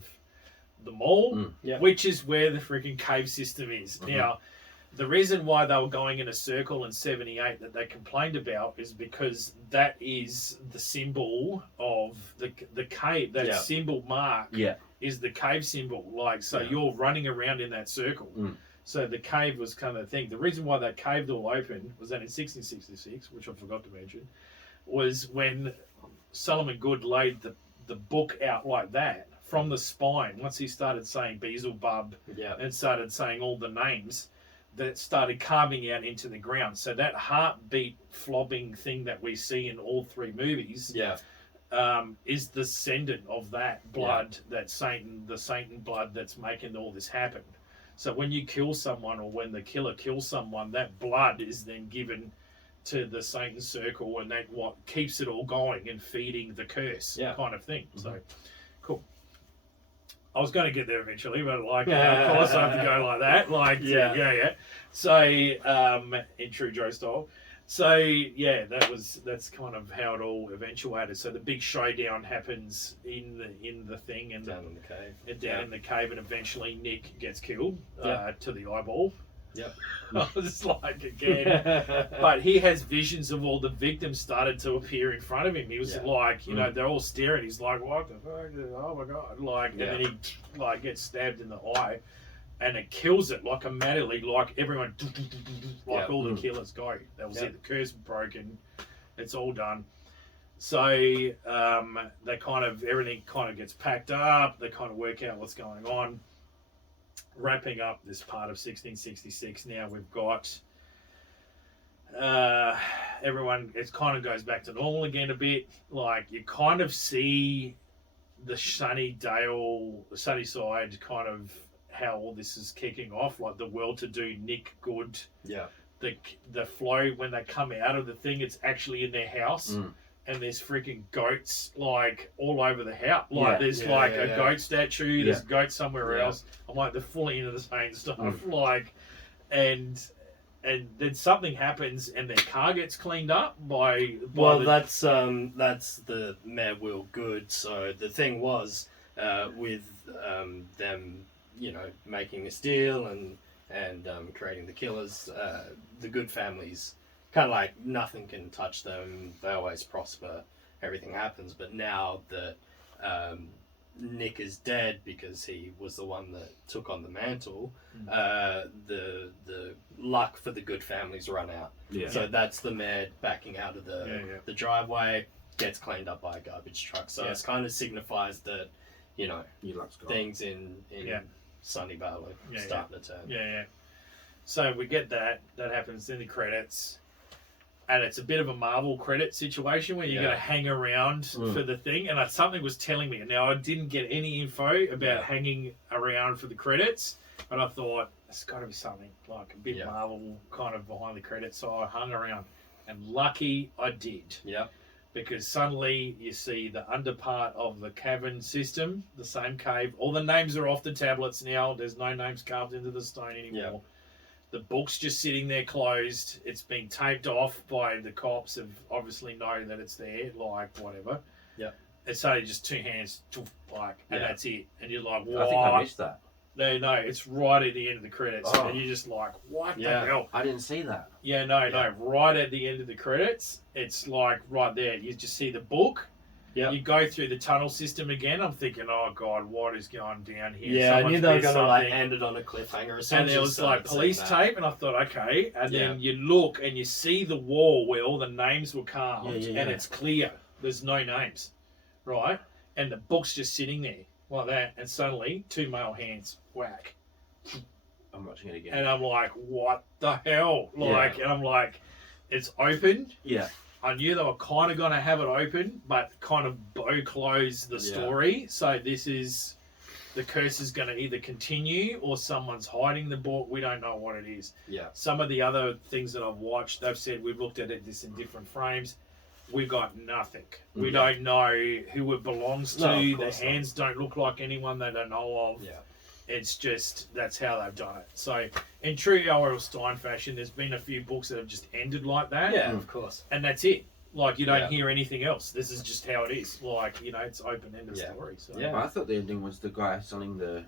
the mall, which is where the freaking cave system is. Now, the reason why they were going in a circle in 78 that they complained about is because that is the symbol of the cave. That symbol mark is the cave symbol. You're running around in that circle. So the cave was kind of the thing. The reason why that cave door opened was that in 1666, which I forgot to mention, was when Solomon Good laid the book out like that from the spine. Once he started saying Beelzebub and started saying all the names, that started carving out into the ground. So that heartbeat flobbing thing that we see in all three movies is the descendant of that blood, that the Satan blood that's making all this happen. So when you kill someone, or when the killer kills someone, that blood is then given to the Satan circle, and that what keeps it all going and feeding the curse kind of thing. So, cool. I was going to get there eventually, but of course I have to go like that. So, in true Joe style. So, that's kind of how it all eventuated. So the big showdown happens in the thing, and down in the cave. In the cave, and eventually Nick gets killed to the eyeball. Yep. I was like, again. But he has visions of all the victims started to appear in front of him. He was like, they're all staring. He's like, what the fuck? Oh my God. And then he gets stabbed in the eye, and it kills it immediately. Everyone, all the killers go. That was it. The curse was broken. It's all done. So they everything kind of gets packed up. They kind of work out what's going on. Wrapping up this part of 1666, now we've got everyone, it kind of goes back to normal again a bit. You kind of see the sunny side, kind of how all this is kicking off, the well-to-do Nick Good. The flow, when they come out of the thing, it's actually in their house. and there's freaking goats like all over the house. Like there's a goat statue. There's a goat somewhere else. I'm like, they're fully into the same stuff. Like, and then something happens and their car gets cleaned up by that's the Mayor Will Good. So the thing was with them, making this deal and creating the killers, the Good families kind of like nothing can touch them. They always prosper. Everything happens. But now that Nick is dead because he was the one that took on the mantle, the luck for the Good families run out. Yeah. So that's the mayor backing out of the driveway, gets cleaned up by a garbage truck. So it kind of signifies that, things in Sunnyvale are starting to turn. Yeah. So we get that happens in the credits. And it's a bit of a Marvel credit situation where you're going to hang around for the thing. And something was telling me. Now, I didn't get any info about hanging around for the credits, but I thought, it's got to be something like a bit Marvel kind of behind the credits. So I hung around. And lucky I did. Yeah. Because suddenly you see the underpart of the cavern system, the same cave. All the names are off the tablets now. There's no names carved into the stone anymore. Yeah. The book's just sitting there closed. It's been taped off by the cops have obviously know that it's there, like whatever. Yeah. It's only just two hands, and that's it. And you're like, what? I think I missed that. No, it's right at the end of the credits. And you're just like, what the hell? I didn't see that. Yeah, no. Right at the end of the credits, it's like right there. You just see the book. Yeah. You go through the tunnel system again. I'm thinking, oh God, what is going down here? Yeah, I knew they were going to end it on a cliffhanger. And there was police tape, and I thought, okay. And then you look and you see the wall where all the names were carved, and it's clear. There's no names, right? And the book's just sitting there like that, and suddenly 2 male hands whack. I'm watching it again. And I'm like, what the hell? And I'm like, it's open. Yeah. I knew they were kind of going to have it open, but kind of close the story. So this is, the curse is going to either continue or someone's hiding the book. We don't know what it is. Yeah. Some of the other things that I've watched, they've said we've looked at this in different frames. We got nothing. We don't know who it belongs to. The hands don't look like anyone they don't know of. Yeah. It's just, that's how they've done it. So, in true O.L. Stein fashion, there's been a few books that have just ended like that. Yeah, of course. And that's it. Like, you don't hear anything else. This is just how it is. Like, it's open-ended story. So. Yeah, I thought the ending was the guy selling the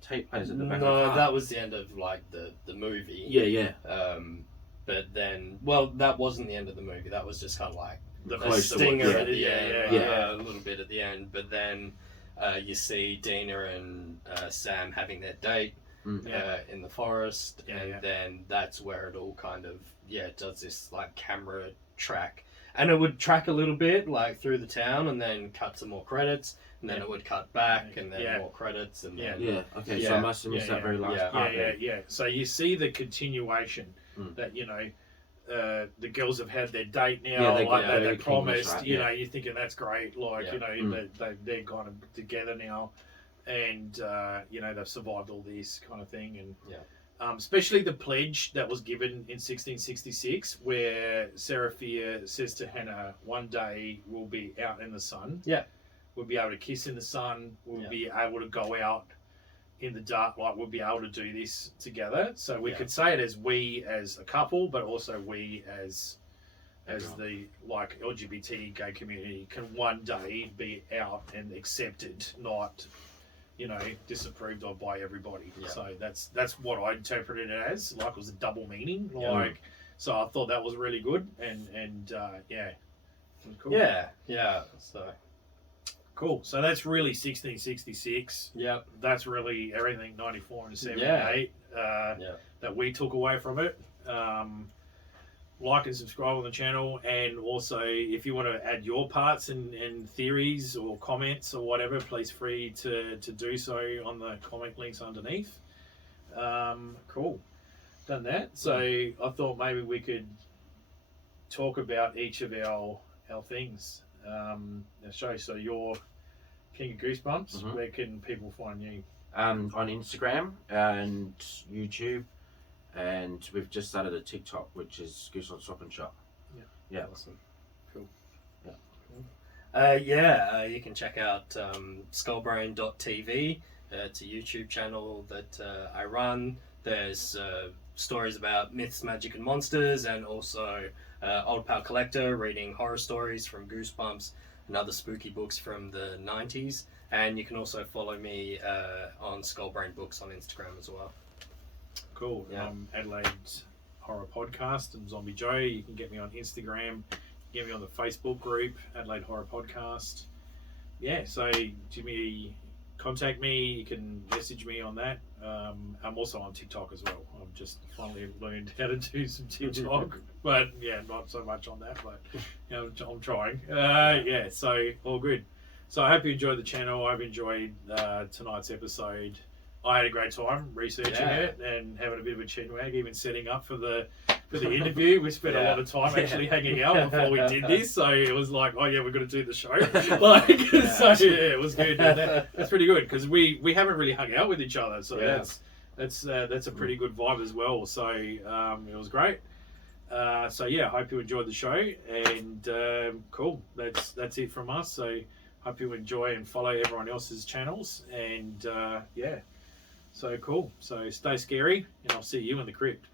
tape players at the back of the No, car. that was the end of, the movie. Yeah. But then, that wasn't the end of the movie. That was just kind of like the stinger at the end. A little bit at the end. But then you see Dina and Sam having their date in the forest. Then that's where it all kind of, does this, camera track. And it would track a little bit, through the town and then cut to more credits. And then it would cut back and then more credits. And then, Okay, so I must have missed that very last part. Yeah. So you see the continuation that, the girls have had their date now, they promised, right, you're thinking that's great, they're kind of together now, and they've survived all this kind of thing, and especially the pledge that was given in 1666, where Sarah Fear says to Hannah, one day we'll be out in the sun, we'll be able to kiss in the sun, we'll be able to go out in the dark, we'll be able to do this together. So we could say it as we as a couple, but also we as the LGBT gay community can one day be out and accepted, not disapproved of by everybody. So that's what I interpreted it as. It was a double meaning. So I thought that was really good, and cool. So. Cool. So that's really 1666. Yeah. That's really everything 94 and 78 that we took away from it. Like and subscribe on the channel, and also if you want to add your parts and theories or comments or whatever, please free to do so on the comment links underneath. Cool. Done that. So I thought maybe we could talk about each of our things. So you're King of Goosebumps. Where can people find you? On Instagram and YouTube, and we've just started a TikTok, which is Goosebumps Swap and Shop. Yeah. Awesome. Cool. You can check out skullbrain.tv. It's a YouTube channel that I run. There's stories about myths, magic, and monsters, and also Old Pal Collector reading horror stories from Goosebumps and other spooky books from the 90s. And you can also follow me on Skullbrain Books on Instagram as well. Cool. Yeah. Adelaide's Horror Podcast and Zombie Joe. You can get me on Instagram. Get me on the Facebook group, Adelaide Horror Podcast. Yeah, so Jimmy, contact me. You can message me on that. I'm also on TikTok as well. I've just finally learned how to do some TikTok, but yeah, not so much on that. But I'm trying. Yeah, so all good. So I hope you enjoyed the channel. I've enjoyed tonight's episode. I had a great time researching it and having a bit of a chin wag, even setting up for the interview. We spent a lot of time actually hanging out before we did this, so it was like, oh yeah, we're going to do the show. So yeah, it was good. That's pretty good because we haven't really hung out with each other, so that's a pretty good vibe as well. So it was great. So yeah, I hope you enjoyed the show, and cool. That's it from us. So hope you enjoy and follow everyone else's channels, and yeah. So cool. So stay scary, and I'll see you in the crypt.